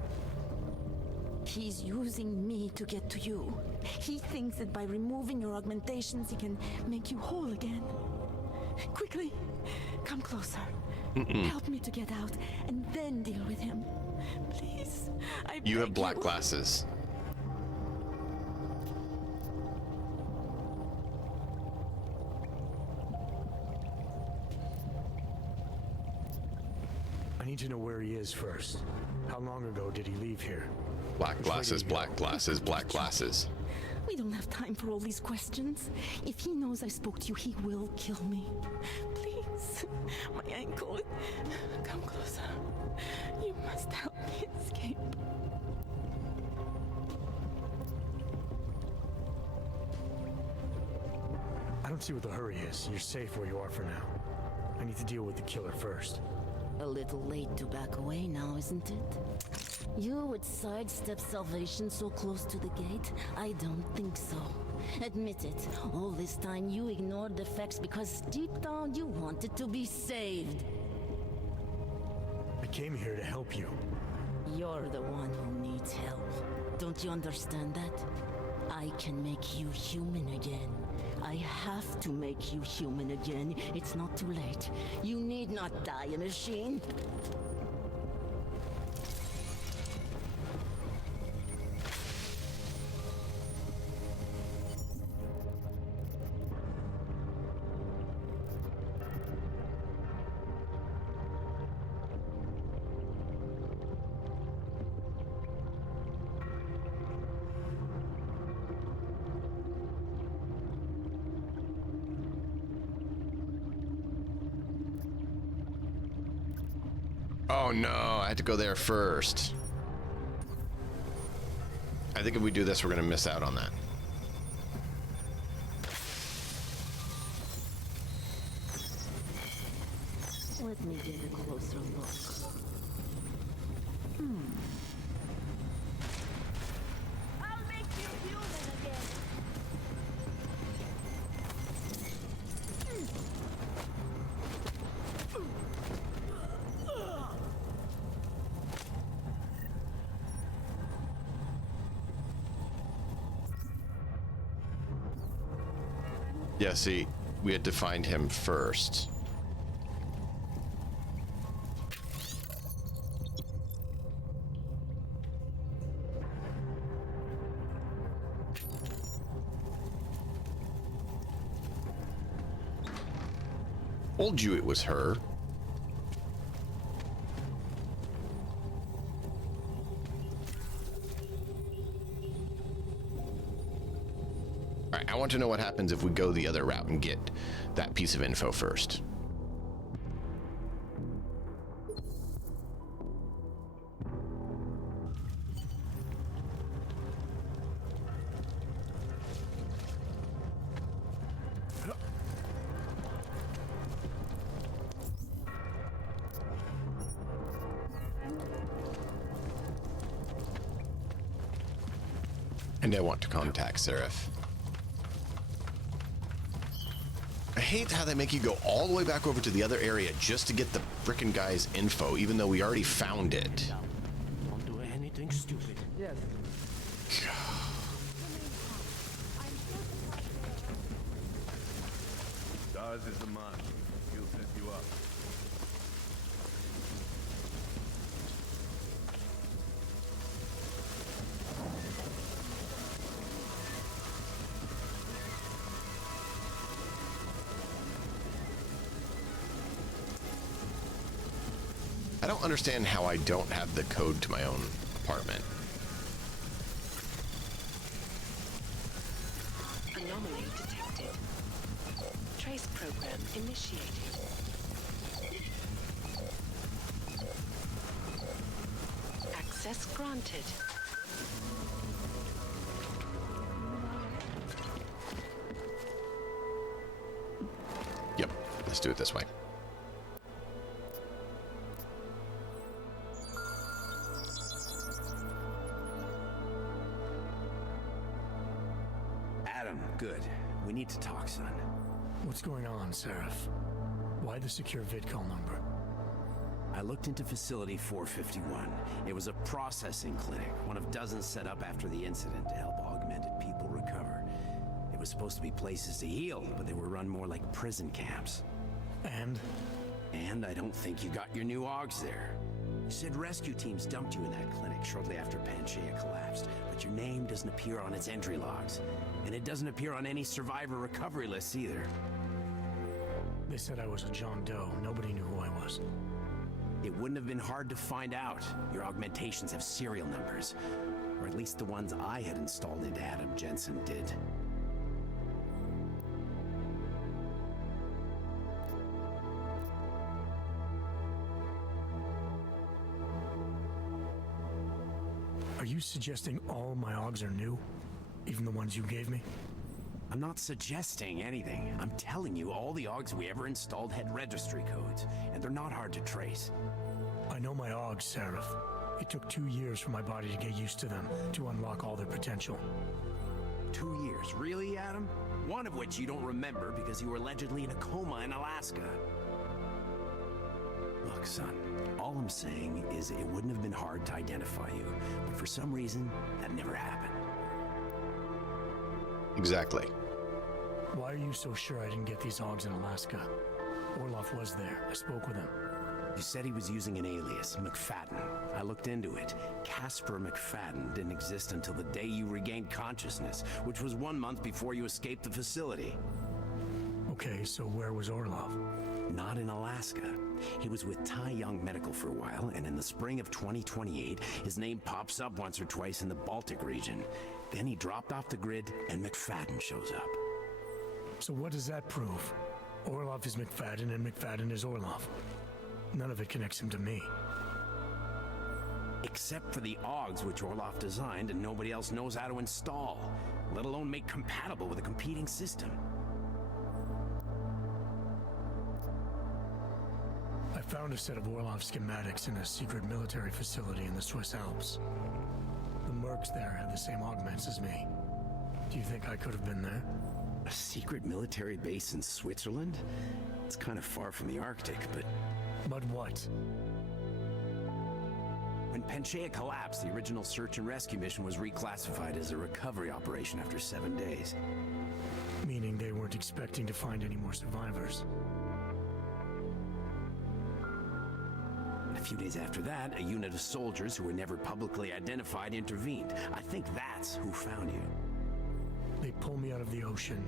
He's using me to get to you. He thinks that by removing your augmentations, he can make you whole again. Quickly, come closer. Help me to get out, and then deal with him. Please, I beg You have black glasses. I need to know where he is first. How long ago did he leave here? Black glasses, black glasses, black glasses. We don't have time for all these questions. If he knows I spoke to you, he will kill me. Please, my ankle. Come closer. You must help me escape. I don't see what the hurry is. You're safe where you are for now. I need to deal with the killer first. A little late to back away now, isn't it? You would sidestep salvation so close to the gate? I don't think so. Admit it, all this time you ignored the facts because deep down you wanted to be saved. I came here to help you. You're the one who needs help. Don't you understand that? I can make you human again. I have to make you human again. It's not too late. You need not die, a machine. Oh no, I had to go there first. I think if we do this, we're gonna miss out on that. Let me get a closer look. I'll make you human again. Yeah, see, we had to find him first. Told you it was her. All right, I want to know what happens if we go the other route and get that piece of info first. And I want to contact Seraph. I hate how they make you go all the way back over to the other area just to get the frickin' guy's info, even though we already found it. Don't do anything stupid. Yes. Dawes is a man. He'll set you up. I don't understand how I don't have the code to my own apartment. Anomaly detected. Trace program initiated. Access granted. do it this way. Adam, good. We need to talk, son. What's going on, Seraph? Why the secure VidCall number? I looked into Facility 451. It was a processing clinic, one of dozens set up after the incident to help augmented people recover. It was supposed to be places to heal, but they were run more like prison camps. And? And I don't think you got your new AUGs there. You said rescue teams dumped you in that clinic shortly after Pangaea collapsed, but your name doesn't appear on its entry logs. And it doesn't appear on any survivor recovery lists either. They said I was a John Doe. Nobody knew who I was. It wouldn't have been hard to find out. Your augmentations have serial numbers. Or at least the ones I had installed into Adam Jensen did. Are you suggesting all my AUGs are new? Even the ones you gave me? I'm not suggesting anything. I'm telling you, all the AUGs we ever installed had registry codes, and they're not hard to trace. I know my AUGs, Seraph. It took 2 years for my body to get used to them, to unlock all their potential. 2 years? Really, Adam? One of which you don't remember because you were allegedly in a coma in Alaska. Look, son, all I'm saying is it wouldn't have been hard to identify you, but for some reason, that never happened. Exactly. Why are you so sure I didn't get these AUGs in Alaska? Orloff was there. I spoke with him. You said he was using an alias, McFadden. I looked into it. Casper McFadden didn't exist until the day you regained consciousness, which was 1 month before you escaped the facility. Okay, so where was Orloff? Not in Alaska. He was with Tai Young Medical for a while, and in the spring of 2028, his name pops up once or twice in the Baltic region. Then he dropped off the grid, and McFadden shows up. So what does that prove? Orloff is McFadden, and McFadden is Orloff. None of it connects him to me. Except for the AUGs which Orloff designed and nobody else knows how to install, let alone make compatible with a competing system. I found a set of Orloff schematics in a secret military facility in the Swiss Alps. The mercs there had the same augments as me. Do you think I could have been there? A secret military base in Switzerland? It's kind of far from the Arctic, but... But what? When Pangaea collapsed, the original search and rescue mission was reclassified as a recovery operation after 7 days. Meaning they weren't expecting to find any more survivors. A few days after that, a unit of soldiers who were never publicly identified intervened. I think that's who found you. They pull me out of the ocean,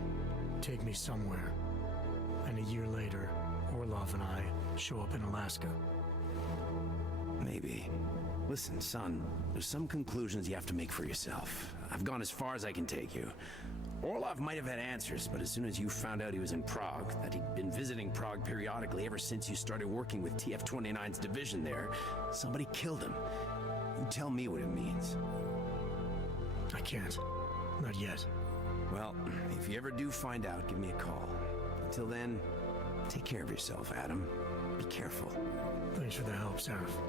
take me somewhere, and a year later, Orloff and I show up in Alaska. Maybe. Listen, son, there's some conclusions you have to make for yourself. I've gone as far as I can take you. Orloff might have had answers, but as soon as you found out he was in Prague, that he'd been visiting Prague periodically ever since you started working with TF-29's division there, somebody killed him. You tell me what it means. I can't. Not yet. Well, if you ever do find out, give me a call. Until then, take care of yourself, Adam. Be careful. Thanks for the help, Seraph.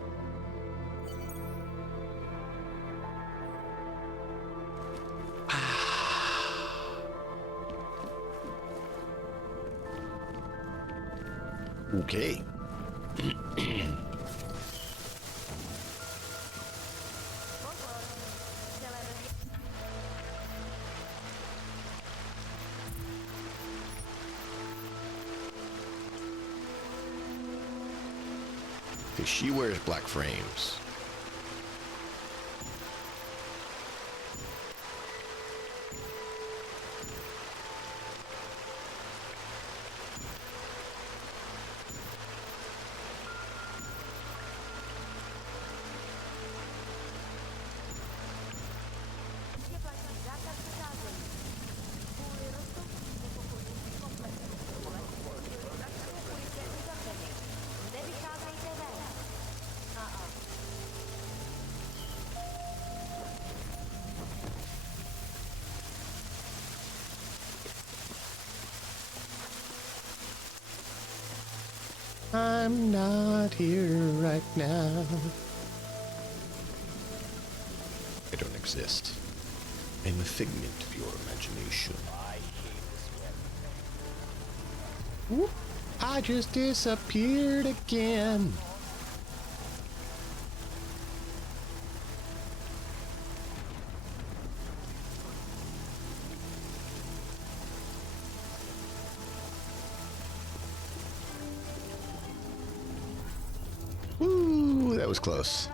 Okay. She wears black frames. I'm not here right now. I don't exist. I'm a figment of your imagination. Whoop. I just disappeared again. Woo, that was close.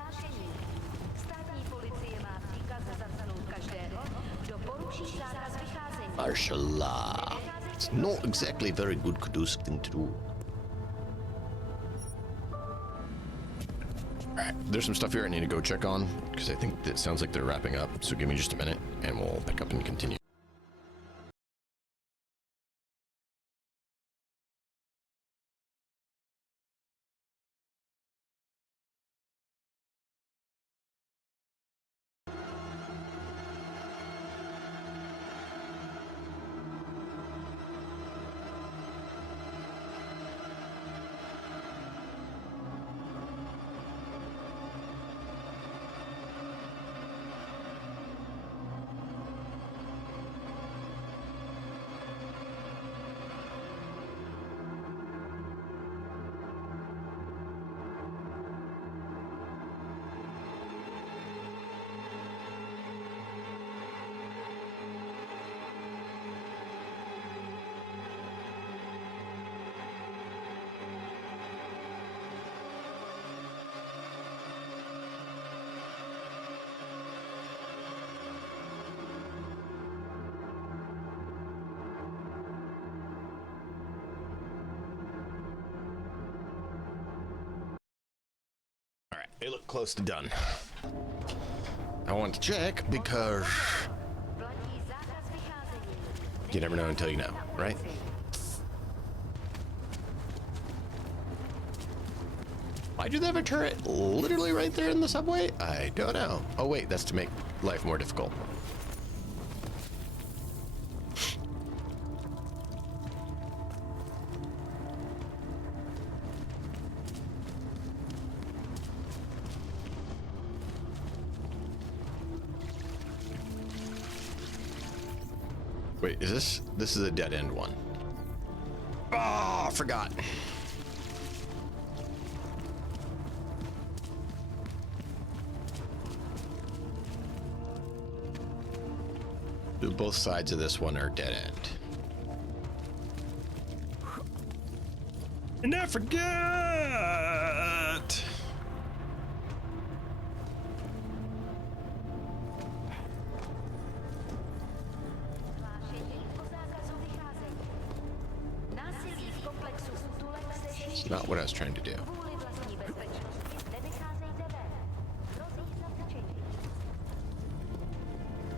Martial law. It's not exactly a very good Caduceus thing to do. Alright, there's some stuff here I need to go check on, because I think it sounds like they're wrapping up, so give me just a minute, and we'll pick up and continue. They look close to done. I want to check because you never know until you know, right? Why do they have a turret literally right there in the subway? I don't know. Oh wait, that's to make life more difficult. Wait, is this is a dead end one? Oh, I forgot. Both sides of this one are dead end. And I forgot. It's not what I was trying to do.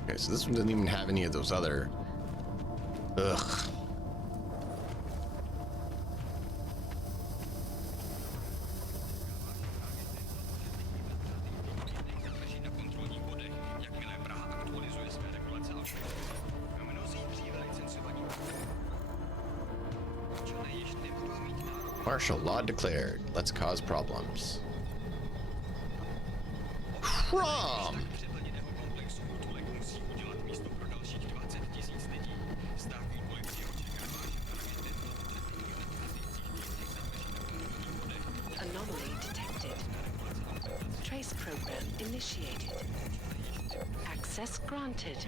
Okay, so this one doesn't even have any of those other... Ugh. Martial law declared. Let's cause problems. Crom! Anomaly detected. Trace program initiated. Access granted.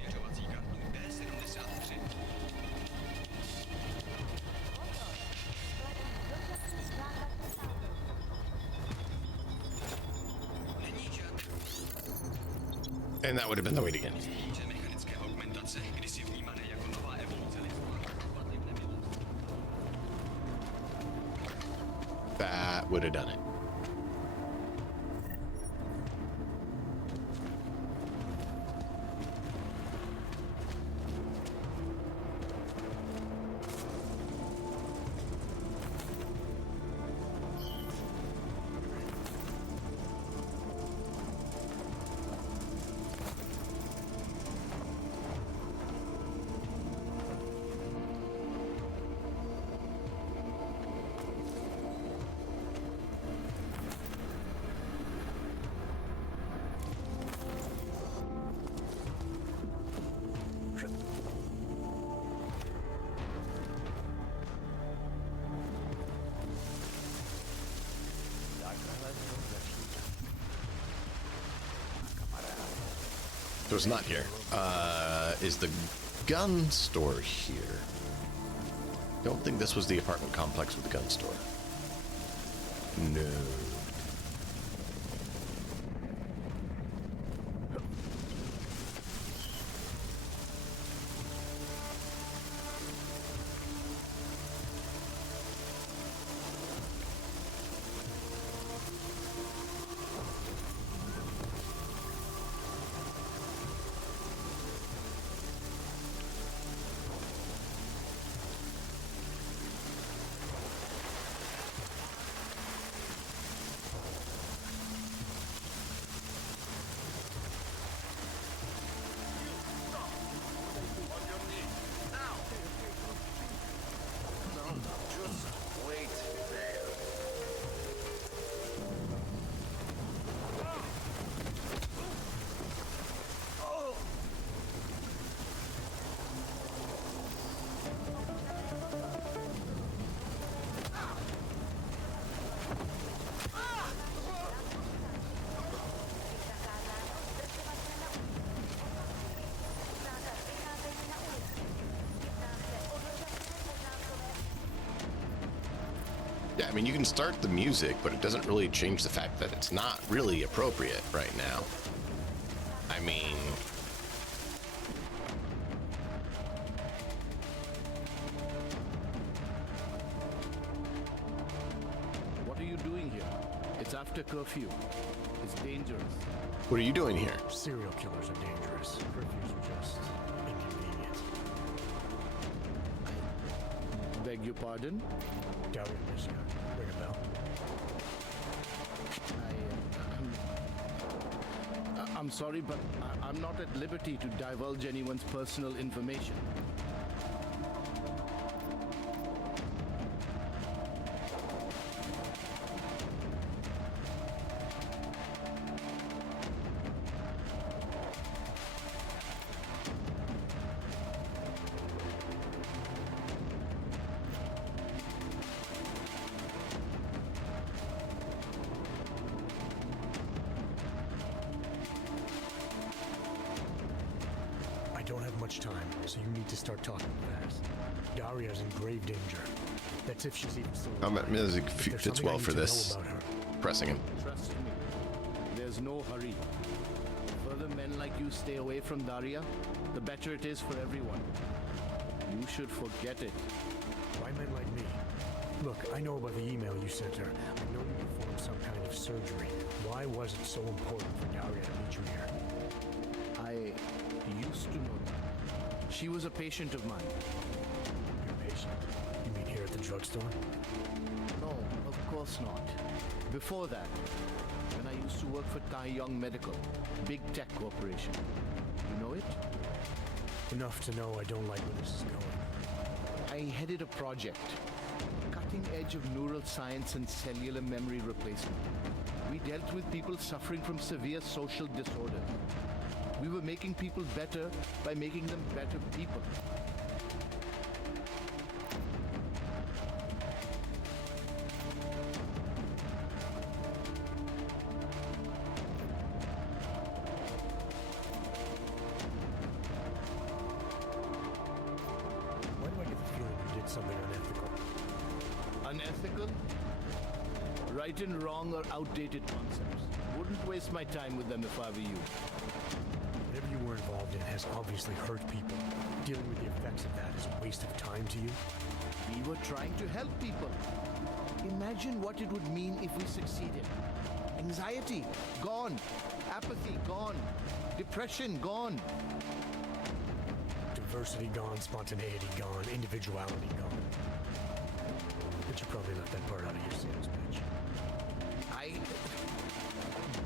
And that would have been the way to get. That would have done it. So it's not here. Is the gun store here? Don't think this was the apartment complex with the gun store. No. Yeah, I mean, you can start the music, but it doesn't really change the fact that it's not really appropriate right now. I mean... What are you doing here? It's after curfew. It's dangerous. What are you doing here? Serial killers are dangerous. Curfews are just inconvenient. Beg your pardon? Daria Mishka. Ring a bell. I'm sorry, but I'm not at liberty to divulge anyone's personal information. I don't have much time, so you need to start talking fast. Daria's in grave danger. That's if she's even still alive. Music There's fits something I well need for to know this. about her. Pressing him. Trust me, there's no hurry. The further men like you stay away from Daria, the better it is for everyone. You should forget it. Why men like me? Look, I know about the email you sent her. I know you performed some kind of surgery. Why was it so important for Daria to meet you here? I used to know that. She was a patient of mine. Your patient? You mean here at the drugstore? No, of course not. Before that, when I used to work for Tai Yong Medical, big tech corporation. You know it? Enough to know I don't like where this is going. I headed a project, cutting edge of neural science and cellular memory replacement. We dealt with people suffering from severe social disorders. We were making people better by making them better people. Why do I get the feeling you did something unethical? Unethical? Right and wrong are outdated concepts. Wouldn't waste my time with them if I were you. Whatever you were involved in has obviously hurt people. Dealing with the effects of that is a waste of time to you? We were trying to help people. Imagine what it would mean if we succeeded. Anxiety, gone. Apathy, gone. Depression, gone. Diversity gone, spontaneity gone, individuality gone. But you probably left that part out of your sales pitch.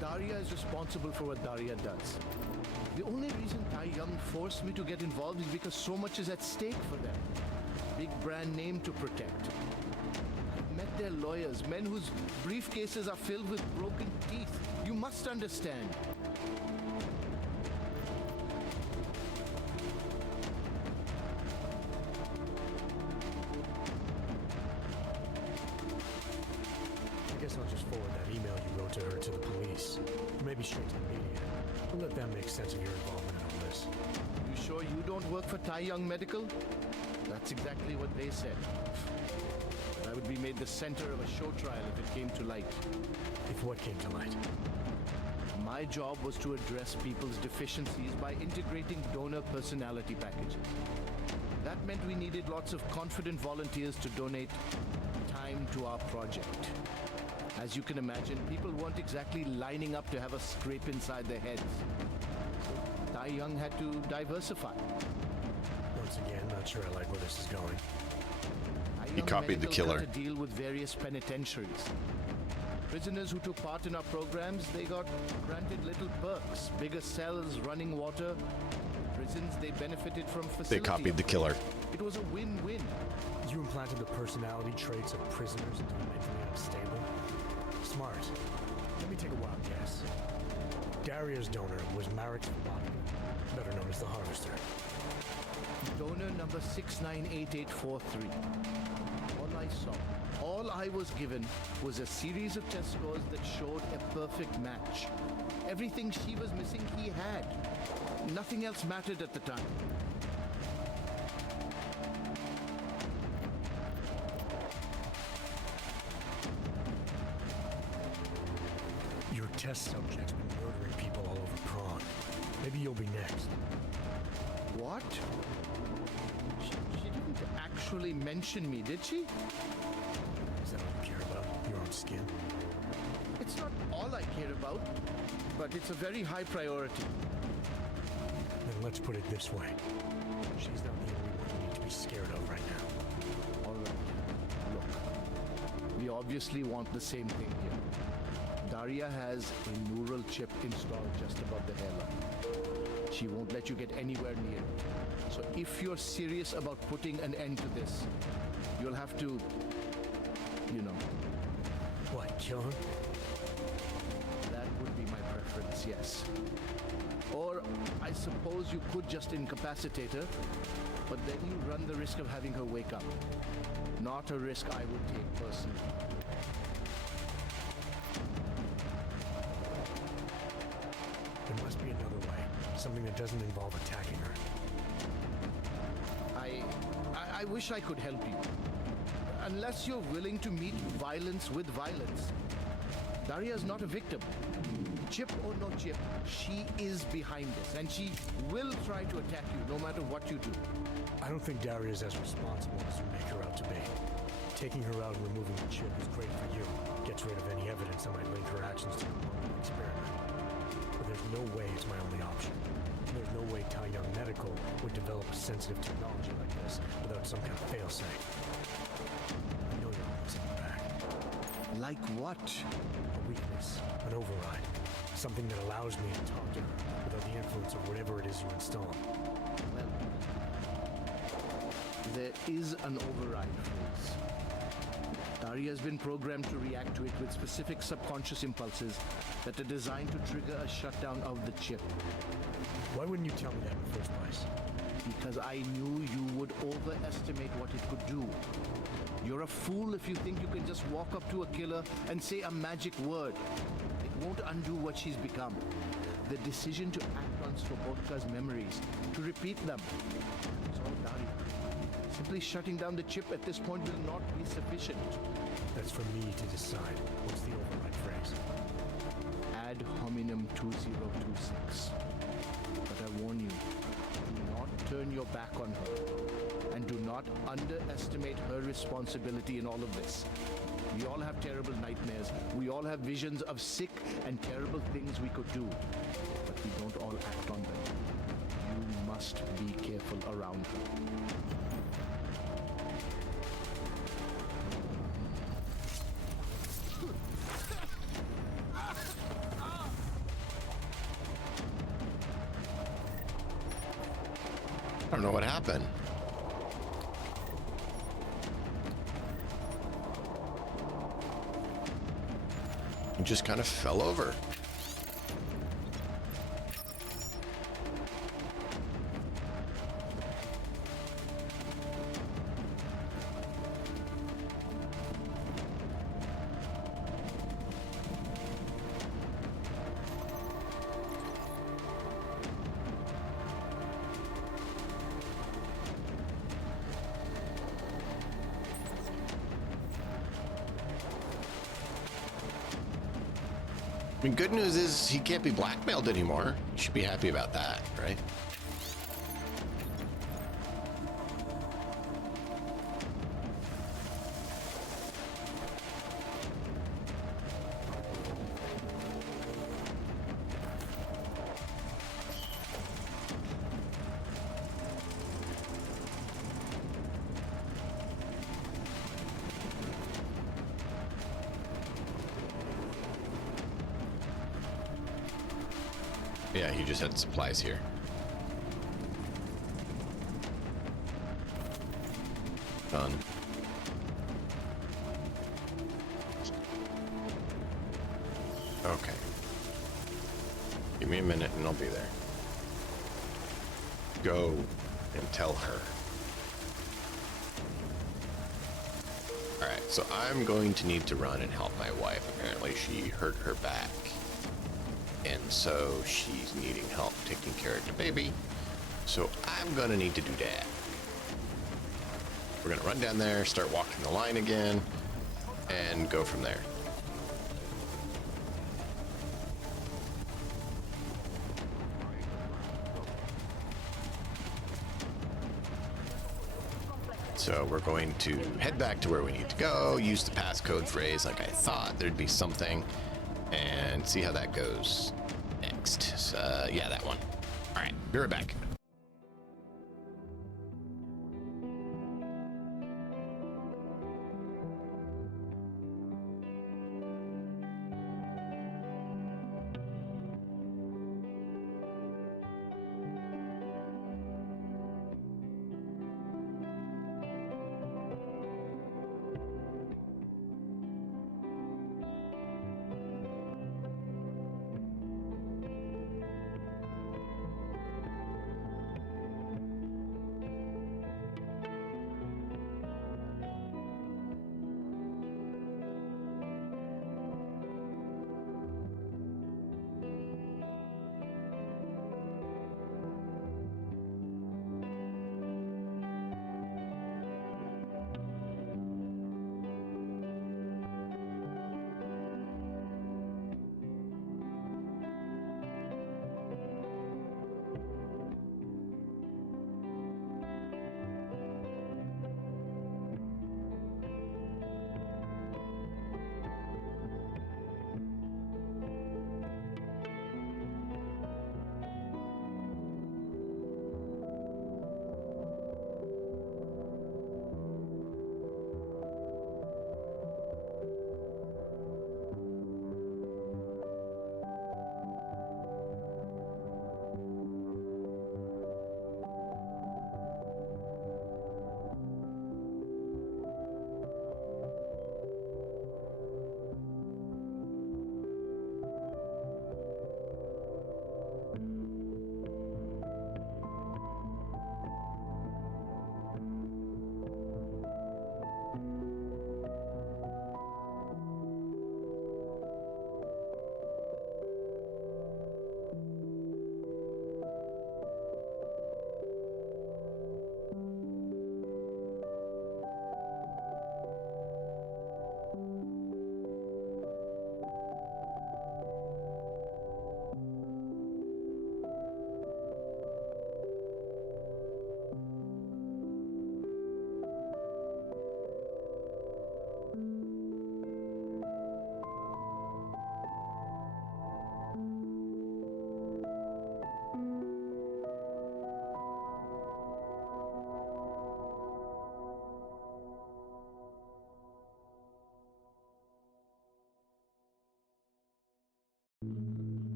Daria is responsible for what Daria does. The only reason Tai Young forced me to get involved is because so much is at stake for them. Big brand name to protect. I've met their lawyers, men whose briefcases are filled with broken teeth. You must understand. I guess I'll just forward that email you wrote to her to the police. Or maybe straight to the media. We'll let them make sense of your involvement in all this. You sure you don't work for Tai Young Medical? That's exactly what they said. I would be made the center of a show trial if it came to light. If what came to light? My job was to address people's deficiencies by integrating donor personality packages. That meant we needed lots of confident volunteers to donate time to our project. As you can imagine, people weren't exactly lining up to have a scrape inside their heads. So Tai Young had to diversify. Once again, not sure I like where this is going. He copied the killer. To deal with various penitentiaries. Prisoners who took part in our programs, they got granted little perks, bigger cells, running water. Prisons, they benefited from facility. They copied the killer. It was a win-win. You implanted the personality traits of prisoners into them, making them stable. Smart. Let me take a wild guess. Daria's donor was Marek Vodka, better known as the Harvester. Donor number 698843. All I was given was a series of test scores that showed a perfect match. Everything she was missing, he had. Nothing else mattered at the time. Your test subject's been murdering people all over Prague. Maybe you'll be next. What? She didn't actually mention me, did she? Is that all you care about? Your own skin? It's not all I care about, but it's a very high priority. Then let's put it this way. She's not the only one you need to be scared of right now. All right. Look, we obviously want the same thing here. Daria has a neural chip installed just above the hairline. She won't let you get anywhere near it. So if you're serious about putting an end to this, you'll have to, you know. What, kill her? That would be my preference, yes. Or I suppose you could just incapacitate her, but then you run the risk of having her wake up. Not a risk I would take personally. There must be another way. Something that doesn't involve attacking her. I wish I could help you. Unless you're willing to meet violence with violence. Daria's not a victim. Chip or no chip, she is behind this, and she will try to attack you no matter what you do. I don't think Daria's as responsible as you make her out to be. Taking her out and removing the chip is great for you. Gets rid of any evidence that might link her actions to your experiment. But there's no way it's my only option. There's no way Tai Young Medical would develop sensitive technology like this without some kind of failsafe. I know you're holding something back. Like what? A weakness, an override. Something that allows me to talk to her without the influence of whatever it is you install. Well, there is an override phrase. Daria has been programmed to react to it with specific subconscious impulses that are designed to trigger a shutdown of the chip. Why wouldn't you tell me that in the first place? Because I knew you would overestimate what it could do. You're a fool if you think you can just walk up to a killer and say a magic word. It won't undo what she's become. The decision to act on Slobodka's memories, to repeat them. It's all Daria. Simply shutting down the chip at this point will not be sufficient. That's for me to decide. What's the override phrase? Ad hominem 2026. But I warn you, do not turn your back on her. And do not underestimate her responsibility in all of this. We all have terrible nightmares. We all have visions of sick and terrible things we could do. But we don't all act on them. You must be careful around her. I don't know what happened. He just kind of fell over. I mean, good news is he can't be blackmailed anymore. You should be happy about that, right? Yeah, he just had supplies here. Done. Okay. Give me a minute and I'll be there. Go and tell her. Alright, so I'm going to need to run and help my wife. Apparently she hurt her back. And so she's needing help taking care of the baby. So I'm gonna need to do that. We're gonna run down there, start walking the line again, and go from there. So we're going to head back to where we need to go, use the passcode phrase like I thought there'd be something, and see how that goes next. Yeah, that one. All right, be right back.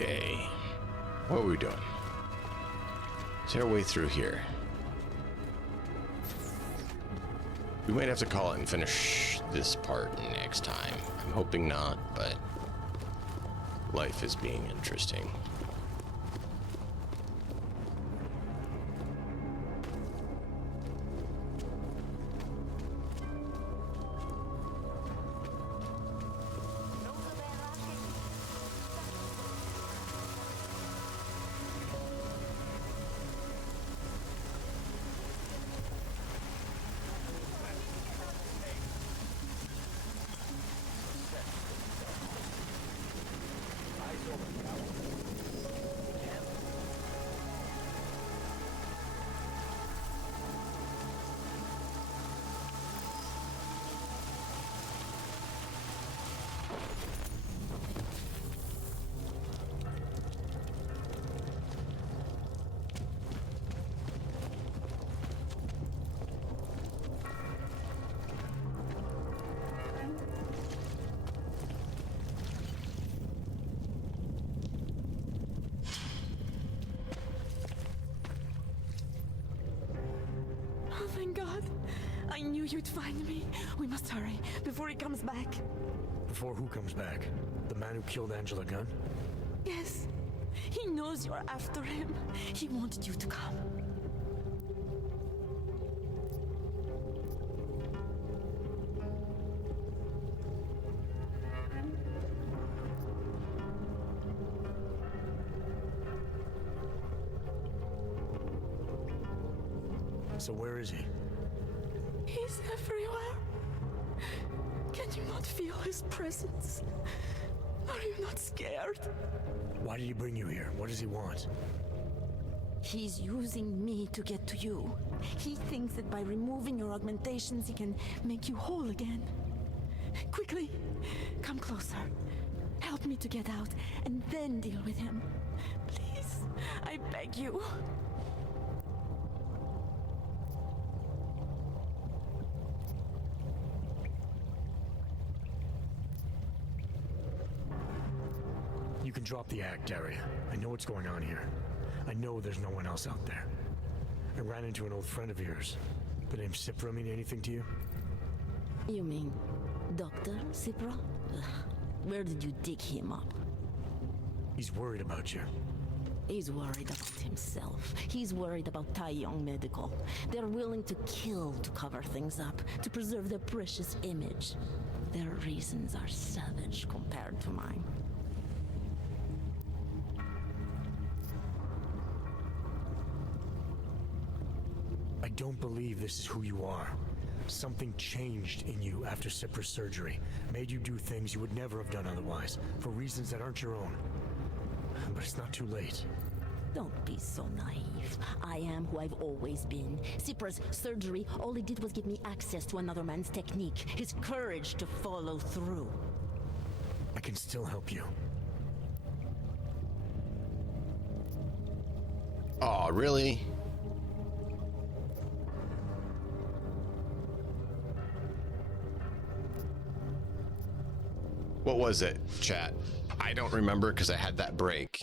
day. What are we doing? Is there a way through here? We might have to call it and finish this part next time. I'm hoping not, but life is being interesting. Oh, thank God. I knew you'd find me. We must hurry before he comes back. Before who comes back? The man who killed Angela Gunn? Yes. He knows you're after him. He wanted you to come. So where is he? He's everywhere. Can you not feel his presence? Are you not scared? Why did he bring you here? What does he want? He's using me to get to you. He thinks that by removing your augmentations, he can make you whole again. Quickly, come closer. Help me to get out, and then deal with him. Please, I beg you. You can drop the act, Daria. I know what's going on here. I know there's no one else out there. I ran into an old friend of yours. The name Cipra mean anything to you? You mean Dr. Cipra? Ugh. Where did you dig him up? He's worried about you. He's worried about himself. He's worried about Tai Yong Medical. They're willing to kill to cover things up, to preserve their precious image. Their reasons are savage compared to mine. I don't believe this is who you are. Something changed in you after Cipra's surgery, made you do things you would never have done otherwise, for reasons that aren't your own. But it's not too late. Don't be so naive. I am who I've always been. Cipra's surgery, all it did was give me access to another man's technique, his courage to follow through. I can still help you. Aw, really? What was it, chat? I don't remember because I had that break.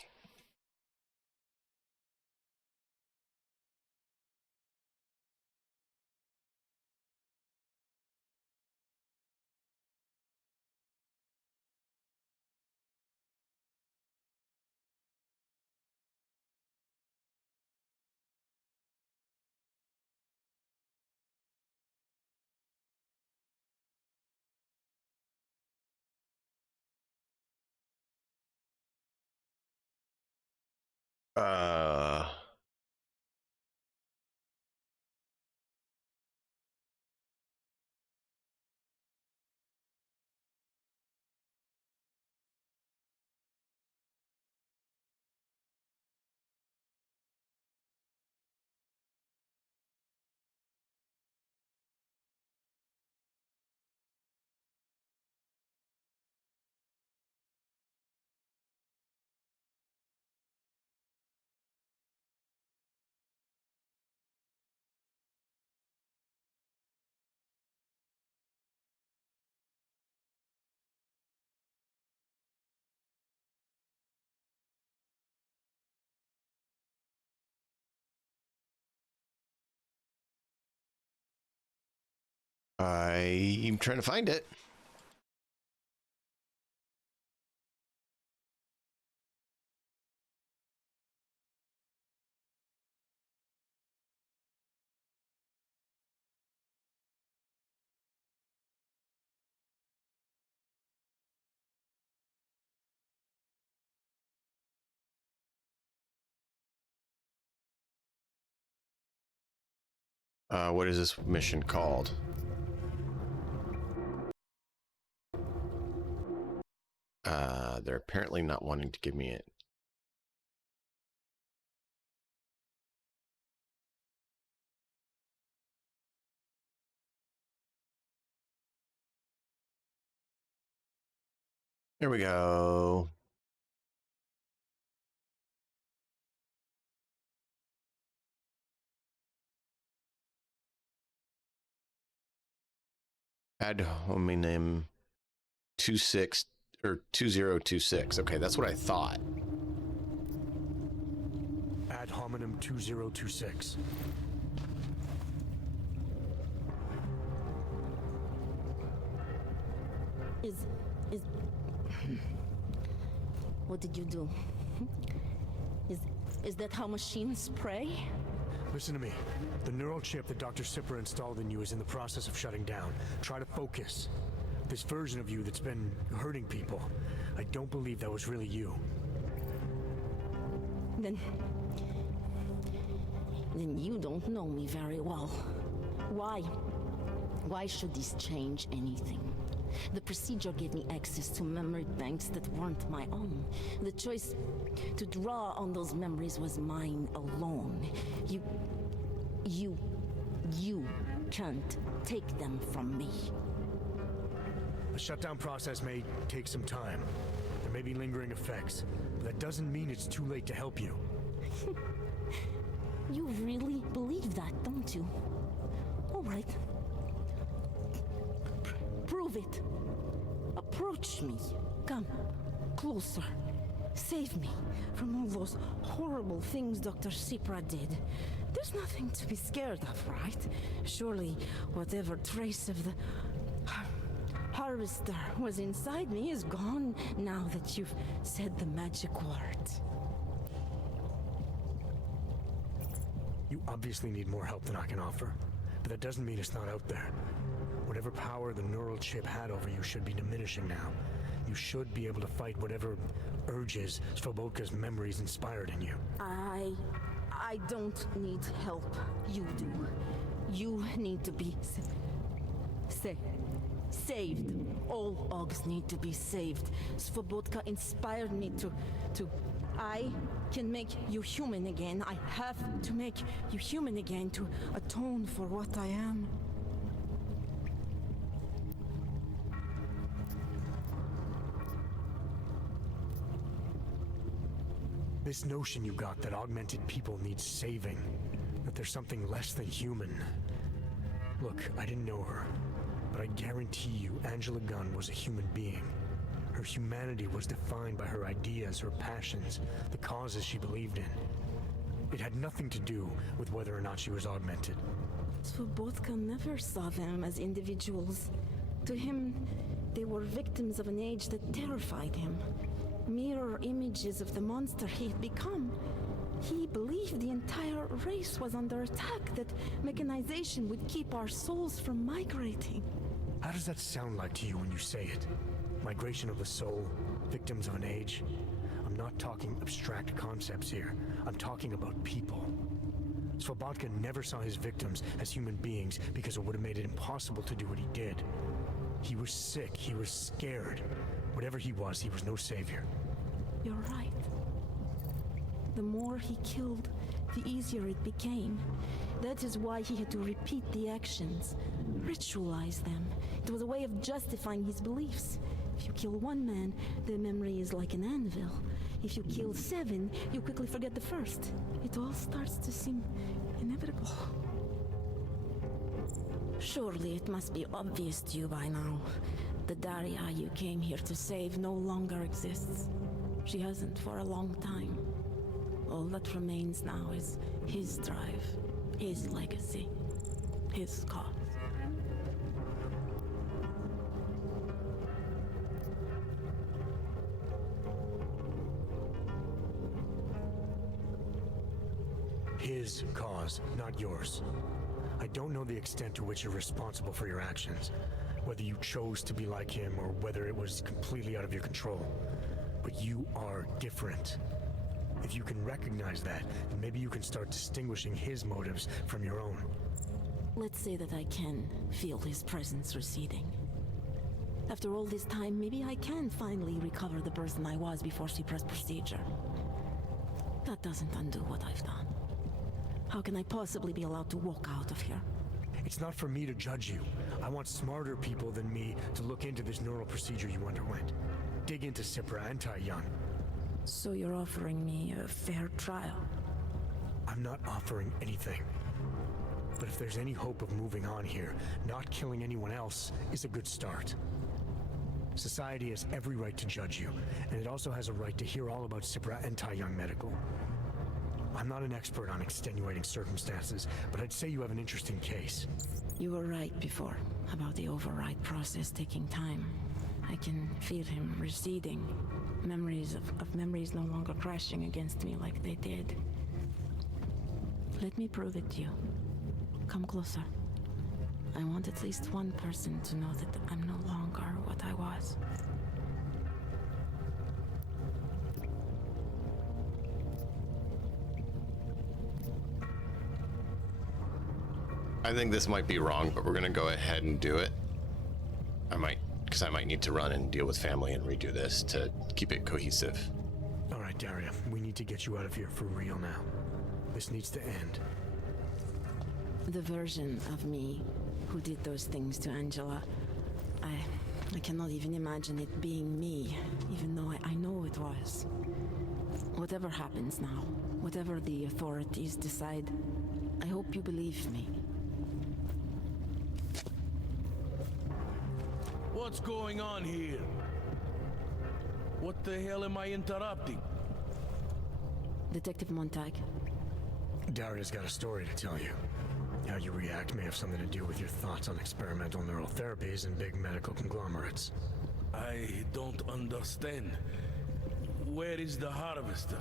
I'm trying to find it. What is this mission called? They're apparently not wanting to give me it. There we go. Ad hominem 26 or 2026. Okay, that's what I thought. Ad hominem 2026. What did you do? Is that how machines pray? Listen to me. The neural chip that Dr. Sipper installed in you is in the process of shutting down. Try to focus. This version of you that's been hurting people, I don't believe that was really you. Then you don't know me very well. Why? Why should this change anything? The procedure gave me access to memory banks that weren't my own. The choice to draw on those memories was mine alone. You can't take them from me. The shutdown process may take some time. There may be lingering effects, but that doesn't mean it's too late to help you. You really believe that, don't you? All right. Prove it. Approach me. Come closer. Save me from all those horrible things Dr. Sipra did. There's nothing to be scared of, right? Surely whatever trace of the harvester was inside me is gone now that you've said the magic words. You obviously need more help than I can offer, but that doesn't mean it's not out there. Whatever power the neural chip had over you should be diminishing now. You should be able to fight whatever urges Svobodka's memories inspired in you. I don't need help. You do. You need to be saved. All Ogs need to be saved. Svobodka inspired me to... I can make you human again. I have to make you human again to atone for what I am. This notion you got that augmented people need saving, that there's something less than human. Look, I didn't know her, but I guarantee you Angela Gunn was a human being. Her humanity was defined by her ideas, her passions, the causes she believed in. It had nothing to do with whether or not she was augmented. Svobodka never saw them as individuals. To him, they were victims of an age that terrified him. Mirror images of the monster he had become. He believed the entire race was under attack, that mechanization would keep our souls from migrating. How does that sound like to you when you say it? Migration of the soul, victims of an age? I'm not talking abstract concepts here. I'm talking about people. Svobodka never saw his victims as human beings because it would have made it impossible to do what he did. He was sick, he was scared. Whatever he was no savior. You're right. The more he killed, the easier it became. That is why he had to repeat the actions, ritualize them. It was a way of justifying his beliefs. If you kill one man, the memory is like an anvil. If you kill 7, you quickly forget the first. It all starts to seem inevitable. Surely it must be obvious to you by now. The Daria you came here to save no longer exists. She hasn't for a long time. All that remains now is his drive, his legacy, his cause. His cause, not yours. I don't know the extent to which you're responsible for your actions, whether you chose to be like him or whether it was completely out of your control. But you are different. If you can recognize that, then maybe you can start distinguishing his motives from your own. Let's say that I can feel his presence receding. After all this time, maybe I can finally recover the person I was before she pressed procedure. That doesn't undo what I've done. How can I possibly be allowed to walk out of here? It's not for me to judge you. I want smarter people than me to look into this neural procedure you underwent. Dig into Cipra and Tai Young. So you're offering me a fair trial? I'm not offering anything. But if there's any hope of moving on here, not killing anyone else is a good start. Society has every right to judge you, and it also has a right to hear all about Cipra and Tai Young Medical. I'm not an expert on extenuating circumstances, but I'd say you have an interesting case. You were right before, about the override process taking time. I can feel him receding. Memories of memories no longer crashing against me like they did. Let me prove it to you. Come closer. I want at least one person to know that I'm no longer what I was. I think this might be wrong, but we're gonna go ahead and do it. Because I might need to run and deal with family and redo this to keep it cohesive. All right, Daria, we need to get you out of here for real now. This needs to end. The version of me who did those things to Angela, I cannot even imagine it being me, even though I know it was. Whatever happens now, whatever the authorities decide, I hope you believe me. What's going on here? What the hell am I interrupting? Detective Montag. Daria's got a story to tell you. How you react may have something to do with your thoughts on experimental neural therapies and big medical conglomerates. I don't understand. Where is the harvester?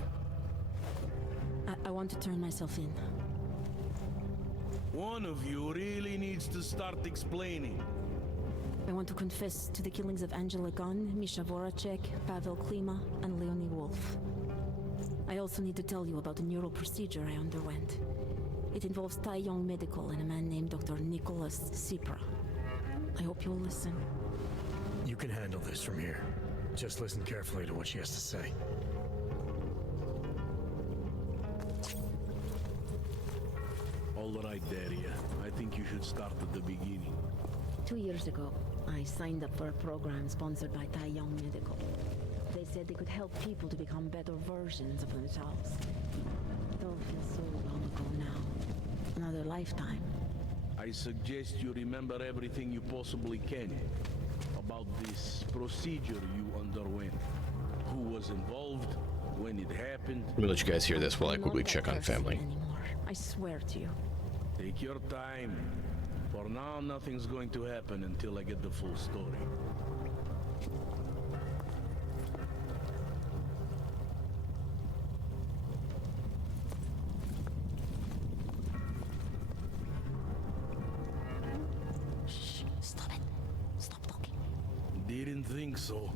I want to turn myself in. One of you really needs to start explaining. I want to confess to the killings of Angela Gunn, Misha Voracek, Pavel Klima, and Leonie Wolf. I also need to tell you about the neural procedure I underwent. It involves Tai Young Medical and a man named Dr. Nicholas Cipra. I hope you'll listen. You can handle this from here. Just listen carefully to what she has to say. All right, Daria. I think you should start at the beginning. 2 years ago, I signed up for a program sponsored by Tai Young Medical. They said they could help people to become better versions of themselves. It all feels so long ago now. Another lifetime. I suggest you remember everything you possibly can about this procedure you underwent. Who was involved, when it happened. Let me let you guys hear this while I quickly check on family. I swear to you. Take your time. For now, nothing's going to happen until I get the full story. Shh, stop it. Stop talking. Didn't think so.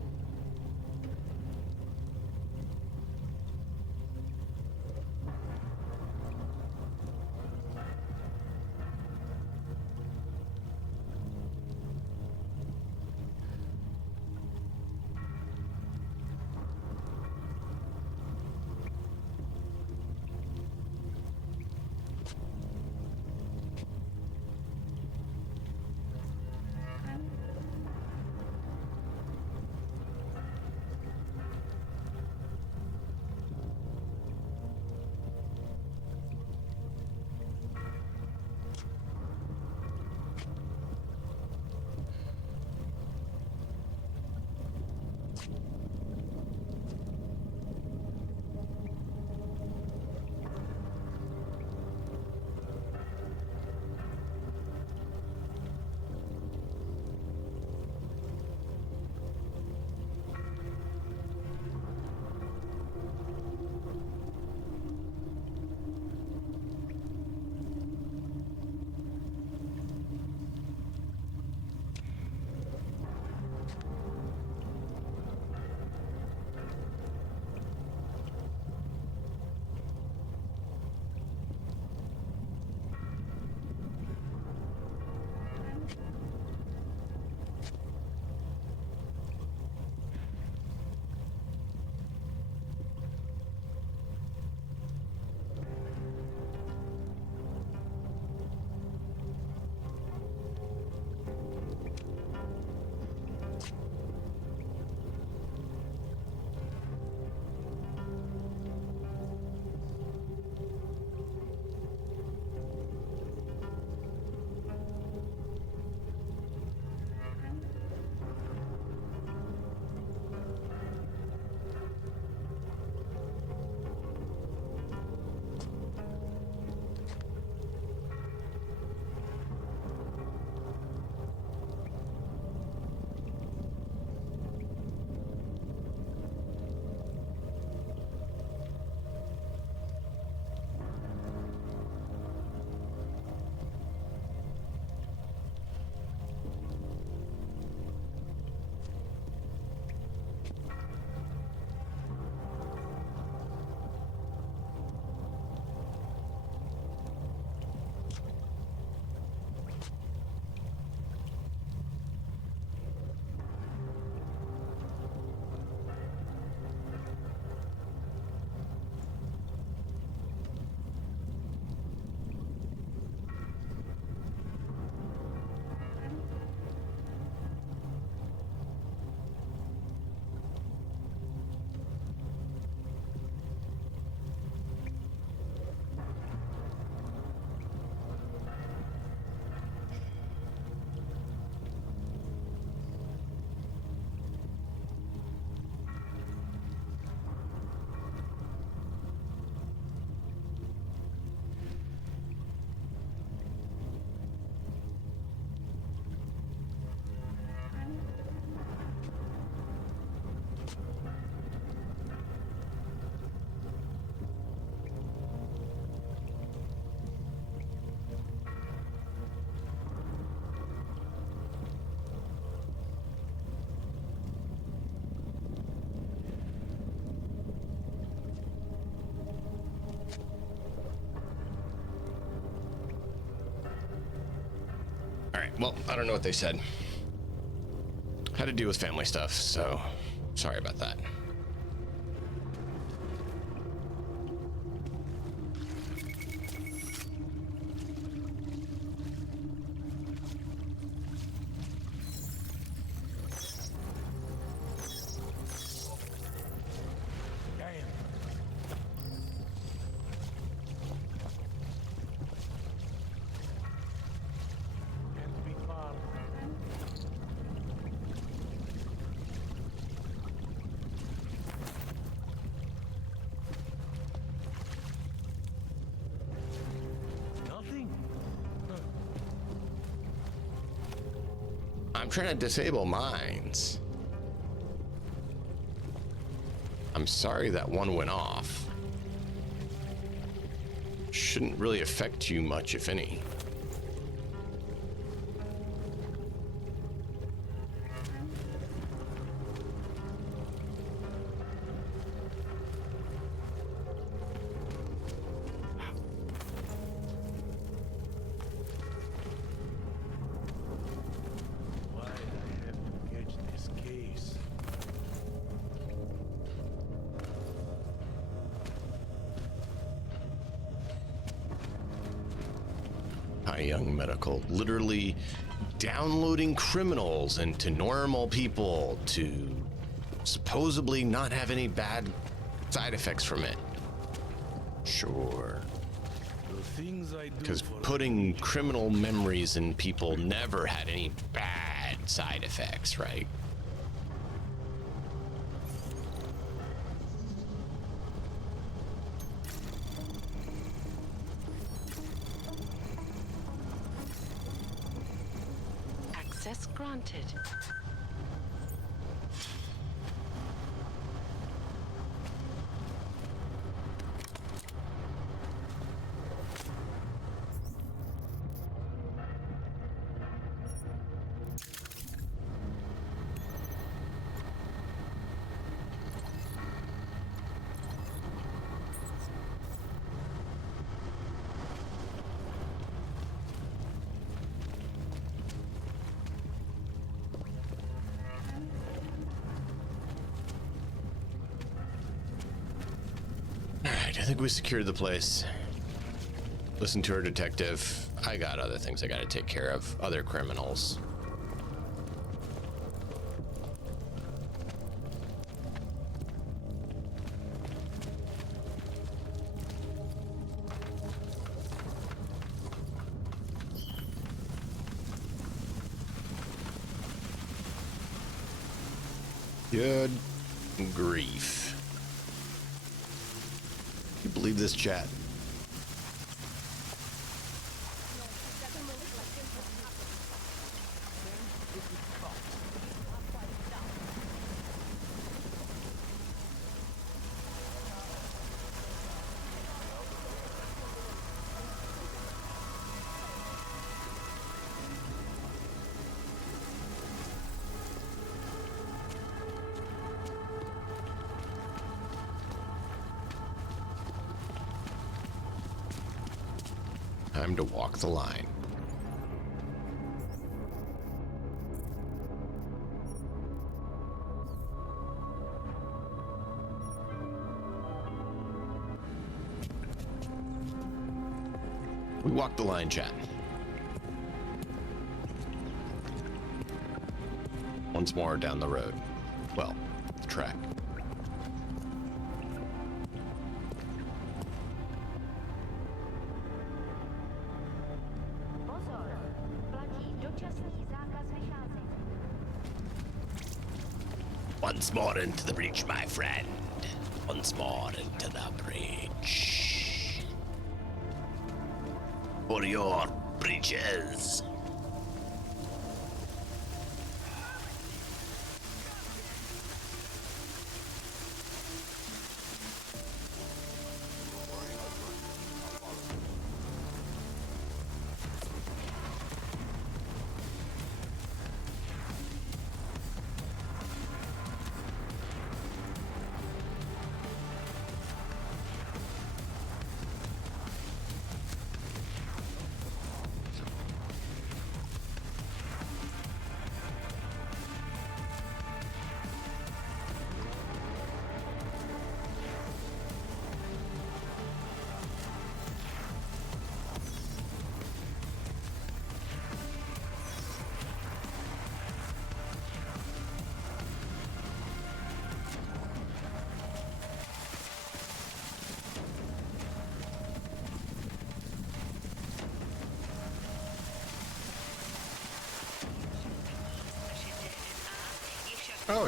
well, I don't know what they said. Had to do with family stuff, so sorry about that. I'm trying to disable mines. I'm sorry that one went off. Shouldn't really affect you much, if any. Young medical, literally downloading criminals into normal people to supposedly not have any bad side effects from it. Sure. Because putting criminal memories in people never had any bad side effects, right? Access granted. I think we secured the place. Listen to our detective. I got other things I gotta take care of. Other criminals. Good grief. You believe this, chat? Time to walk the line. We walk the line, chat. Once more down the road. Well, the track. Once more into the breach, my friend. Once more into the breach. For your breaches.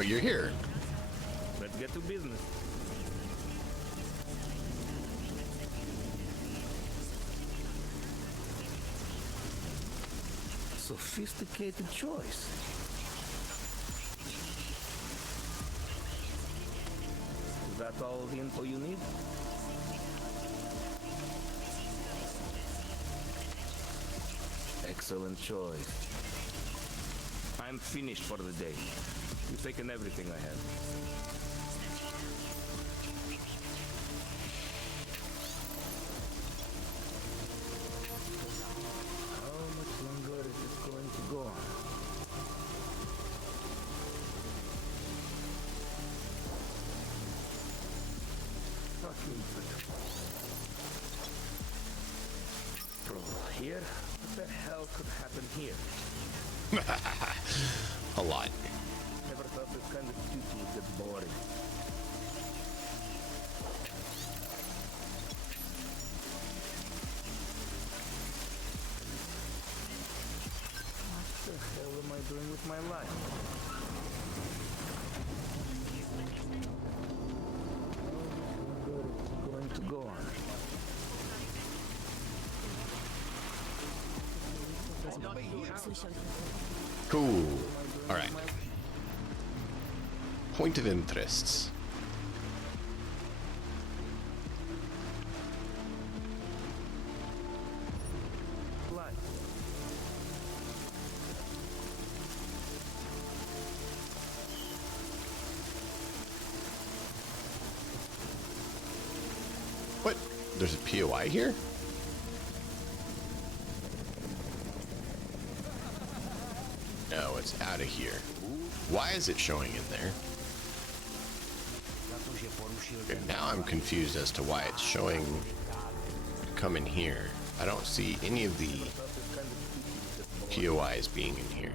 you're here. Let's get to business. Sophisticated choice. Is that all the info you need? Excellent choice. I'm finished for the day. You've taken everything I had. How much longer is this going to go on? Fucking from here? What the hell could happen here? A lot. Never thought this kind of duty would get boring. What the hell am I doing with my life? How much longer is it going to go on? Cool. All right. Point of interests. What? There's a POI here? No, it's out of here. Why is it showing in there? Okay, now I'm confused as to why it's showing come in here. I don't see any of the POIs being in here.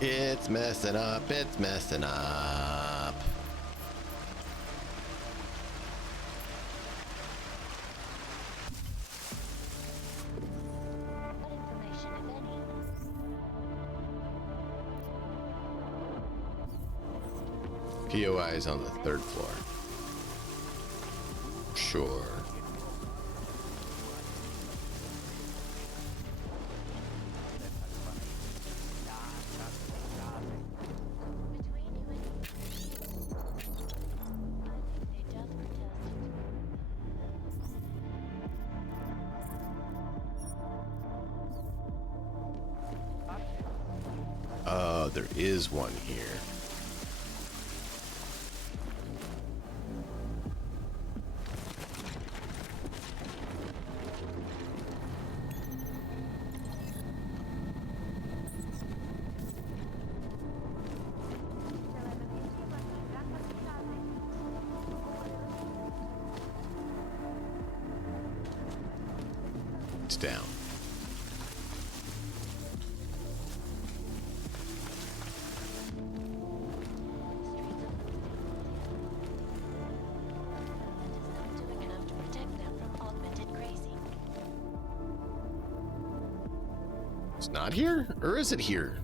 It's messing up, it's messing up. POI is on the 3rd floor. Sure. There is one here. It's down. It's not here? Or is it here?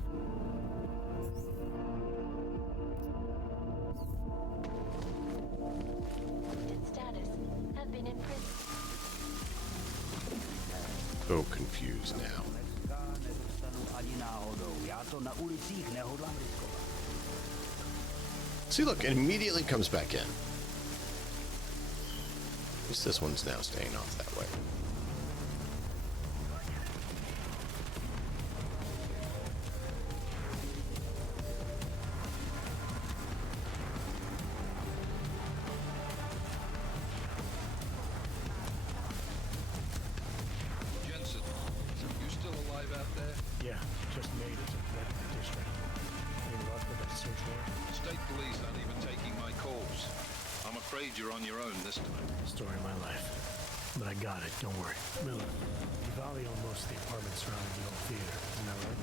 So confused now. See, look, it immediately comes back in. At least this one's now staying off that way. Yeah, just made it to that district. Any luck with that search warrant? State police aren't even taking my calls. I'm afraid you're on your own this time. Story of my life. But I got it, don't worry. Miller, Valley owned most of the apartments surrounding the old theater, isn't that right?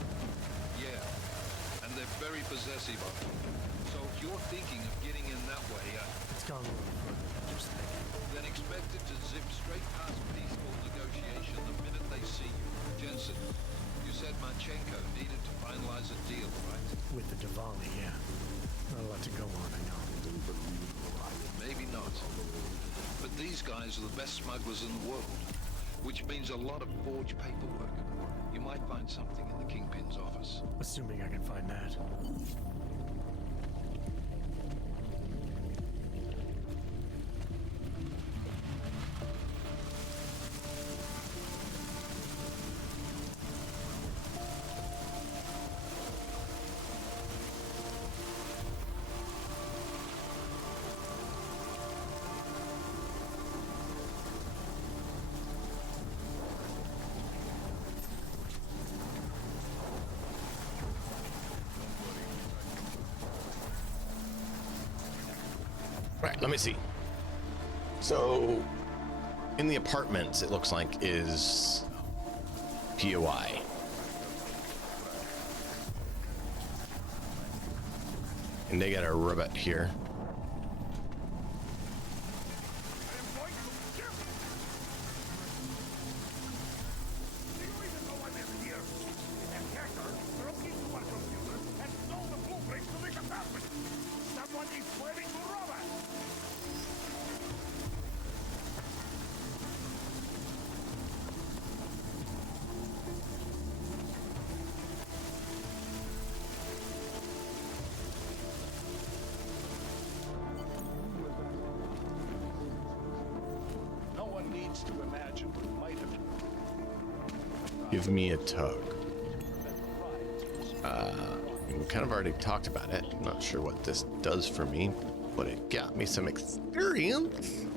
Yeah, and they're very possessive of it. So if you're thinking of getting in that way, It's gone a little further than just was thinking. Then expect it to zip straight past peaceful negotiation the minute they see you. Jensen, you said Marchenko needed to finalize a deal, right? With the Diwali, yeah. Not a lot to go on, I know. Maybe not. But these guys are the best smugglers in the world, which means a lot of forged paperwork. You might find something in the Kingpin's office. Assuming I can find that. Right, let me see. So, in the apartments, it looks like is POI. And they got a robot here. To imagine what might have. Give me a tug. We kind of already talked about it. I'm not sure what this does for me, but it got me some experience.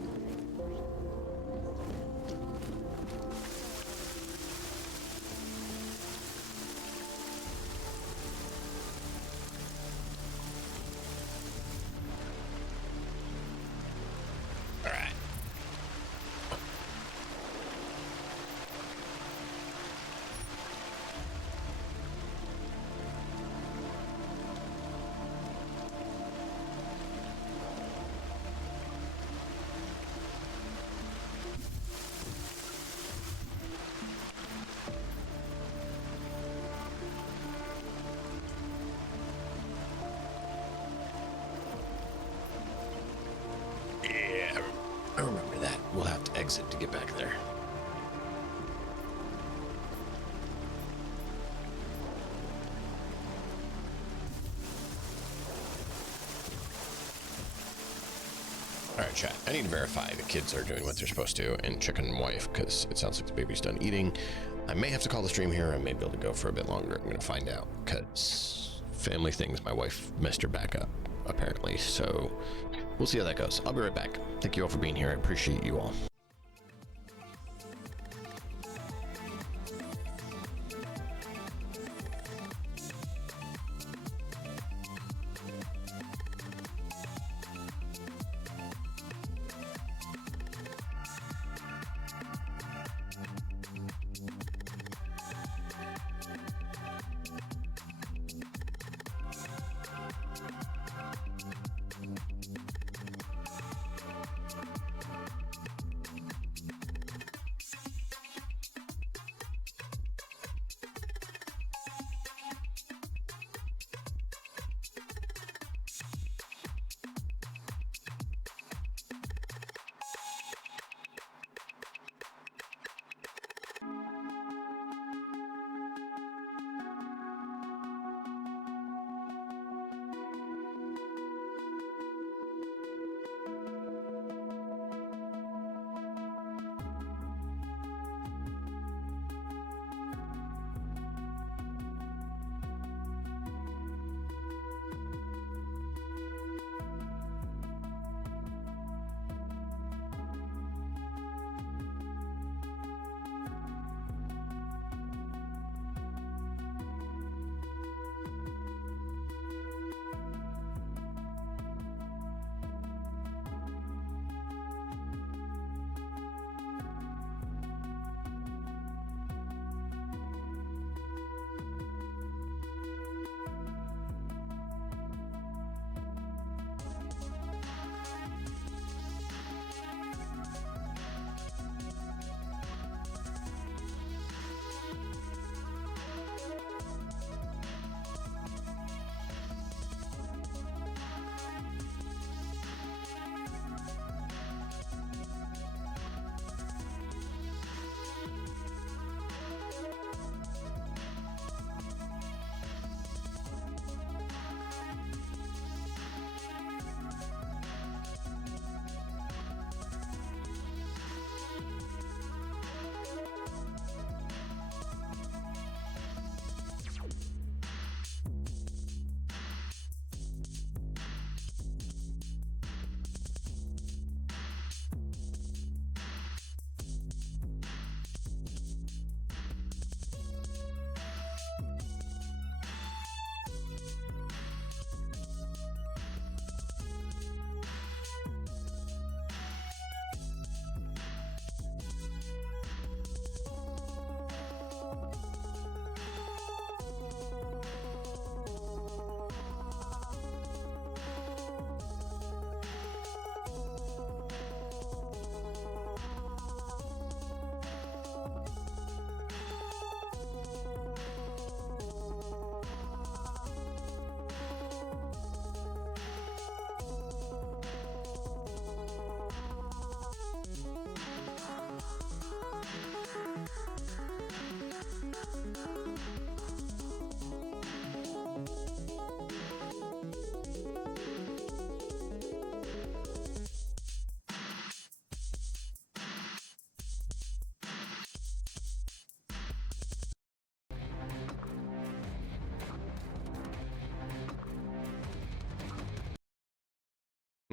I remember that. We'll have to exit to get back there. Alright, chat. I need to verify the kids are doing what they're supposed to and check on wife, because it sounds like the baby's done eating. I may have to call the stream here. I may be able to go for a bit longer. I'm going to find out, because family things, my wife messed her back up, apparently. So we'll see how that goes. I'll be right back. Thank you all for being here. I appreciate you all.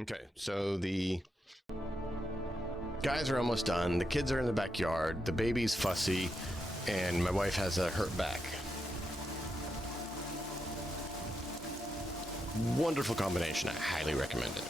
Okay, so the guys are almost done. The kids are in the backyard. The baby's fussy, and my wife has a hurt back. Wonderful combination. I highly recommend it.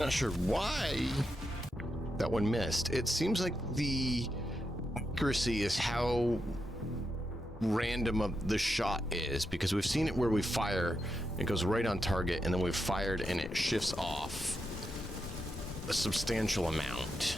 Not sure why that one missed. It seems like the accuracy is how random of the shot is, because we've seen it where we fire, it goes right on target, and then we've fired and it shifts off a substantial amount.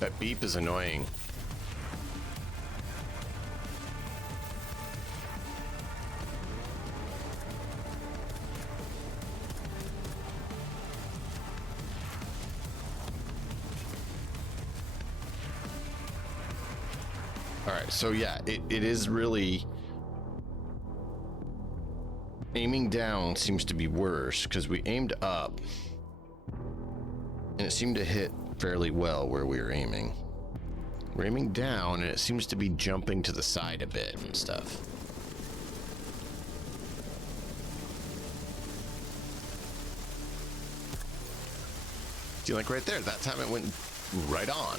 That beep is annoying. All right, so yeah, it is really... Aiming down seems to be worse, because we aimed up, and it seemed to hit fairly well where we were aiming. We're aiming down, and it seems to be jumping to the side a bit and stuff. See, like right there, that time it went right on.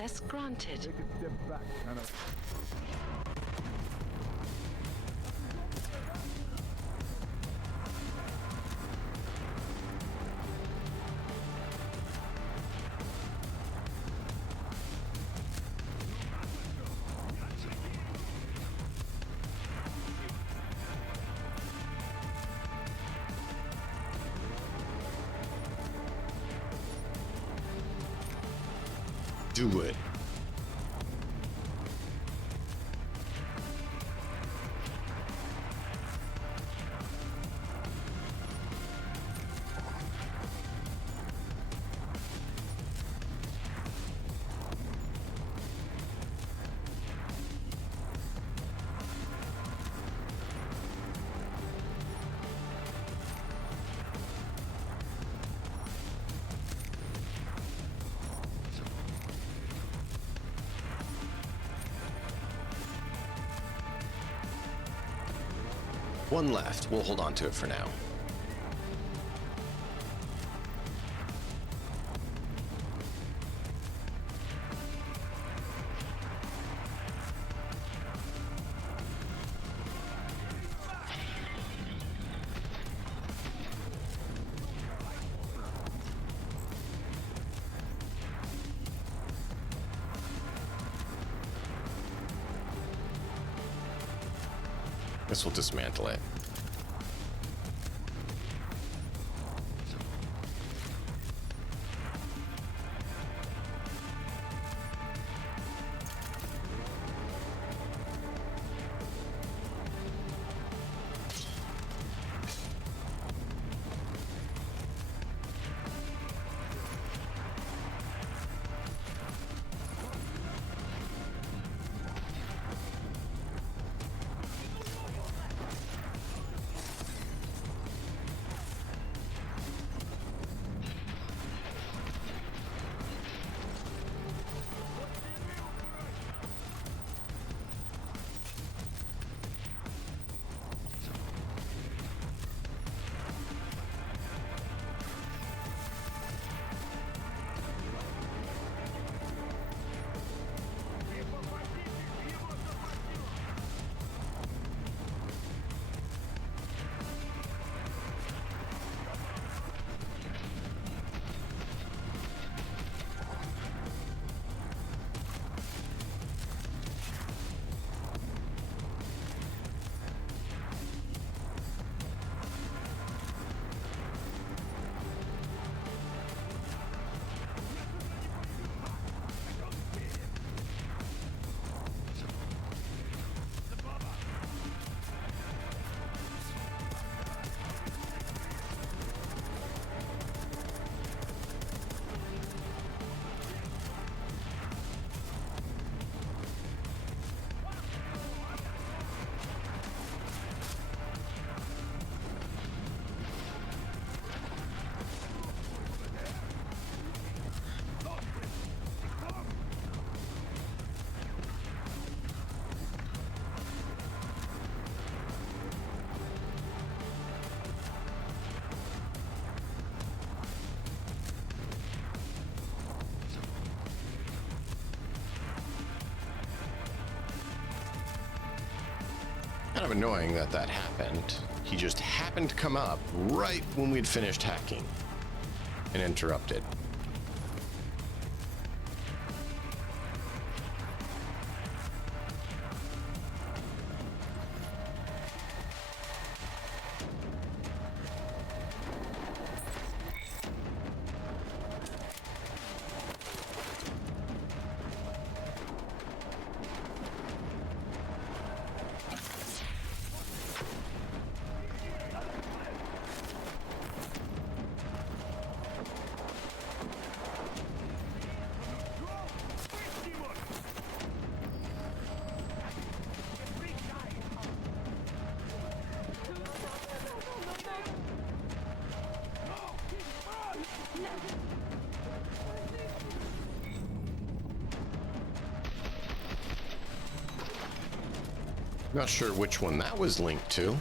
Access granted. Take a step back, kind of. Do it. One left. We'll hold on to it for now. Guess we'll dismantle it. Kind of annoying that that happened. He just happened to come up right when we'd finished hacking and interrupted. Not sure which one that was linked to.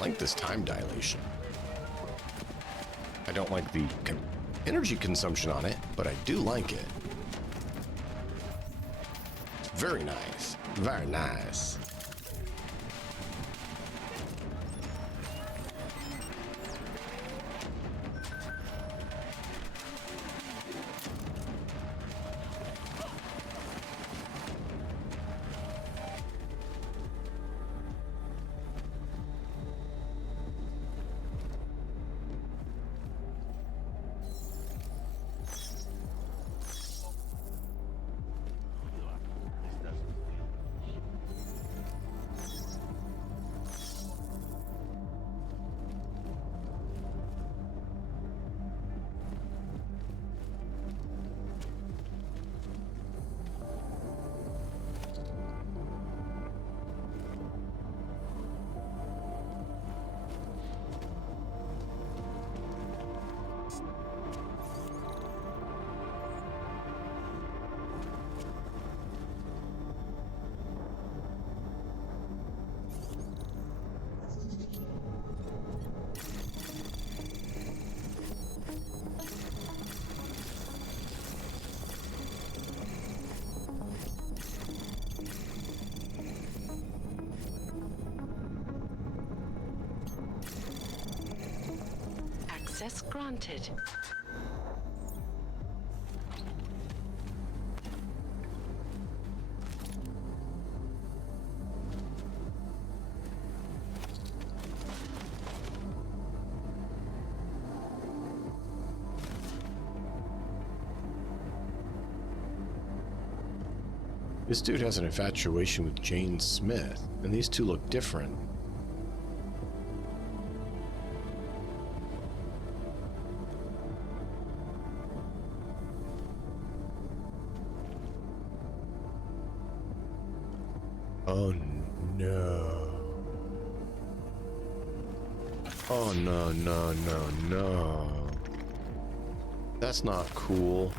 like this time dilation. I don't like the energy consumption on it, but I do like it. Very nice. Very nice. Access granted. This dude has an infatuation with Jane Smith, and these two look different. Oh no. Oh no, no, no, no. That's not cool.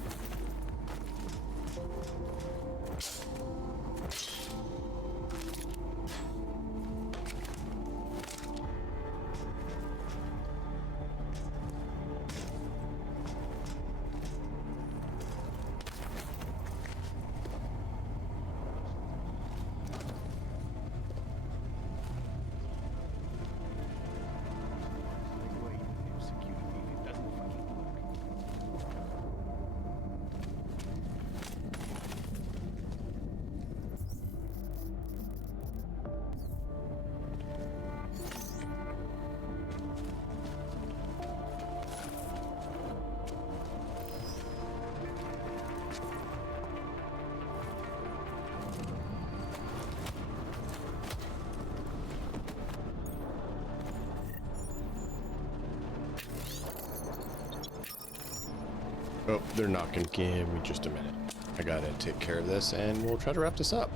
Oh, they're knocking. Give me just a minute. I gotta take care of this and we'll try to wrap this up.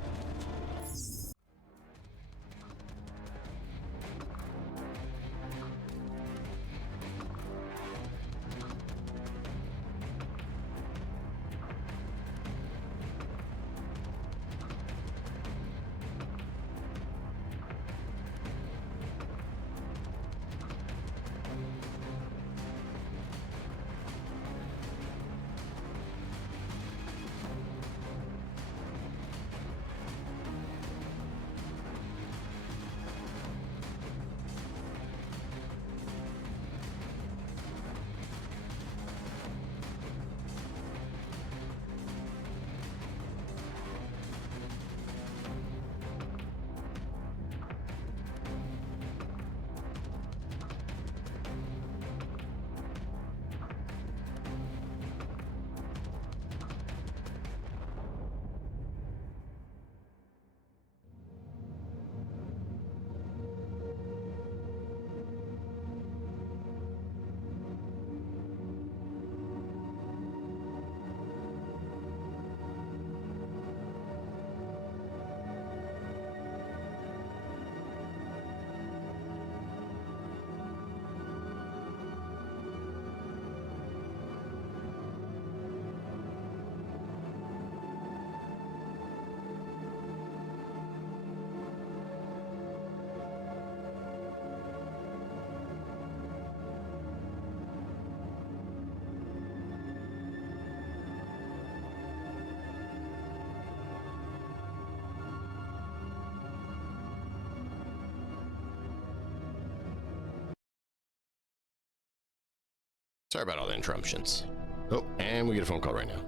Sorry about all the interruptions. Oh, and we get a phone call right now.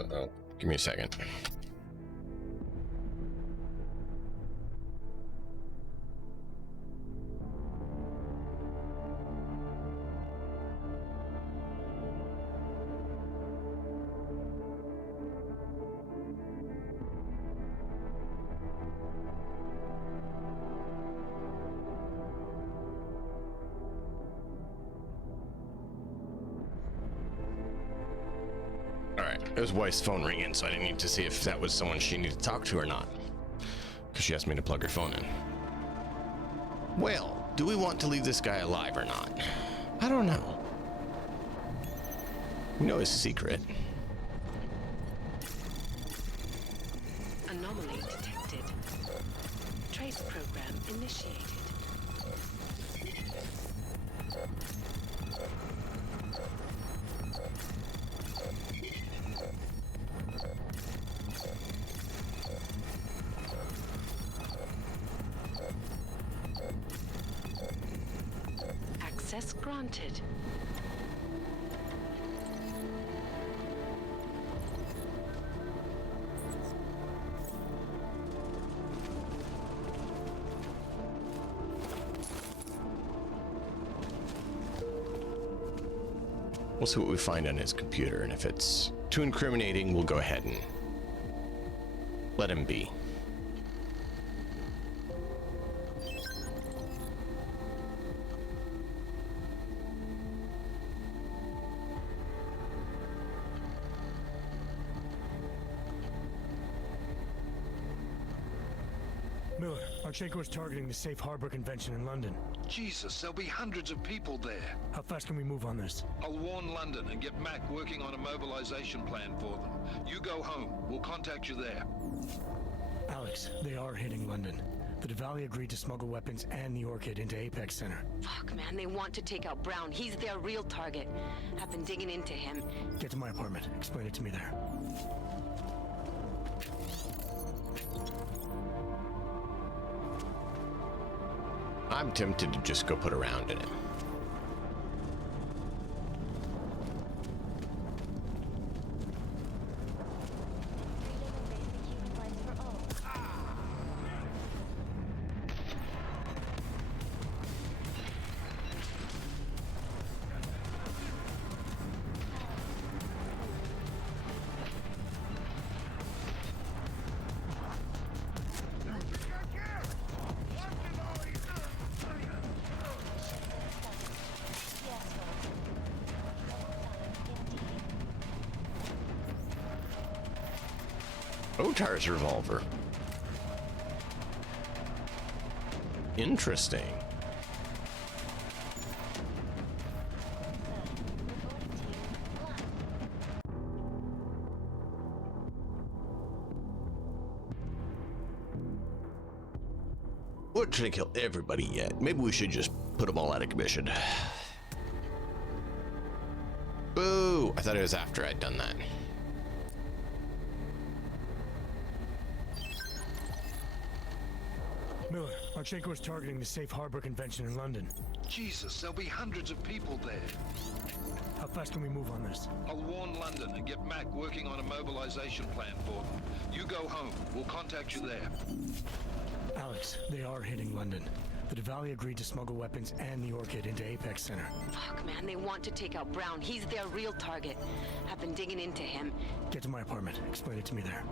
Uh-oh. Give me a second. His wife's phone ringing, so I didn't need to see if that was someone she needed to talk to or not, because she asked me to plug her phone in. Well, do we want to leave this guy alive or not? I don't know. We know his secret. Anomaly detected. Trace program initiated. Access granted. We'll see what we find on his computer, and if it's too incriminating, we'll go ahead and let him be. Miller, Archenko is targeting the Safe Harbor Convention in London. Jesus, there'll be hundreds of people there. How fast can we move on this? I'll warn London and get Mac working on a mobilization plan for them. You go home. We'll contact you there. Alex, they are hitting London. The Diwali agreed to smuggle weapons and the Orchid into Apex Center. Fuck, man, they want to take out Brown. He's their real target. I've been digging into him. Get to my apartment. Explain it to me there. I'm tempted to just go put a round in him. Otar's revolver. Interesting. We're trying to kill everybody yet. Maybe we should just put them all out of commission. Boo! I thought it was after I'd done that. Miller, Archenko is targeting the Safe Harbor Convention in London. Jesus, there'll be hundreds of people there. How fast can we move on this? I'll warn London and get Mac working on a mobilization plan for them. You go home. We'll contact you there. Alex, they are hitting London. The Diwali agreed to smuggle weapons and the Orchid into Apex Center. Fuck, man, they want to take out Brown. He's their real target. I've been digging into him. Get to my apartment. Explain it to me there.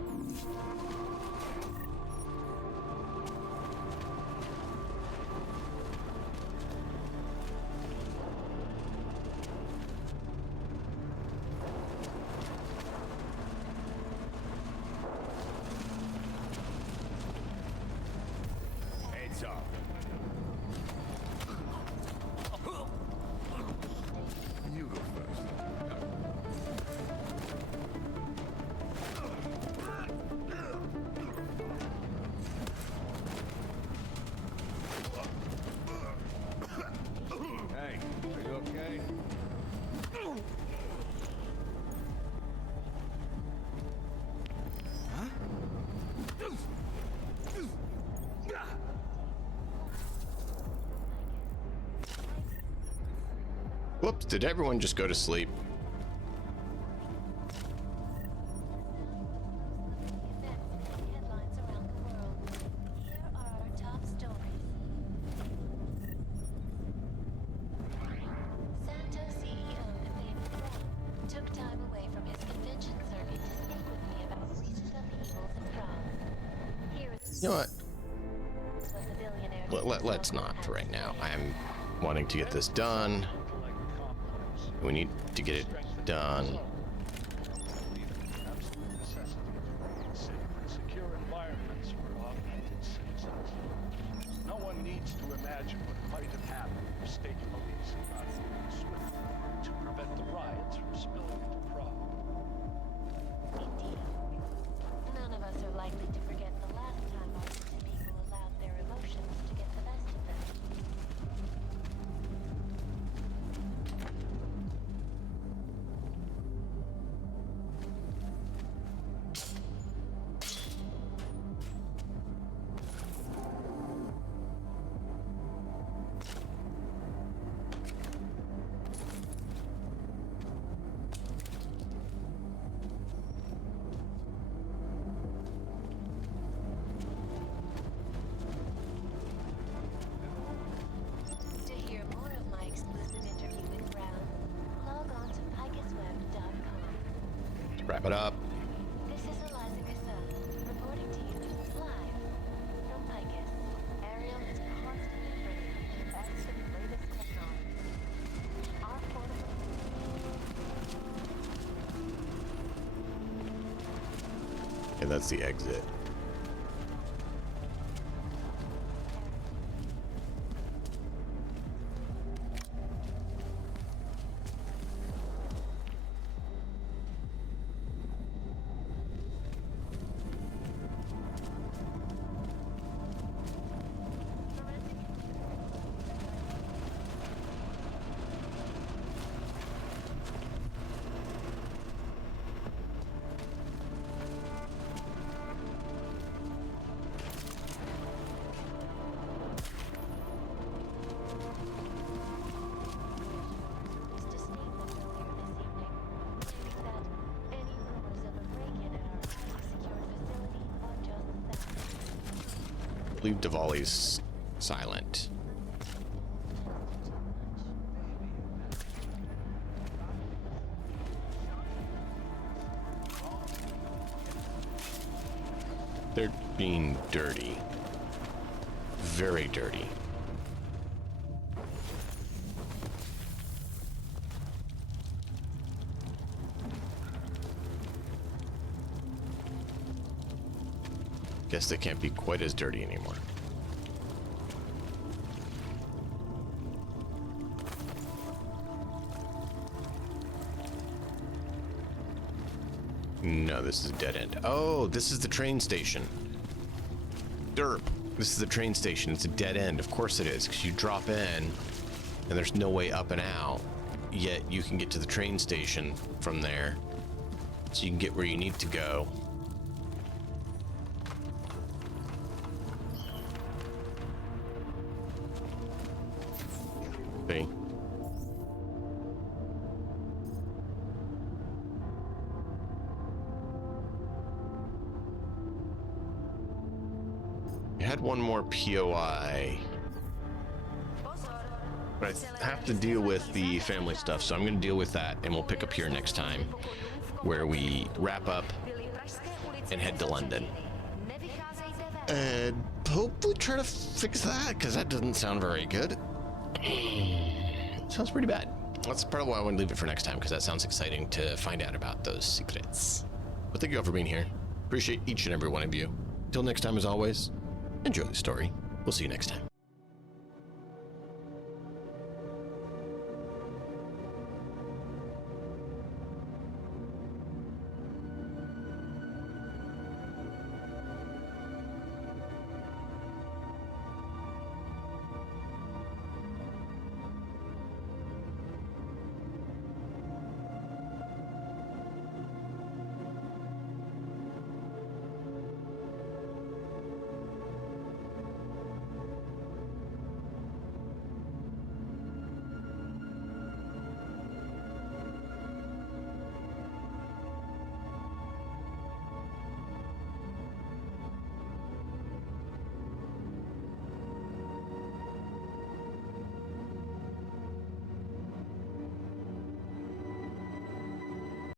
Heads up. You go first. Whoops, did everyone just go to sleep? You know what? Let's not for right now. I'm wanting to get this done. We need to get it done. No one needs to imagine what might have happened if state police had not moved swiftly to prevent the riots from spilling into Prague. Indeed. None of us are likely to forget the last time our people allowed their emotions to get the best of them. To hear more of my exclusive interview with Brown, log on to picusweb.com. Wrap it up. This is Eliza Cassell, reporting to you live from Picus. Ariel is constantly bringing you the best and latest technology. Our portable... And that's the exit. I believe Diwali's silent. They're being dirty. Very dirty. Guess they can't be quite as dirty anymore. No, this is a dead end. Oh, this is the train station. Derp. This is the train station. It's a dead end. Of course it is, because you drop in and there's no way up and out. Yet you can get to the train station from there. So you can get where you need to go. See? I had one more POI, but I have to deal with the family stuff, so I'm going to deal with that, and we'll pick up here next time, where we wrap up and head to London. And hopefully try to fix that, because that doesn't sound very good. Sounds pretty bad. That's probably why I want to leave it for next time, because that sounds exciting to find out about those secrets. But thank you all for being here. Appreciate each and every one of you. Till next time, as always, enjoy the story. We'll see you next time.